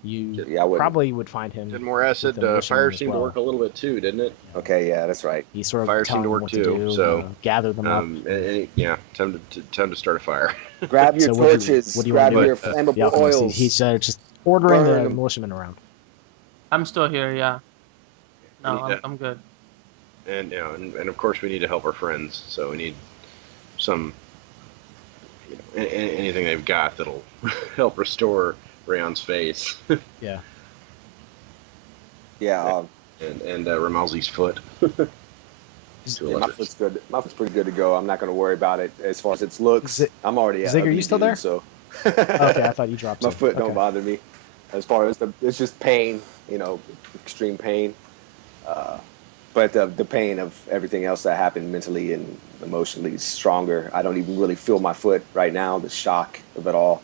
you Yeah, I wouldn't. probably would find him. Did more acid. with the militiamen Fire as seemed to well. work a little bit too, didn't it? Okay, yeah, that's right. He's sort of Fire telling seemed to them work what too, to do, so, gather them up. Yeah, time to start a fire. Grab your So what do you- torches. what do you Grab wanna do your with the flammable The alchemist, oils. he's just ordering Burn the them. militiamen around. I'm still here. Yeah. No, need I'm good. And and of course we need to help our friends, so we need some, anything they've got that'll help restore Rayon's face Yeah. Yeah, and Ramalzi's foot. To a yeah, my lesser foot's good. My foot's pretty good to go. I'm not going to worry about it as far as its looks. I'm already Zig, are ugly you still dude, there? So Okay, I thought you dropped. my too. foot don't Okay. bother me. As far as it's just pain, extreme pain. But the pain of everything else that happened mentally and emotionally is stronger. I don't even really feel my foot right now. The shock of it all.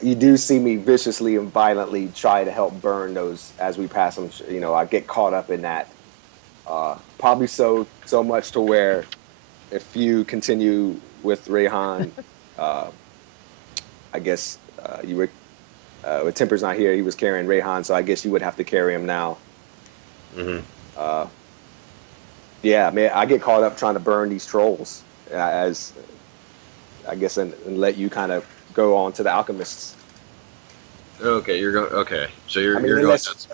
You do see me viciously and violently try to help burn those as we pass them. I get caught up in that. Probably so much to where if you continue with Rayhan, I guess you were with Temper's not here. He was carrying Rayhan, so I guess you would have to carry him now. Mm-hmm. Yeah, man, I get caught up trying to burn these trolls, as I guess, and let you kind of go on to the alchemists. Okay, you're going. Okay, so you're going unless-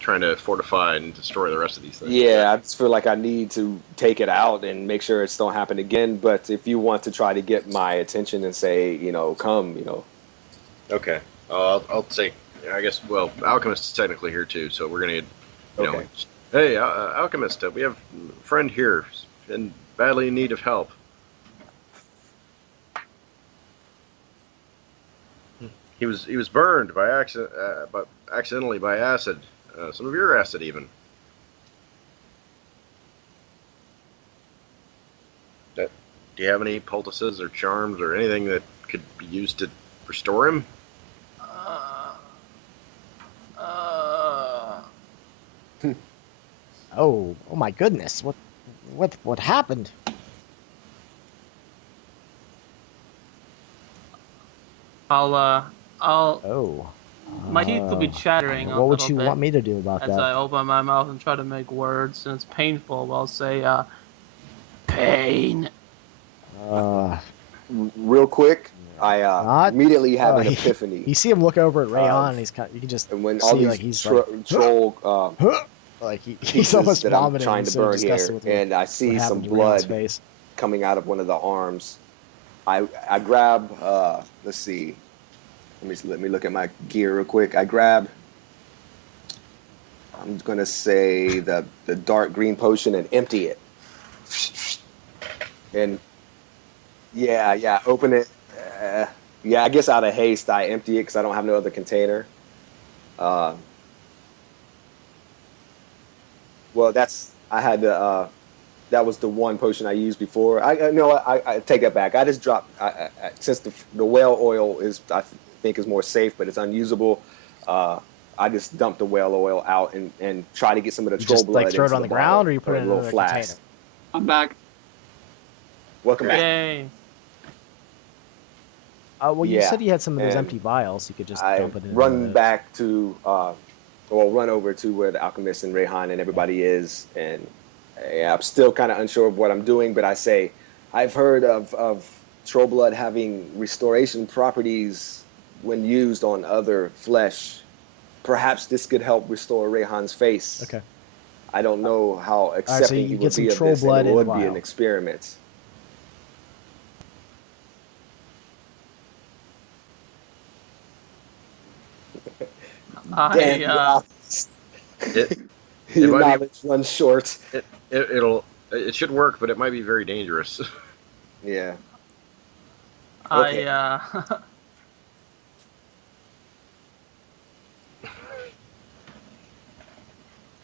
trying to fortify and destroy the rest of these things. Yeah, I just feel like I need to take it out and make sure it's don't happen again. But if you want to try to get my attention and say, come, Okay. I'll take. I guess. Well, Alchemist is technically here too, so we're gonna. Okay. Hey, Alchemist, we have a friend here in badly in need of help. He was burned by accident, but accidentally by acid. Some of your acid even. Do you have any poultices or charms or anything that could be used to restore him? Oh my goodness! What happened? I'll. Oh. My teeth will be chattering a What would little you bit want me to do about as that? I open my mouth and try to make words, and it's painful. I'll say, pain. Real quick, I Not- immediately have an he- epiphany. You see him look over at Rayon, and you can just And when see all these like he's troll like he's pieces almost that I'm vomiting. trying He's to so burn here, disgusted with what and I see some happened to Rayon's blood face. coming out of one of the arms. I grab. Let's see. Let me look at my gear real quick. I grab. I'm gonna say the dark green potion and empty it. And yeah, open it. Yeah, I guess out of haste I empty it because I don't have no other container. Well, I had to that was the one potion I used before. I take it back. I just dropped since the whale oil is I think is more safe, but it's unusable. I just dumped the whale oil out and try to get some of the You troll just blood like throw it into on the the ground, bottle or you put or it a in little another flask. container? I'm back. Welcome back. Yay! Well, you Yeah, said you had some of those and empty vials. You could just I dump it in. run back to, run over to where the alchemist and Rayhan and everybody is, and I'm still kind of unsure of what I'm doing. But I say, I've heard of troll blood having restoration properties when used on other flesh. Perhaps this could help restore Rayhan's face. Okay. I don't know how accepting you he get would some be of troll this, blood and it in a would be an vial. experiment. Damn, I It your might be knowledge runs short. it should work, but it might be very dangerous. Yeah. Okay. I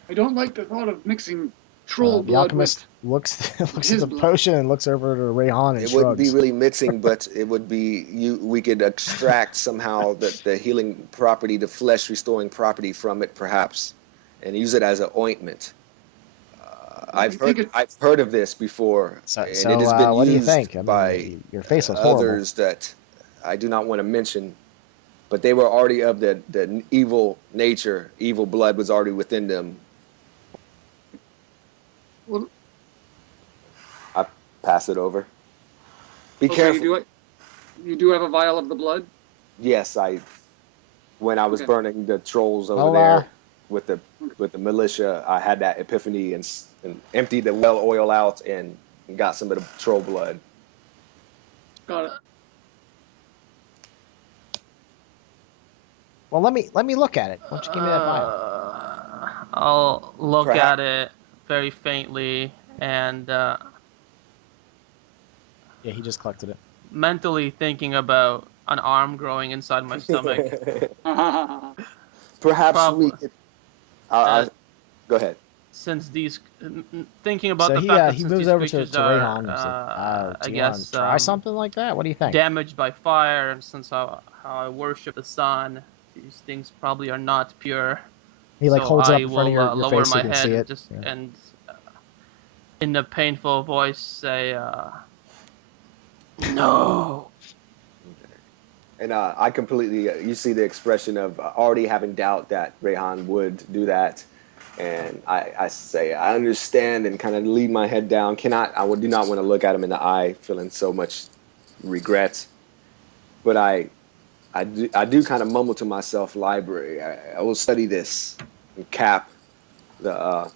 I don't like the thought of mixing troll The blood alchemist looks at his the blood. potion and looks over to Rayhan and It shrugs. wouldn't be really mixing, but it would be we could extract somehow the healing property, the flesh restoring property from it, perhaps, and use it as an ointment. I've heard of this before, So, and it has been what do you used think? I mean, by your face was horrible. others that I do not want to mention, but they were already of the evil nature. Evil blood was already within them. Well, I pass it over. Be okay, careful. you do have a vial of the blood? Yes, when I was Okay. burning the trolls over Well, there with the militia, I had that epiphany and emptied the well oil out and got some of the troll blood. Got it. Well, let me look at it. Why don't you give me that vial? I'll look Perhaps- at it very faintly and Yeah, he just collected it. mentally thinking about an arm growing inside my stomach. Perhaps we Prob- could. Uh, Go ahead. Since thinking about So the he fact that he since moves these over to creatures Rayhan and are, says, I "Do you guess, want to try something like that? What do you think?" damaged by fire, and since how I worship the sun, these things probably are not pure. He like So holds it I up in front of will your lower face so my you can head see and it. just Yeah. and in a painful voice say, "No." And I completely, you see the expression of already having doubt that Rayhan would do that. And I say, I understand, and kind of leave my head down. Do not want to look at him in the eye, feeling so much regret. But I do kind of mumble to myself, library. I will study this and cap the,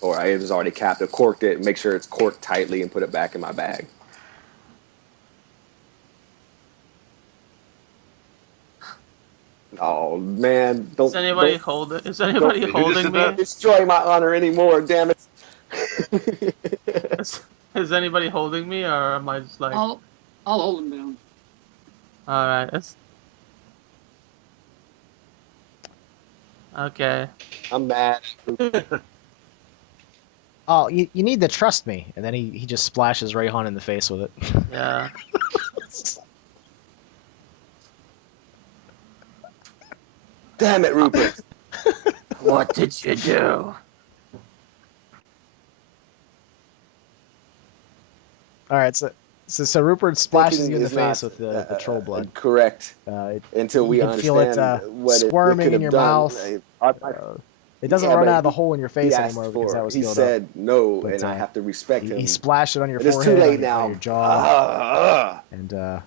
or it was already capped, corked it, make sure it's corked tightly and put it back in my bag. Oh man! Is anybody holding me? Destroy my honor anymore, damn it! Is anybody holding me, or am I just like? I'll hold him down. All right. Okay. I'm mad. Oh, you need to trust me. And then he just splashes Rayhan in the face with it. Yeah. Damn it, Rupert! What did you do? All right, so Rupert splashes you in the Thinking face is with not, the troll blood. Correct. You Until we can feel it, understand what it squirming could in have your done. mouth. It doesn't Yeah, run but out of the hole in your face he asked anymore because that was he filled said up. no, But, and I have to respect him. He splashed it on your But it's forehead, too late on now. your jaw, and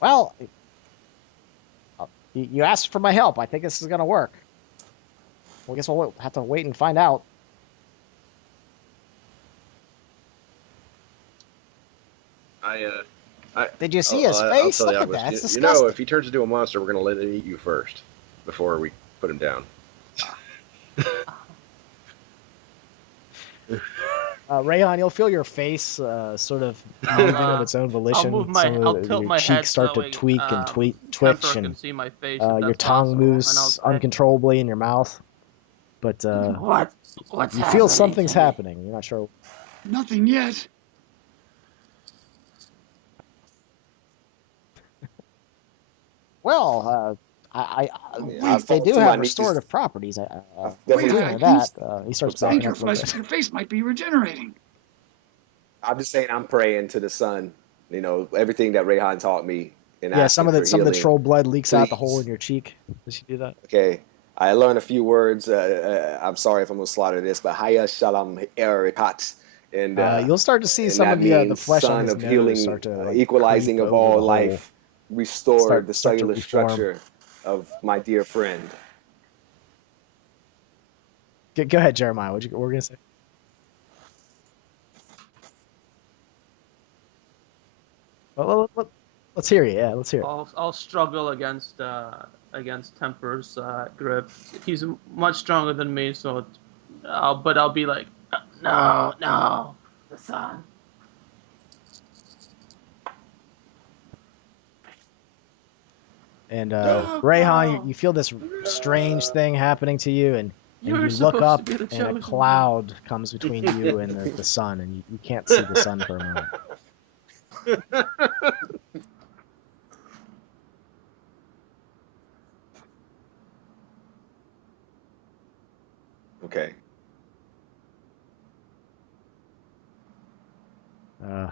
well, you asked for my help. I think this is gonna work. Well, I guess we'll have to wait and find out. Did you see his face? I'll tell Look you, at that. It's you know, disgusting. if he turns into a monster, we're gonna let him eat you first before we put him down. Rayhan, you'll feel your face sort of moving of its own volition. I'll tilt my cheeks head start so to tweak and twitch, Emperor can and see my face, if your that's tongue possible, and moves I'll say, uncontrollably in your mouth. but What's you happening feel something's to me? happening. You're not sure. Nothing yet. Well, mean, they fall do to my have knees. restorative properties. I've I definitely- do Wait, know I that. can He starts sorry. backing up a little bit. Your face might be regenerating. I'm just saying, I'm praying to the sun. You know, everything that Rayhan taught me, and Yeah, some of the healing. troll blood leaks out the hole Please. in your cheek. Does she do that? Okay, I learned a few words. I'm sorry if I'm gonna slaughter this, but Haya Shalom Erikat, and You'll start to see and some that of the means flesh on son his of nose healing, start to like equalizing creep of over all the hole. life, restore the Start to cellular reform. structure of my dear friend. Go ahead, Jeremiah. What were gonna say? Well, let's hear you. Yeah, let's hear it. I'll struggle against Temper's grip. He's much stronger than me, so I'll be like, no, the sun. And No, Rayhan, you feel this strange thing happening to you, and You're you look supposed up, to be the and a chosen one. cloud comes between you and the sun, and you can't see the sun for a moment. Okay.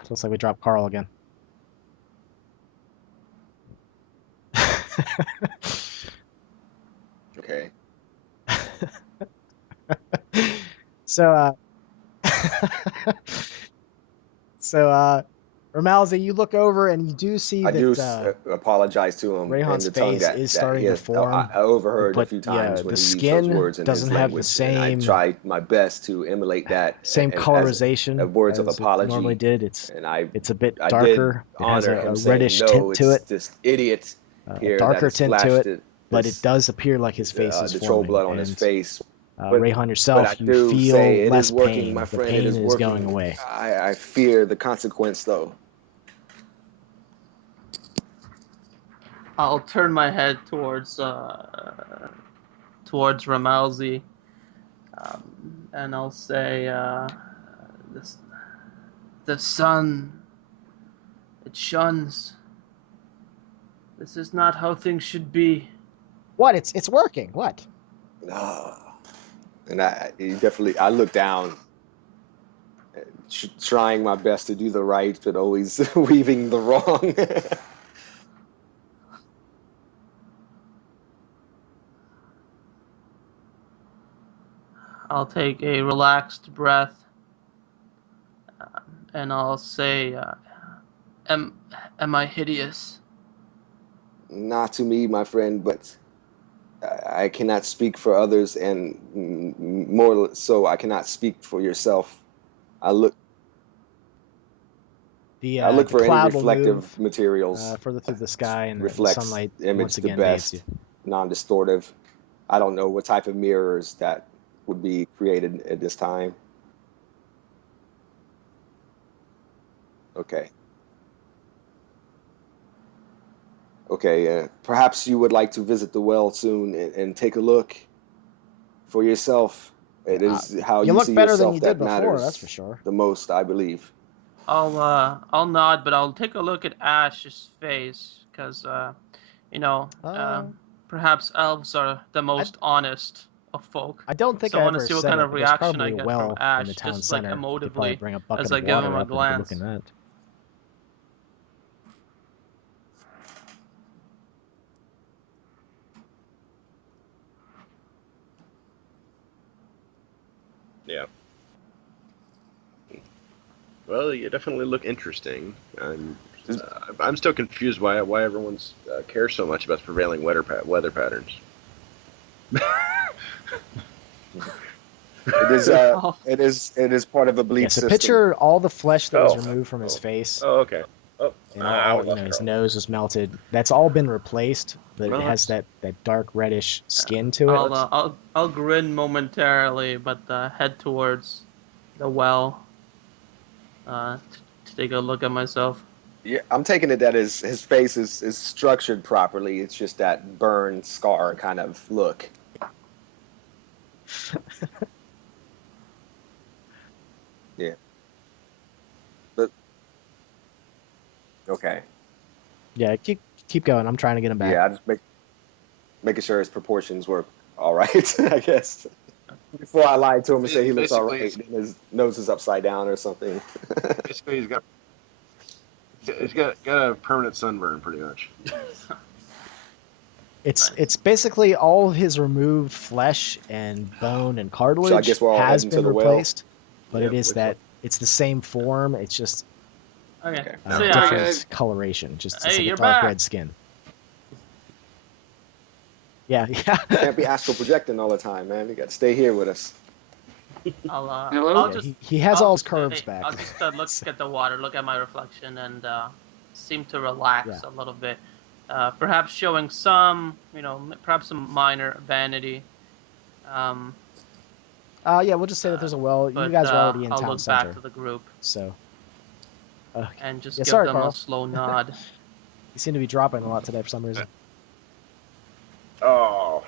Looks like we dropped Carl again. Okay. So, Ramalzi, you look over and you do see I do that apologize to him in Rayhan's the tongue face that is that starting he to has. form, I overheard a but few times when the he used skin those words in his doesn't have the language, same and I tried my best to emulate that same as colorization words of as it normally apology. did. It's And a bit I darker. did It has honor a him saying, reddish no, tint to it's it, this idiot a here that darker has tint to splashed it, but it does appear like his face is the troll forming. blood on his And face. Rayhan But I yourself, you do say feel it less is working, pain. my The friend. It pain is is working. going away. I fear the consequence, though. I'll turn my head towards Ramalzi, and I'll say, the sun, it shuns. This is not how things should be. What? It's working. What? And I look down, trying my best to do the right, but always weaving the wrong. I'll take a relaxed breath, and I'll say, am I hideous? Not to me, my friend, but I cannot speak for others, and more so, I cannot speak for yourself. I look The for any cloud will reflective move materials, further through the sky, and the reflects sunlight image once the again bathes you. best, non-distortive. I don't know what type of mirrors that would be created at this time. Okay. Okay, perhaps you would like to visit the well soon and take a look for yourself. It is how You you look see better than yourself you that did before, matters that's for sure. the most, I believe. I'll nod, but I'll take a look at Ash's face, because perhaps elves are the most honest of folk. I don't think So I I want to ever see what said kind it, of but there's reaction I probably a get well from Ash, in the town just like center. You could probably emotively, bring a bucket as I of give water him a up and you could look glance. in that. Yeah. Well, you definitely look interesting. I'm still confused why everyone's cares so much about prevailing weather patterns. It is part of a belief Yeah, so system. picture all the flesh that was Oh. removed from his face, Oh, okay. Oh, and I all would love to his know. nose was melted. That's all been replaced, but Well, it has that dark reddish skin to it. I'll grin momentarily, but head towards the well to take a look at myself. Yeah, I'm taking it that his face is structured properly. It's just that burn scar kind of look. Yeah. But okay. Yeah, keep going. I'm trying to get him back. Yeah, I just making sure his proportions work all right, I guess. Before I lied to him and say he looks all Basically, right, then his nose is upside down or something. basically he's got a permanent sunburn, pretty much. It's Nice. it's basically all of his removed flesh and bone and So I cartilage guess we're all has heading to been the well. replaced, but Yeah, it is looks like- that it's the same form. It's just Okay. Okay. So Okay, yeah, different guys. coloration. Just it's Hey, like a you're dark back. red skin. Yeah, yeah. Can't be astral projecting all the time, man. You got to stay here with us. I'll Hello? Yeah, just he has I'll all his just- curves hey, back. I'll just look at the water, look at my reflection, and seem to relax Yeah. a little bit. Perhaps showing some, perhaps some minor vanity. Um, Yeah, we'll just say that there's a well. You but guys are already in I'll town look back center, to the group so. and just Yeah, give sorry, them a Carl. slow nod. You seem to be dropping a lot today for some reason. Oh,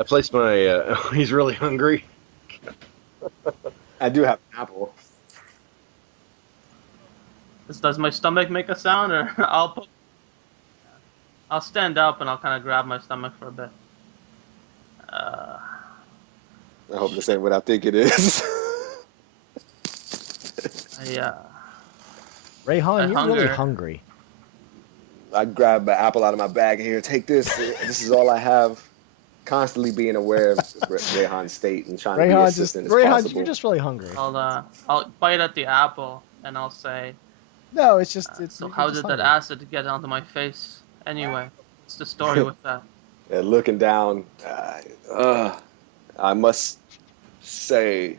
I placed my. He's really hungry. I do have an apple. Does my stomach make a sound, or I'll stand up and I'll kind of grab my stomach for a bit. I hope this ain't what I think it is. I Rayhan, you're really hunger. hungry. I grab an apple out of my bag here. Take this. This is all I have. Constantly being aware of Rayhan's state and trying to be assistant as possible. you're just really hungry. I'll bite at the apple and I'll say, No, it's just it's. so you're how just did that hungry. acid get onto my face anyway? What's the story with that? Looking down, I must say,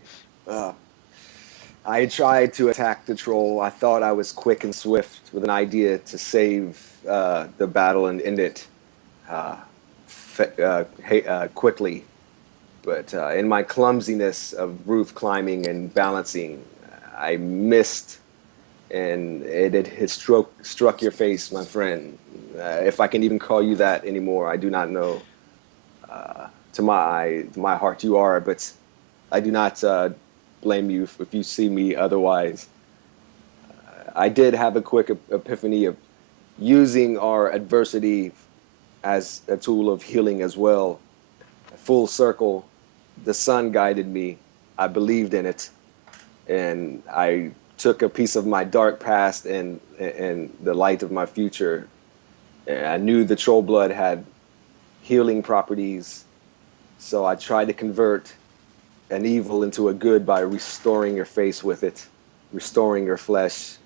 I tried to attack the troll. I thought I was quick and swift with an idea to save the battle and end it quickly. But in my clumsiness of roof climbing and balancing, I missed, and it struck your face, my friend. If I can even call you that anymore, I do not know. To my heart, you are, but I do not blame you if you see me otherwise. I did have a quick epiphany of using our adversity as a tool of healing as well. Full circle, the sun guided me. I believed in it, and I took a piece of my dark past and the light of my future. And I knew the troll blood had healing properties, so I tried to convert an evil into a good by restoring your face with it, restoring your flesh.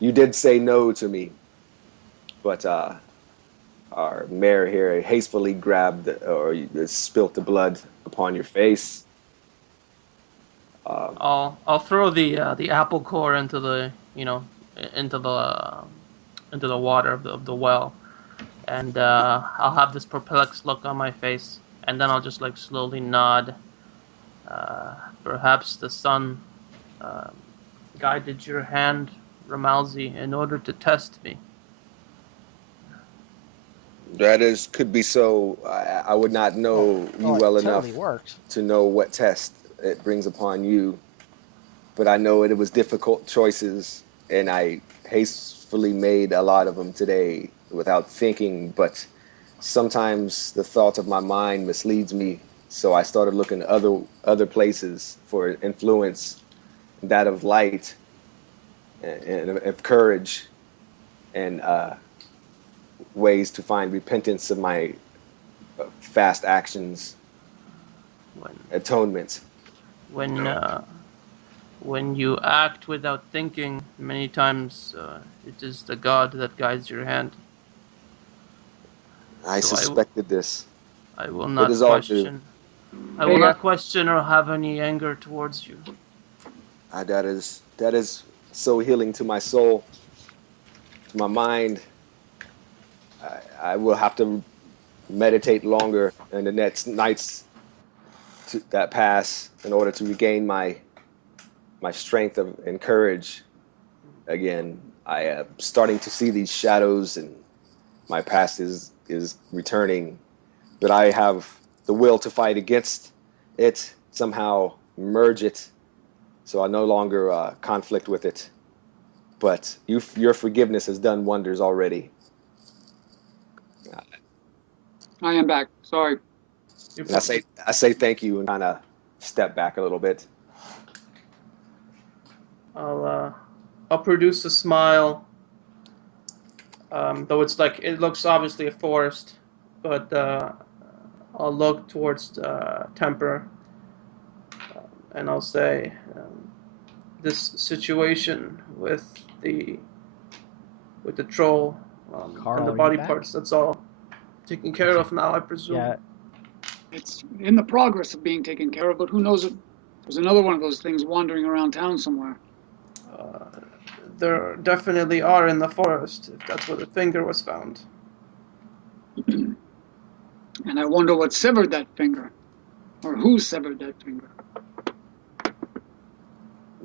You did say no to me, but our mayor here hastily grabbed or spilt the blood upon your face. I'll throw the apple core into the into the into the water of the well, and I'll have this perplexed look on my face, and then I'll just like slowly nod. Perhaps the sun uh, guided your hand, Ramalzi, in order to test me. That is could be so. I would not know you Well, well it enough totally worked. to know what test it brings upon you, but I know it was difficult choices, and I hastily made a lot of them today without thinking. But sometimes the thought of my mind misleads me, so I started looking other places for influence, that of light and of courage, and ways to find repentance of my fast actions, When atonement. when when you act without thinking, many times it is the God that guides your hand. I So suspected this. I will It not is all due. question. I Hey, will not question or have any anger towards you. That is so healing to my soul, to my mind. I will have to meditate longer in the next nights that pass in order to regain my strength and courage again. I am starting to see these shadows, and my past is returning. But I have the will to fight against it, somehow merge it, so I no longer conflict with it. But your forgiveness has done wonders already. I am back. Sorry. And I say thank you and kind of step back a little bit. I'll produce a smile. Though it's like it looks obviously forced, but I'll look towards Temper, and I'll say, this situation with the troll Carl, and the are you body back? parts. That's all taken care of now, I presume. Yeah, It's in the progress of being taken care of, but who knows if there's another one of those things wandering around town somewhere. There definitely are in the forest, if that's where the finger was found. And I wonder what severed that finger, or who severed that finger.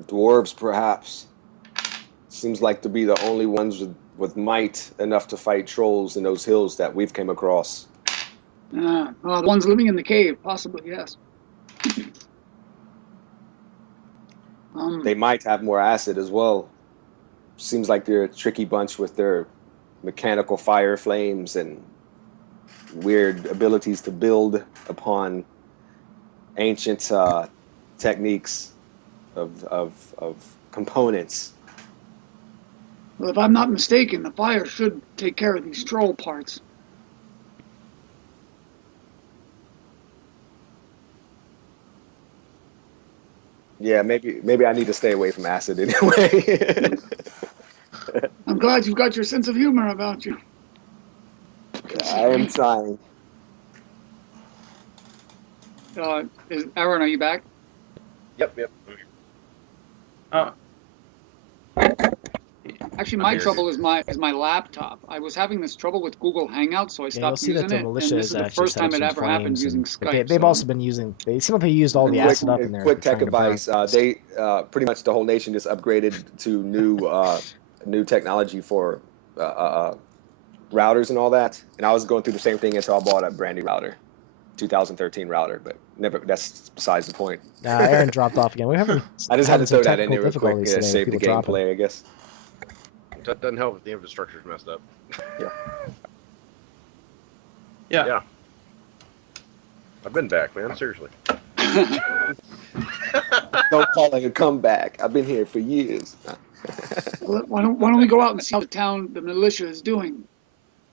Dwarves, perhaps. Seems like to be the only ones with might enough to fight trolls in those hills that we've came across. The ones living in the cave, possibly, yes. They might have more acid as well. Seems like they're a tricky bunch with their mechanical fire flames and weird abilities to build upon ancient techniques of components. Well, if I'm not mistaken, the fire should take care of these troll parts. Yeah, maybe I need to stay away from acid anyway. I'm glad you've got your sense of humor about you. I am trying. Aaron, are you back? Yep. Actually, my here. trouble is my laptop. I was having this trouble with Google Hangouts, so I you'll stopped see that using the it. And militia this is is the actually first set time up it some ever happened flames, using and Skype. they've so- also been using. They seem like they used all the acid up in there. Quick for trying tech to burn. advice. They pretty much the whole nation just upgraded to new technology for routers and all that. And I was going through the same thing until I bought a brand new router, 2013 router. But never. That's besides the point. Aaron dropped off again. We're having I just had to some throw that in technical there real quick. difficulties Yeah, today with save the people dropping. gameplay, I guess. That doesn't help if the infrastructure's messed up. Yeah. I've been back, man. Seriously. Don't call it a comeback. I've been here for years. Well, why don't we go out and see how the militia is doing?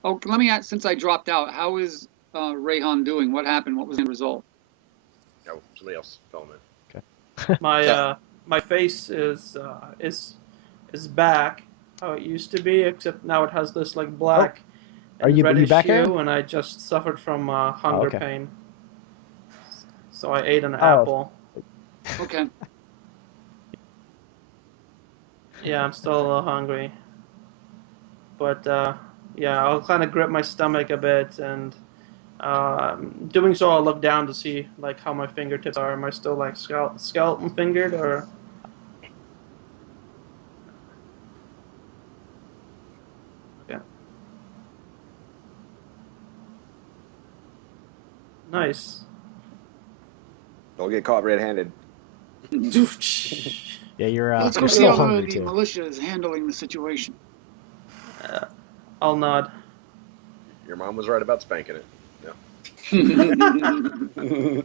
Oh, let me ask, since I dropped out, how is Rayhan doing? What happened? What was the end result? Oh, somebody else fell in. My face is back how it used to be, except now it has this like black Are and you reddish back, hue, Aaron? and I just suffered from hunger okay. pain. So I ate an apple. Okay. Yeah, I'm still a little hungry. But yeah, I'll kind of grip my stomach a bit, and doing so, I'll look down to see like how my fingertips are. Am I still like skeleton fingered, or? Okay. Nice. Don't get caught red-handed. Yeah, you're. Let's go You're see still how hungry the too. militia is handling the situation. I'll nod. Your mom was right about spanking it. Anyway.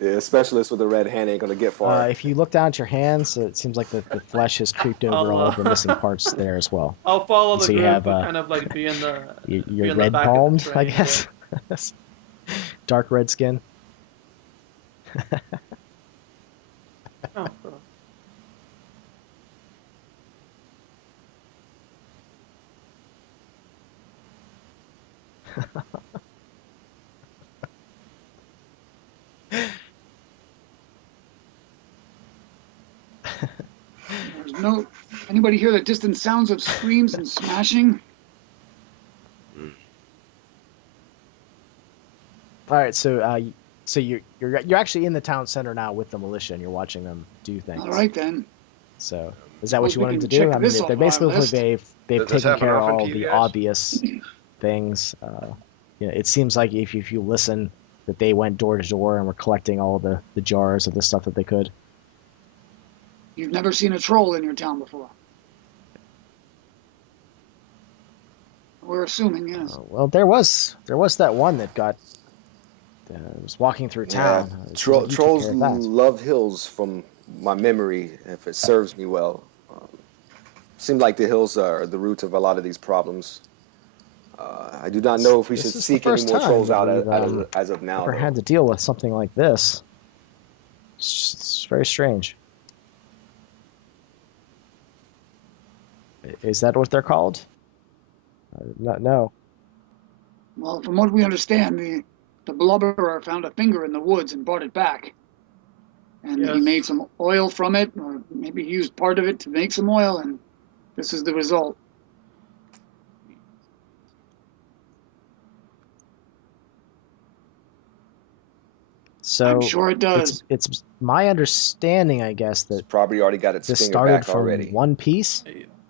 Yeah, specialist with a red hand ain't gonna get far. If you look down at your hands, it seems like the flesh has creeped over all of the missing parts there as well. I'll follow the So you group, have, but kind of like be in the. You're in the red back of the palmed, train, I guess. Dark red skin. Oh, cool. There's anybody hear the distant sounds of screams and smashing? All right, so you're actually in the town center now with the militia, and you're watching them do things. All right then. So is that what Suppose you we wanted to can do? check I mean, this off they're our basically list. they've Does this taken happen care of often all to you the guys? obvious things. you know, it seems like if you listen, that they went door to door and were collecting all the jars of the stuff that they could. You've never seen a troll in your town before. We're assuming, yes. Well, there was that one that got was walking through town. It seemed like you took Trolls care of that. love hills, from my memory, if it serves me well. Seems like the hills are the root of a lot of these problems. I do not know if we This should is the seek any first more time trolls that out we've, as of now. Ever Though. had to deal with something like this. It's very strange. Is that what they're called? No. Well, from what we understand, the blubberer found a finger in the woods and brought it back. And he Yes. made some oil from it, or maybe he used part of it to make some oil, and this is the result. So I'm sure it does. It's my understanding, I guess, It's that probably already got its this finger started back from already. one piece.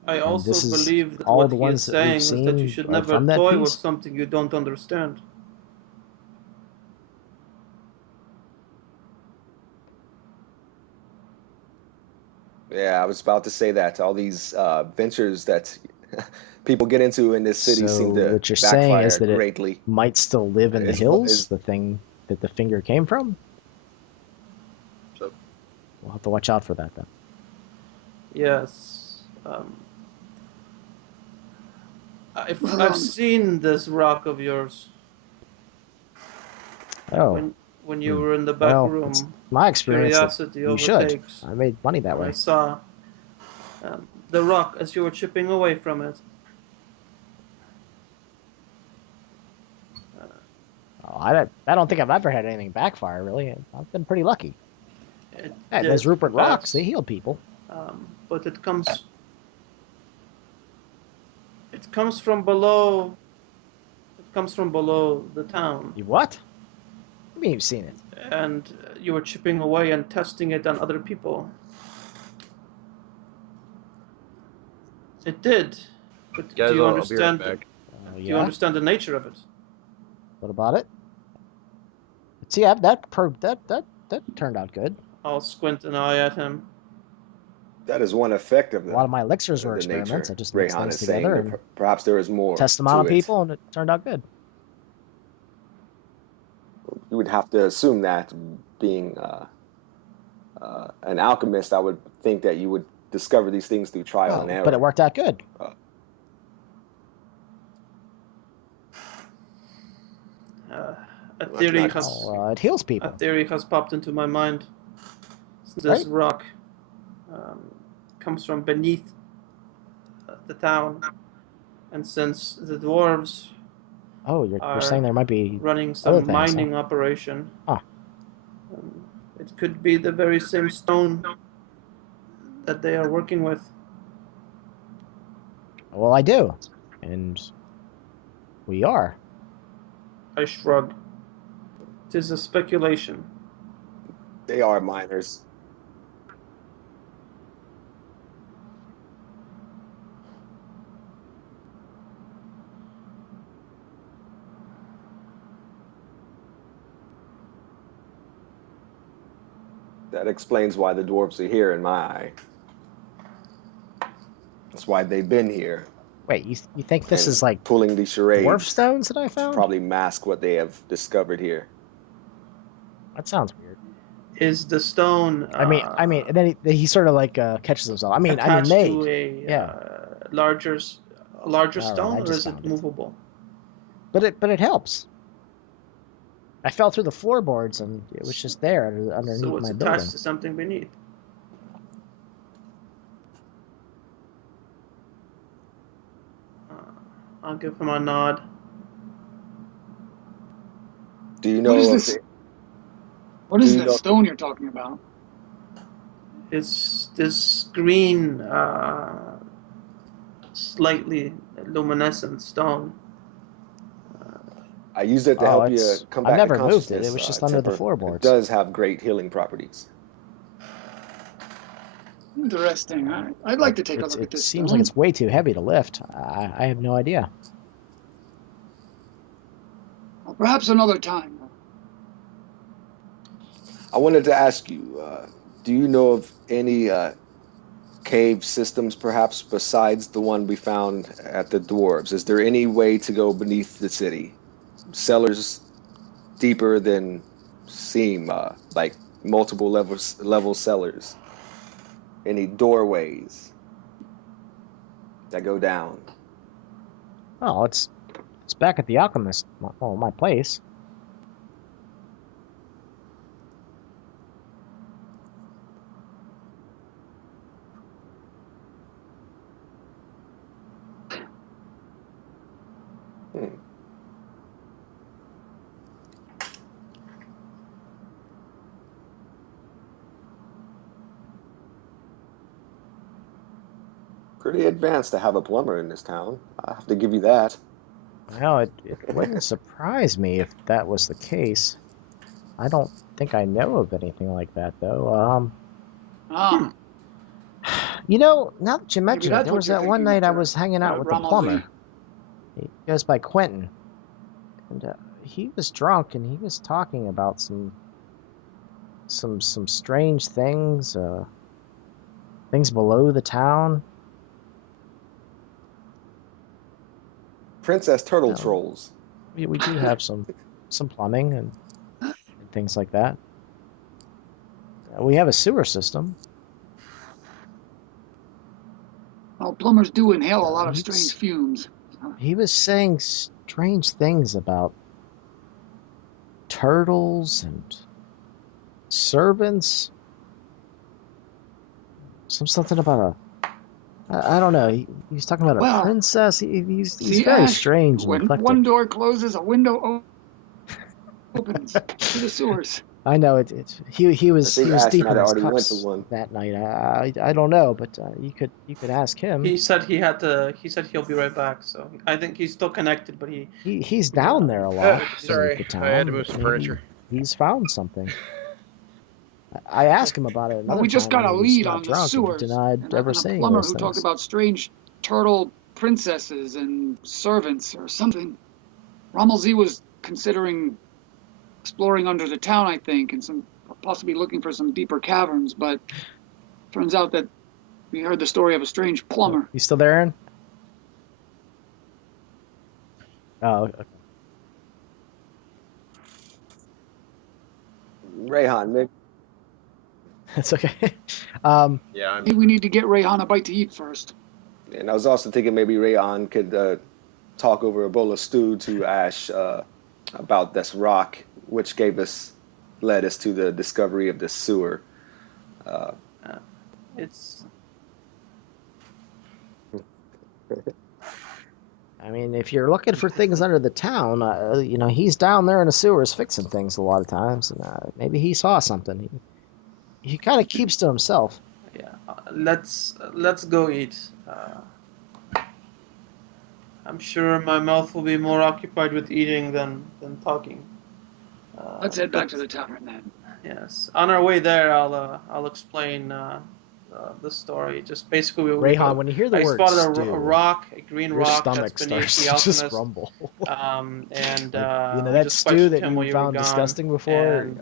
I And also this is believe that all what the he ones is that we've saying is that you seen should are never from that toy with piece? something you don't understand. Yeah, I was about to say that. All these ventures that people get into in this city So seem to what you're saying backfire is that it greatly. might still live in the Is- hills, is- the thing that the finger came from? So, We'll have to watch out for that then. Yes. I've seen this rock of yours Oh, when you were in the back well, room. it's my experience that Curiosity you should. overtakes. I made money that When I way. saw the rock as you were chipping away from it. Oh, I don't think I've ever had anything backfire, really. I've been pretty lucky. It Hey, did, those Rupert perhaps. rocks, they heal people. But it comes from below. It comes from below the town, You what? I mean, you've seen it. and you were chipping away and testing it on other people. It did, but guys, do you I'll be right understand? back. Do you Yeah? understand the nature of it? What about it? See, that turned out good. I'll squint an eye at him. That is one effect of A lot of my elixirs were the experiments. nature. I just mixed Rayhan things is saying together that and perhaps there is more test them to out on it. people, and it turned out good. You would have to assume that, being an alchemist, I would think that you would discover these things through trial and error. But it worked out good. A theory not- has It heals people. popped into my mind. This Right. rock comes from beneath the town, and since the dwarves Oh, you're are saying there might be running other some things, mining operation, Huh. It could be the very same stone that they are working with. Well, I do, and we are. I shrug. It is a speculation. They are miners. That explains why the dwarves are here in my eye. That's why they've been here. Wait, you think this and is like pulling these charades dwarf stones that I to found? probably mask what they have discovered here. That sounds weird. Is the stone? I mean, and then he sort of like catches himself. I mean, attached made. to a Yeah. larger All right, stone, I or just is it found it. movable? But it helps. I fell through the floorboards and it was just there underneath So it's my attached building. to something beneath. I'll give him a nod. Do you know What is of this? What is Do you that know- stone you're talking about? It's this green, slightly luminescent stone. I used it to Oh, help you it's- come I've back never to moved it. consciousness. It was just under the Temper. floorboards. It does have great healing properties. Interesting. I'd like to take a look at It this seems stone. like it's way too heavy to lift. I have no idea. Perhaps another time. I wanted to ask you, do you know of any cave systems, perhaps besides the one we found at the dwarves? Is there any way to go beneath the city? Cellars deeper than seem, like multiple level cellars? Any doorways that go down? Oh, it's back at the alchemist. My place. Hmm. Pretty advanced to have a plumber in this town. I have to give you that. Well, it wouldn't surprise me if that was the case. I don't think I know of anything like that, though. Ah, You know, now that you maybe mention it, that's there what was you're that one thinking, night I Mr. was hanging out with the Ramalzi. plumber. He goes by Quentin, and he was drunk, and he was talking about some strange things, things below the town. Princess Turtle Uh, Trolls. we do have some plumbing and things like that. We have a sewer system. Well, plumbers do inhale a lot of He strange was fumes. he was saying strange things about turtles and servants. Something about I don't know. He was talking about a Well, princess. He's see, very Ash, strange and when eclectic. one door closes, a window opens to the sewers. I know he I was think Ash deep might in have his already went to cups one. that night. I don't know, but you could ask him. He said he had to. He said he'll be right back. So I think he's still connected, but He's down there a lot beneath Sorry, the I had to town. move some Maybe furniture. he's found something. I asked him about it Well, another we just time when got a he was lead not on the drunk, and he sewers denied ever and a saying plumber those who talked things. about strange turtle princesses and servants or something. Ramalzi was considering exploring under the town, I think, and possibly looking for some deeper caverns, but turns out that we heard the story of a strange plumber. You still there, Aaron? Oh, okay. Rayhan, maybe. That's okay. Yeah, Maybe we need to get Rayhan a bite to eat first. And I was also thinking maybe Rayhan could talk over a bowl of stew to Ash about this rock, which led us to the discovery of this sewer. it's I mean, if you're looking for things under the town, he's down there in the sewers fixing things a lot of times, and maybe he saw something. He kind of keeps to himself. yeah. Let's go eat. I'm sure my mouth will be more occupied with eating than talking. Let's head back But to the tavern then. yes, on our way there, I'll explain the story. Just basically, Rayhan, when you hear the I word spotted a stew, rock, a green your rock that's stomach beneath starts the to just alchemist. rumble. And Like, we that just stew questioned that him while you you were found gone. disgusting before, And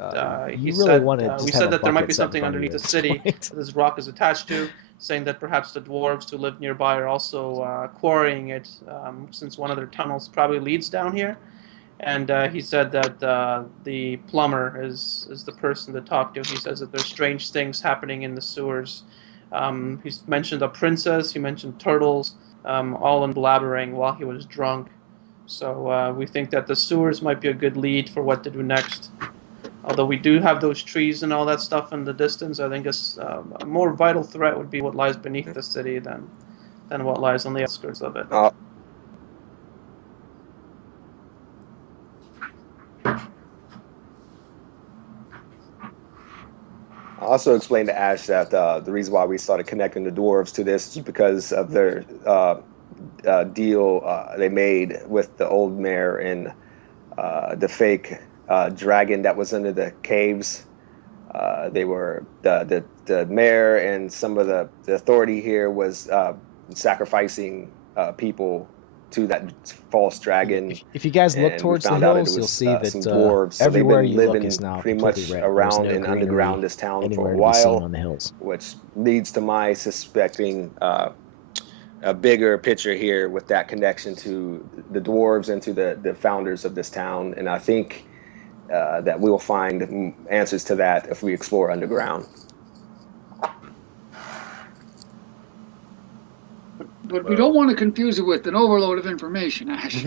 you he really said want to just we have said a that there might bucket be set in something front of you underneath at the this city point. that this rock is attached to, saying that perhaps the dwarves who live nearby are also quarrying it, since one of their tunnels probably leads down here. And he said that the plumber is the person to talk to. He says that there's strange things happening in the sewers. He's mentioned a princess. He mentioned turtles, all in blabbering while he was drunk. So we think that the sewers might be a good lead for what to do next. Although we do have those trees and all that stuff in the distance, I think a more vital threat would be what lies beneath the city than what lies on the outskirts of it. I also explained to Ash that the reason why we started connecting the dwarves to this is because of their deal they made with the old mayor and the fake dragon that was under the caves. They were the mayor and some of the authority here was sacrificing people to that false dragon. If you guys look And we towards the found out it hills, you'll was see that some dwarves. So they've everywhere been you look living is now pretty completely much red. There's around no and greenery underground this town for anywhere a to be seen while, on the hills. which leads to my suspecting a bigger picture here with that connection to the dwarves and to the founders of this town. And I think that we'll find answers to that if we explore underground. But we don't want to confuse it with an overload of information, Ash.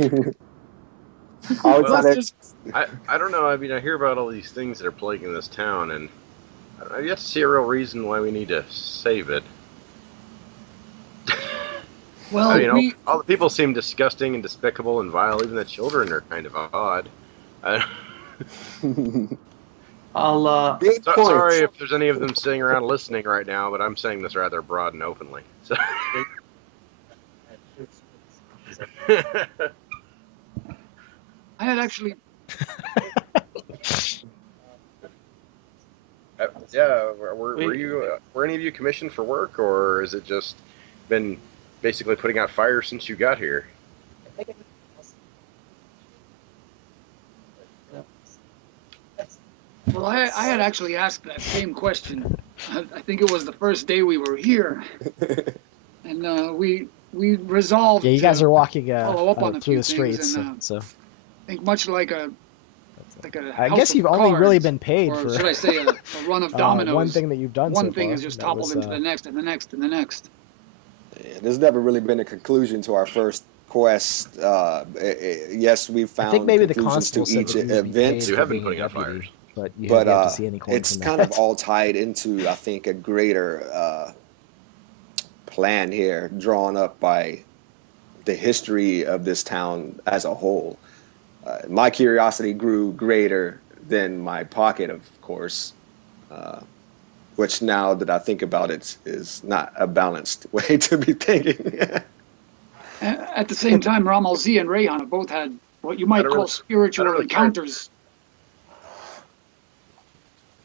All Well, the Just- I don't know. I mean, I hear about all these things that are plaguing this town, and I've yet to see a real reason why we need to save it. well, I mean, we all the people seem disgusting and despicable and vile. Even the children are kind of odd. I'll Good point. Sorry if there's any of them sitting around listening right now, but I'm saying this rather broad and openly. So. I had actually Yeah, were any of you commissioned for work, or is it just been basically putting out fires since you got here? well, I had actually asked that same question. I think it was the first day we were here, and we resolved. Yeah, you guys to are walking follow up on a through few the streets, things, and so I think much like a I house guess of you've only really cards, been paid or for should I say a run of dominoes. one thing that you've done One so thing far. has just That toppled was, into the next and the next and the next. Yeah, there's never really been a conclusion to our first quest. Yes, we've found I think maybe the conclusions to constable said each that he would be paid event, So you for have been being putting a out deputy, fires. but you but have yet to see any coin it's from kind that. of all tied into, I think, a greater plan here, drawn up by the history of this town as a whole. My curiosity grew greater than my pocket, of course, which now that I think about it is not a balanced way to be thinking. At the same time, Ramal Z and Rayhan have both had what you might don't call really- I spiritual don't really care. encounters.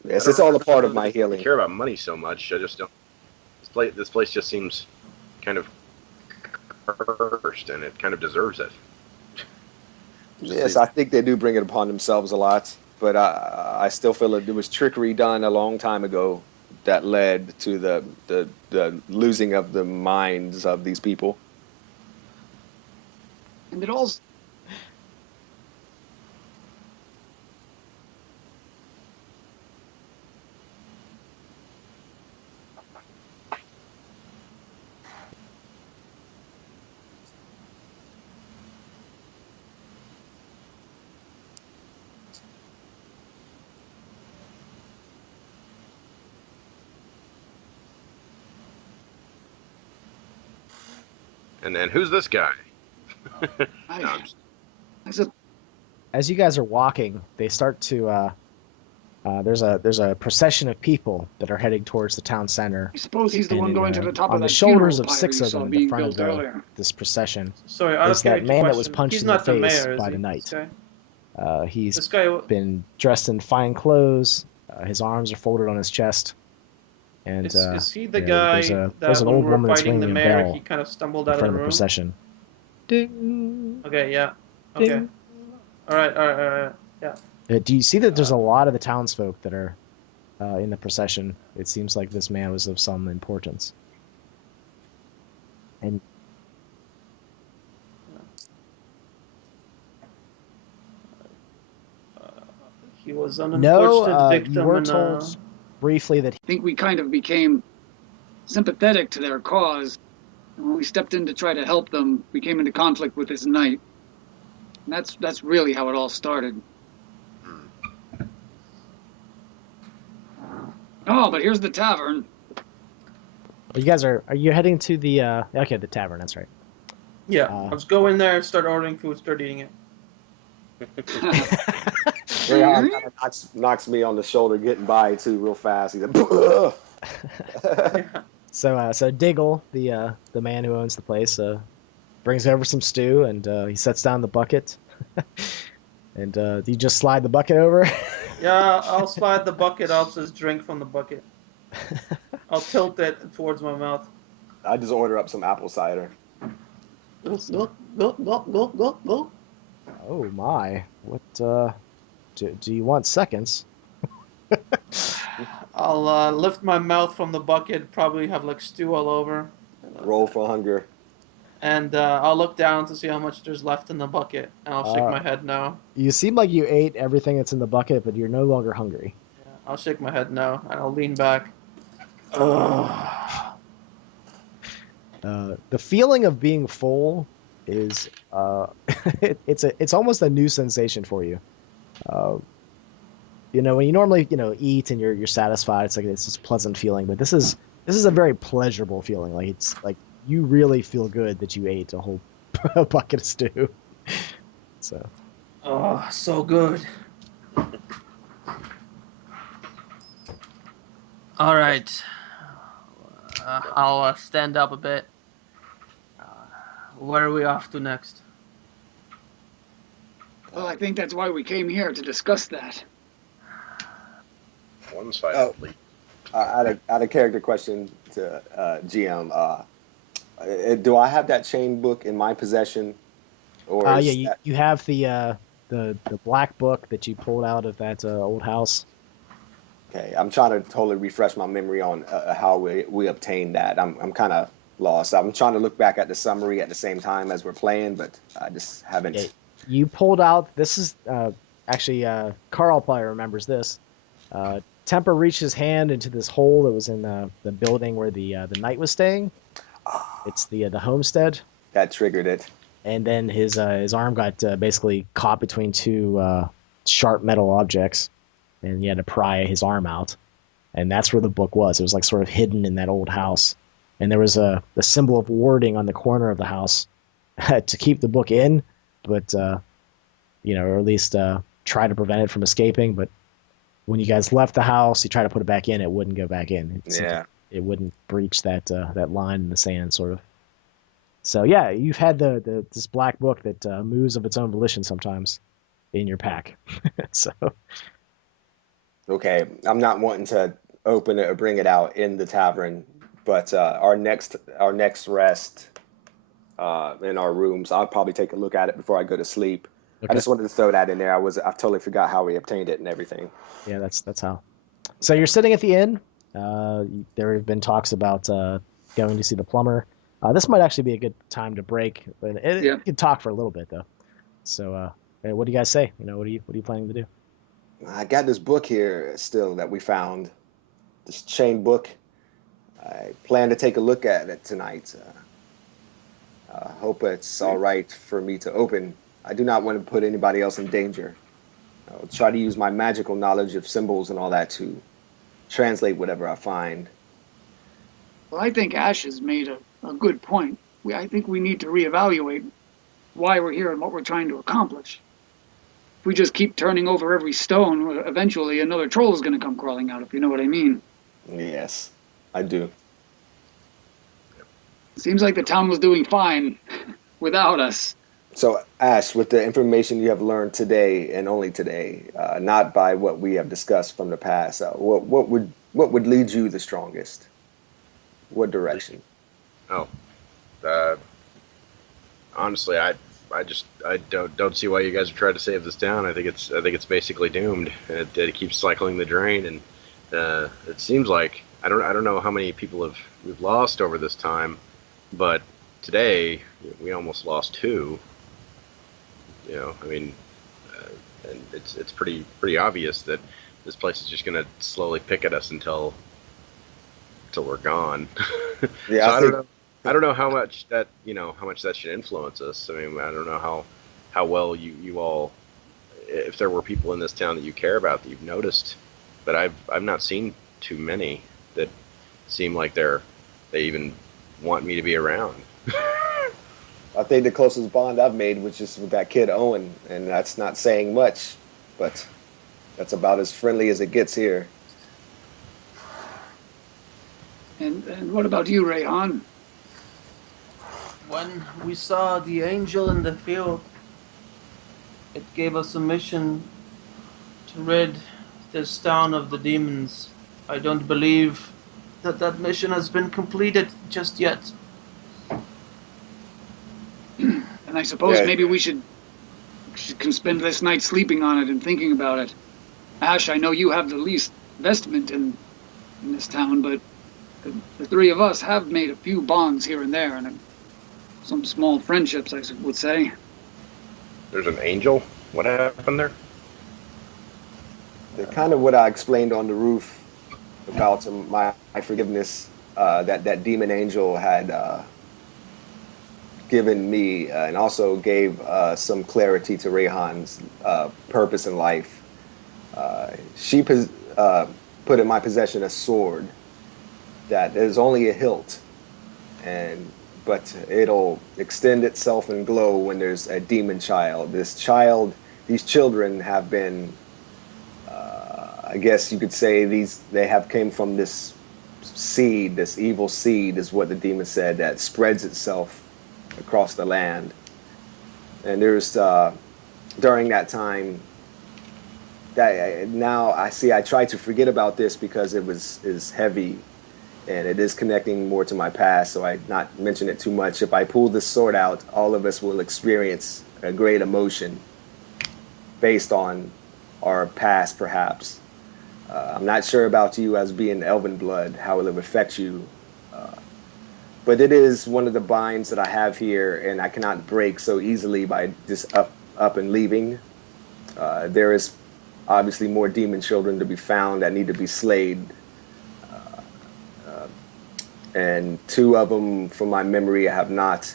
Yes, I it's all a don't part of really my healing. care about money so much. I just don't. This place just seems kind of cursed, and it kind of deserves it. Yes, I think they do bring it upon themselves a lot, but I still feel that there was trickery done a long time ago that led to the losing of the minds of these people. And it all. And then who's this guy? No, I, I'm just- I said, As you guys are walking, they start to. There's a procession of people that are heading towards the town center. I suppose he's the And one going to the top on of the that shoulders funeral of pyre 6 you of saw them in the being front of built earlier. this procession sorry. Out is of that character man that was question. punched He's in the not the face mayor, is by he? the knight. This guy. He's This guy. been dressed in fine clothes. His arms are folded on his chest. And Is he the yeah, guy there's that an when old we were woman that's fighting the ringing a mayor, bell he kind of stumbled in out of front the of the room? procession. Ding. Okay, yeah. Ding. Okay. All right. Yeah. Do you see that there's a lot of the townsfolk that are in the procession? It seems like this man was of some importance. And He was an no, unfortunate you victim. were and, told briefly that I think we kind of became sympathetic to their cause. And when we stepped in to try to help them, we came into conflict with this knight. And that's really how it all started. Oh, but here's the tavern. you guys are you heading to the the tavern? That's right. yeah, let's go in there, start ordering food, start eating it. Rayhan kind of knocks me on the shoulder, getting by too real fast. He's like, "Ugh." So Diggle, the man who owns the place, brings over some stew and he sets down the bucket. And you just slide the bucket over. Yeah, I'll slide the bucket. I'll just drink from the bucket. I'll tilt it towards my mouth. I just order up some apple cider. Gulp, gulp, gulp, gulp, gulp, gulp. Oh my. What do you want seconds? I'll lift my mouth from the bucket, probably have like stew all over. Roll for hunger. And I'll look down to see how much there's left in the bucket, and I'll shake Uh, my head no. you seem like you ate everything that's in the bucket, but you're no longer hungry. Yeah, I'll shake my head no, and I'll lean back. Ugh. The feeling of being full is it's almost a new sensation for you. Uh, when you normally eat and you're satisfied, it's like it's this pleasant feeling, but this is a very pleasurable feeling. Like it's like you really feel good that you ate a whole bucket of stew. So Oh, so good. All right. I'll stand up a bit. Where are we off to next? Well, I think that's why we came here to discuss that. One side Oh. at least. Out of character question to GM. Do I have that chain book in my possession, or is yeah, you have the black book that you pulled out of that old house. okay? I'm trying to totally refresh my memory on how we obtained that. I'm kind of lost. I'm trying to look back at the summary at the same time as we're playing, but I just haven't. Yeah, you pulled out. This is actually Carl probably remembers this. Temper reached his hand into this hole that was in the building where the knight was staying. It's the homestead, That triggered it. and then his arm got basically caught between two sharp metal objects, and he had to pry his arm out, and that's where the book was. It was like sort of hidden in that old house, and there was a symbol of warding on the corner of the house to keep the book in, but or at least try to prevent it from escaping. But when you guys left the house, you tried to put it back in, it wouldn't go back in. Yeah. It wouldn't breach that line in the sand, sort of. So yeah, you've had this black book that moves of its own volition sometimes in your pack. So Okay, I'm not wanting to open it or bring it out in the tavern, but our next rest in our rooms, I'll probably take a look at it before I go to sleep. I okay. just wanted to throw that in there. I totally forgot how we obtained it and everything. Yeah, that's how. So you're sitting at the inn. There have been talks about going to see the plumber. This might actually be a good time to break. But Yeah. you can talk for a little bit though. So what do you guys say? What are you planning to do? I got this book here still that we found, this chain book. I plan to take a look at it tonight. Hope it's all right for me to open. I do not want to put anybody else in danger. I'll try to use my magical knowledge of symbols and all that to translate whatever I find. Well, I think Ash has made a good point. I think we need to reevaluate why we're here and what we're trying to accomplish. If we just keep turning over every stone, eventually another troll is going to come crawling out, if you know what I mean. Yes, I do. Seems like the town was doing fine without us. So, Ash, with the information you have learned today and only today, not by what we have discussed from the past, what would lead you the strongest? What direction? Oh, honestly, I don't see why you guys are trying to save this town. I think it's basically doomed. It keeps cycling the drain, and it seems like I don't know how many people we've lost over this time, but today we almost lost 2. I mean, and it's pretty obvious that this place is just gonna slowly pick at us until we're gone. Yeah, So I don't know how much that should influence us. I mean, I don't know how well you all, if there were people in this town that you care about that you've noticed, but I've not seen too many that seem like they even want me to be around. I think the closest bond I've made was just with that kid Owen, and that's not saying much, but that's about as friendly as it gets here. And what about you, Rayhan? When we saw the angel in the field, it gave us a mission to rid this town of the demons. I don't believe that mission has been completed just yet. And I suppose Yeah. maybe we can spend this night sleeping on it and thinking about it. Ash, I know you have the least vestment in this town, but the three of us have made a few bonds here and there, and some small friendships, I would say. There's an angel. What happened there? Kind of what I explained on the roof about my forgiveness, that demon angel had given me, and also gave some clarity to Rayhan's purpose in life. She put in my possession a sword that is only a hilt, but it'll extend itself and glow when there's a demon child. These children have been, I guess you could say, they have came from this seed, this evil seed, is what the demon said, that spreads itself across the land. And there's during that time, that now I try to forget about this because is heavy, and it is connecting more to my past, so I not mention it too much. If I pull this sword out, all of us will experience a great emotion based on our past, perhaps. I'm not sure about you as being elven blood, how it will affect you. But it is one of the binds that I have here, and I cannot break so easily by just up and leaving. There is obviously more demon children to be found that need to be slayed. And two of them, from my memory, I have not.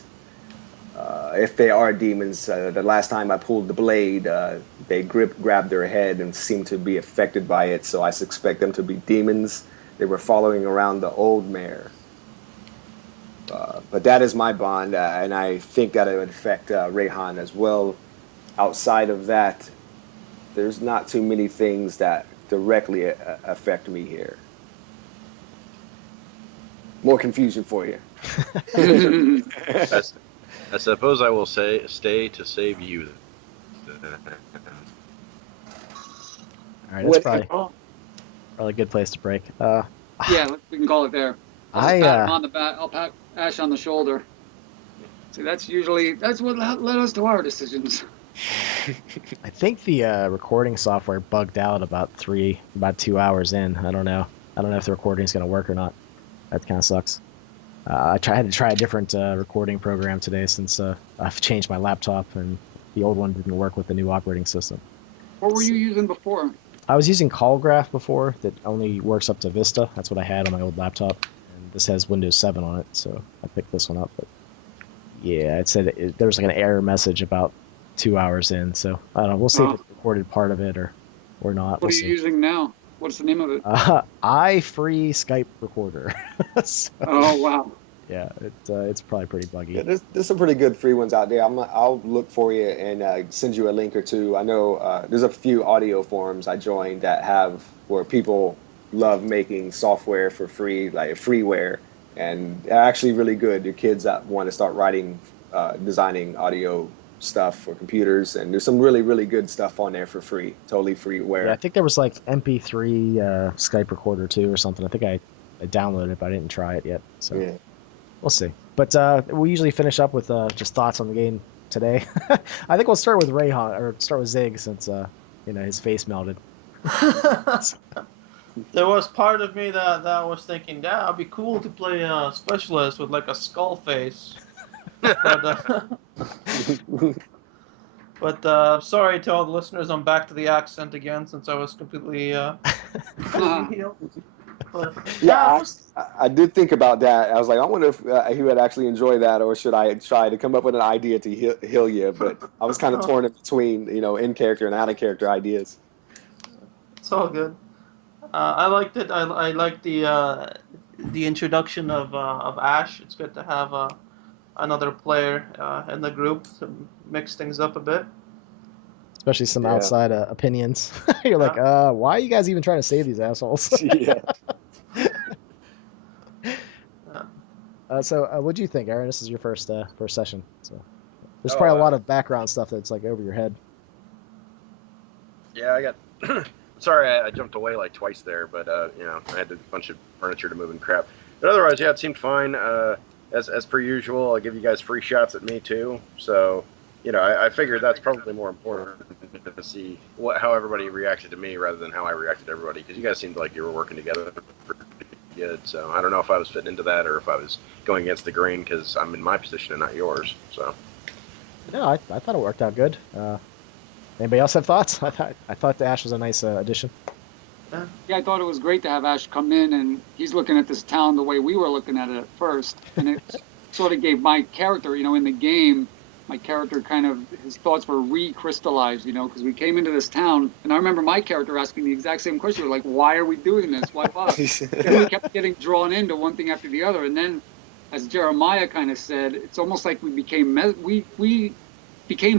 If they are demons, the last time I pulled the blade, they grabbed their head and seemed to be affected by it, so I suspect them to be demons. They were following around the old mare. But that is my bond, and I think that it would affect Rayhan as well. Outside of that, there's not too many things that directly affect me here. More confusion for you. I suppose I will stay to save you. All right, that's probably Oh, a good place to break. yeah, we can call it there. I'll just pat him on the back. I'll pat Ash on the shoulder. See, that's what led us to our decisions. I think the recording software bugged out about 2 hours in. I don't know if the recording's gonna work or not. That kind of sucks. I had to try a different recording program today since I've changed my laptop and the old one didn't work with the new operating system. What were you using before? I was using CallGraph before that only works up to Vista. That's what I had on my old laptop. And this has Windows 7 on it, so I picked this one up. But yeah, it said there was like an error message about 2 hours in. So I don't know. We'll see if it recorded part of it or not. What are you using now? What's the name of it? iFree Skype recorder. So, oh, wow. Yeah, it's probably pretty buggy. Yeah, there's some pretty good free ones out there. I'll look for you and send you a link or two. I know there's a few audio forums I joined that have where people love making software for free, like freeware, and they're actually really good. Your kids that want to start writing, designing audio stuff for computers, and there's some really, really good stuff on there for free, totally freeware. Yeah, I think there was like MP3 Skype recorder too or something. I think I downloaded it, but I didn't try it yet. So. Yeah. We'll see. But we usually finish up with just thoughts on the game today. I think we'll start with Rayhan, or start with Zig, since his face melted. There was part of me that was thinking, yeah, it'd be cool to play a specialist with like a skull face. But sorry to all the listeners, I'm back to the accent again since I was completely healed. Yeah, I did think about that. I was like, I wonder if he would actually enjoy that, or should I try to come up with an idea to heal you? But I was kind of torn in between, in character and out of character ideas. It's all good. I liked it. I liked the introduction of Ash. It's good to have another player in the group to mix things up a bit. Especially some outside opinions. You're like, why are you guys even trying to save these assholes? Yeah. So what'd you think, Aaron? This is your first session, so there's probably a lot of background stuff that's like over your head. Yeah, I got. Sorry, I jumped away like twice there, but I had a bunch of furniture to move and crap. But otherwise, yeah, it seemed fine. as per usual, I'll give you guys free shots at me too. So, I figured that's probably more important to see how everybody reacted to me rather than how I reacted to everybody, because you guys seemed like you were working together pretty good. So I don't know if I was fitting into that or if I was going against the grain because I'm in my position and not yours. So. No, I thought it worked out good. Anybody else have thoughts? I thought Ash was a nice addition. Yeah, I thought it was great to have Ash come in, and he's looking at this town the way we were looking at it at first, and it sort of gave my character, in the game, my character his thoughts were recrystallized, because we came into this town, and I remember my character asking the exact same question, like, why are we doing this? Why bother? And we kept getting drawn into one thing after the other, and then, as Jeremiah kind of said, it's almost like we became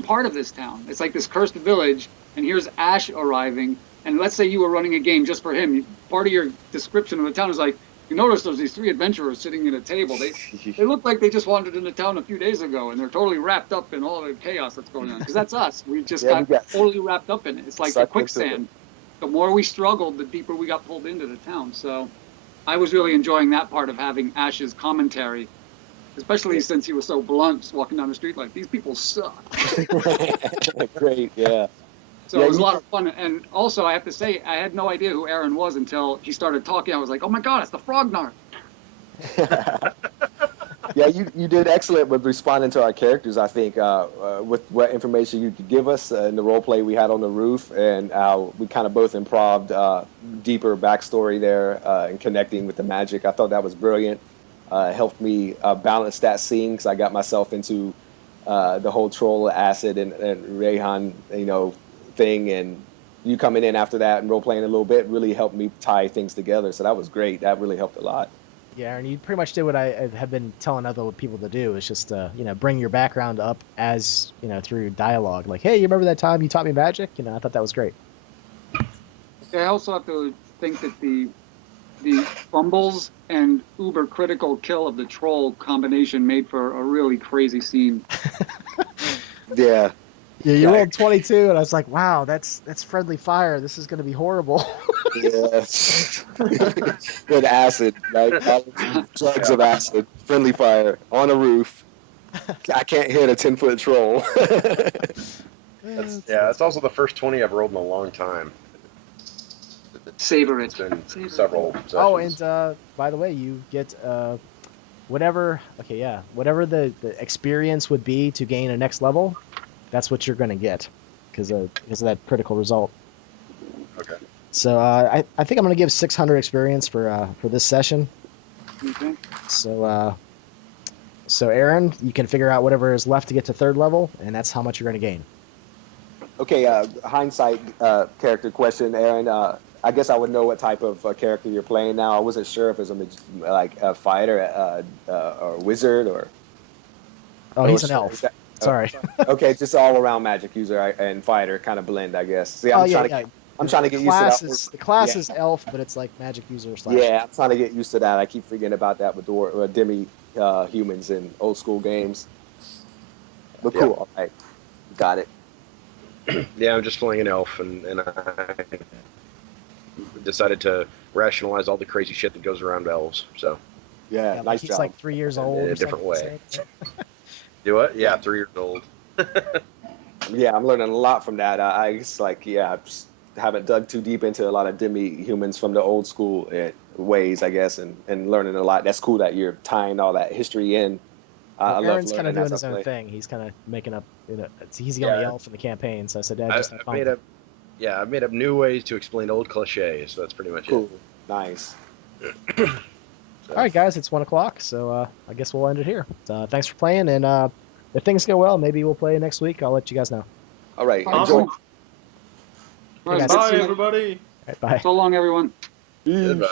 part of this town. It's like this cursed village, and here's Ash arriving, and let's say you were running a game just for him. Part of your description of the town is like, you notice there's these 3 adventurers sitting at a table. They look like they just wandered into town a few days ago, and they're totally wrapped up in all the chaos that's going on. Because that's us. We just got totally wrapped up in it. It's like the quicksand. The more we struggled, the deeper we got pulled into the town. So I was really enjoying that part of having Ash's commentary, especially since he was so blunt walking down the street like, these people suck. Great, yeah. So it was a lot of fun. And also, I have to say, I had no idea who Aaron was until he started talking. I was like, oh my God, it's the Frognard. Yeah, you did excellent with responding to our characters, I think, with what information you could give us in the role play we had on the roof, and we kind of both improved deeper backstory there and connecting with the magic. I thought that was brilliant. Helped me balance that scene because I got myself into the whole troll acid and Rayhan, thing, and you coming in after that and role playing a little bit really helped me tie things together. So that was great. That really helped a lot. Yeah, Aaron, you pretty much did what I have been telling other people to do. It's just bring your background up as through dialogue. Like, hey, you remember that time you taught me magic? I thought that was great. I also have to think that the fumbles and uber critical kill of the troll combination made for a really crazy scene. Yeah. Yeah, you rolled 22, and I was like, wow, that's friendly fire. This is going to be horrible. Yeah. With acid, right? Drugs of acid, friendly fire, on a roof. I can't hit a 10-foot troll. That's also the first 20 I've rolled in a long time. Savor it. It's been several sessions. Oh, and by the way, you get whatever the experience would be to gain a next level. That's what you're going to get because of that critical result. Okay. So I think I'm going to give 600 experience for this session. Okay. So Aaron, you can figure out whatever is left to get to 3rd level, and that's how much you're going to gain. Okay, hindsight character question, Aaron. I guess I would know what type of character you're playing now. I wasn't sure if it's a fighter, or a wizard, or... Oh, he's an elf. Sorry. Okay, just all around magic user and fighter kind of blend, I guess. See, I'm trying to get used to that. The class is elf, but it's like magic user / Yeah, I'm trying to get used to that. I keep forgetting about that with demi humans in old school games. But cool, all right, got it. Yeah, I'm just playing an elf, and I decided to rationalize all the crazy shit that goes around elves. So yeah, nice he's job. like 3 years old. In a different way. Do what? Yeah, 3 years old. Yeah, I'm learning a lot from that. I just haven't dug too deep into a lot of demi-humans from the old school ways, I guess, and learning a lot. That's cool that you're tying all that history in. Aaron's kind of doing his own thing. He's kind of making up, he's the only elf in the campaign, so I said, I've made up new ways to explain old cliches, so that's pretty much cool. it. Nice. All right, guys, it's 1 o'clock, so I guess we'll end it here. Thanks for playing, and if things go well, maybe we'll play next week. I'll let you guys know. All right. Awesome. Enjoy. Hey, Bye, everybody. All right, bye. So long, everyone. Goodbye.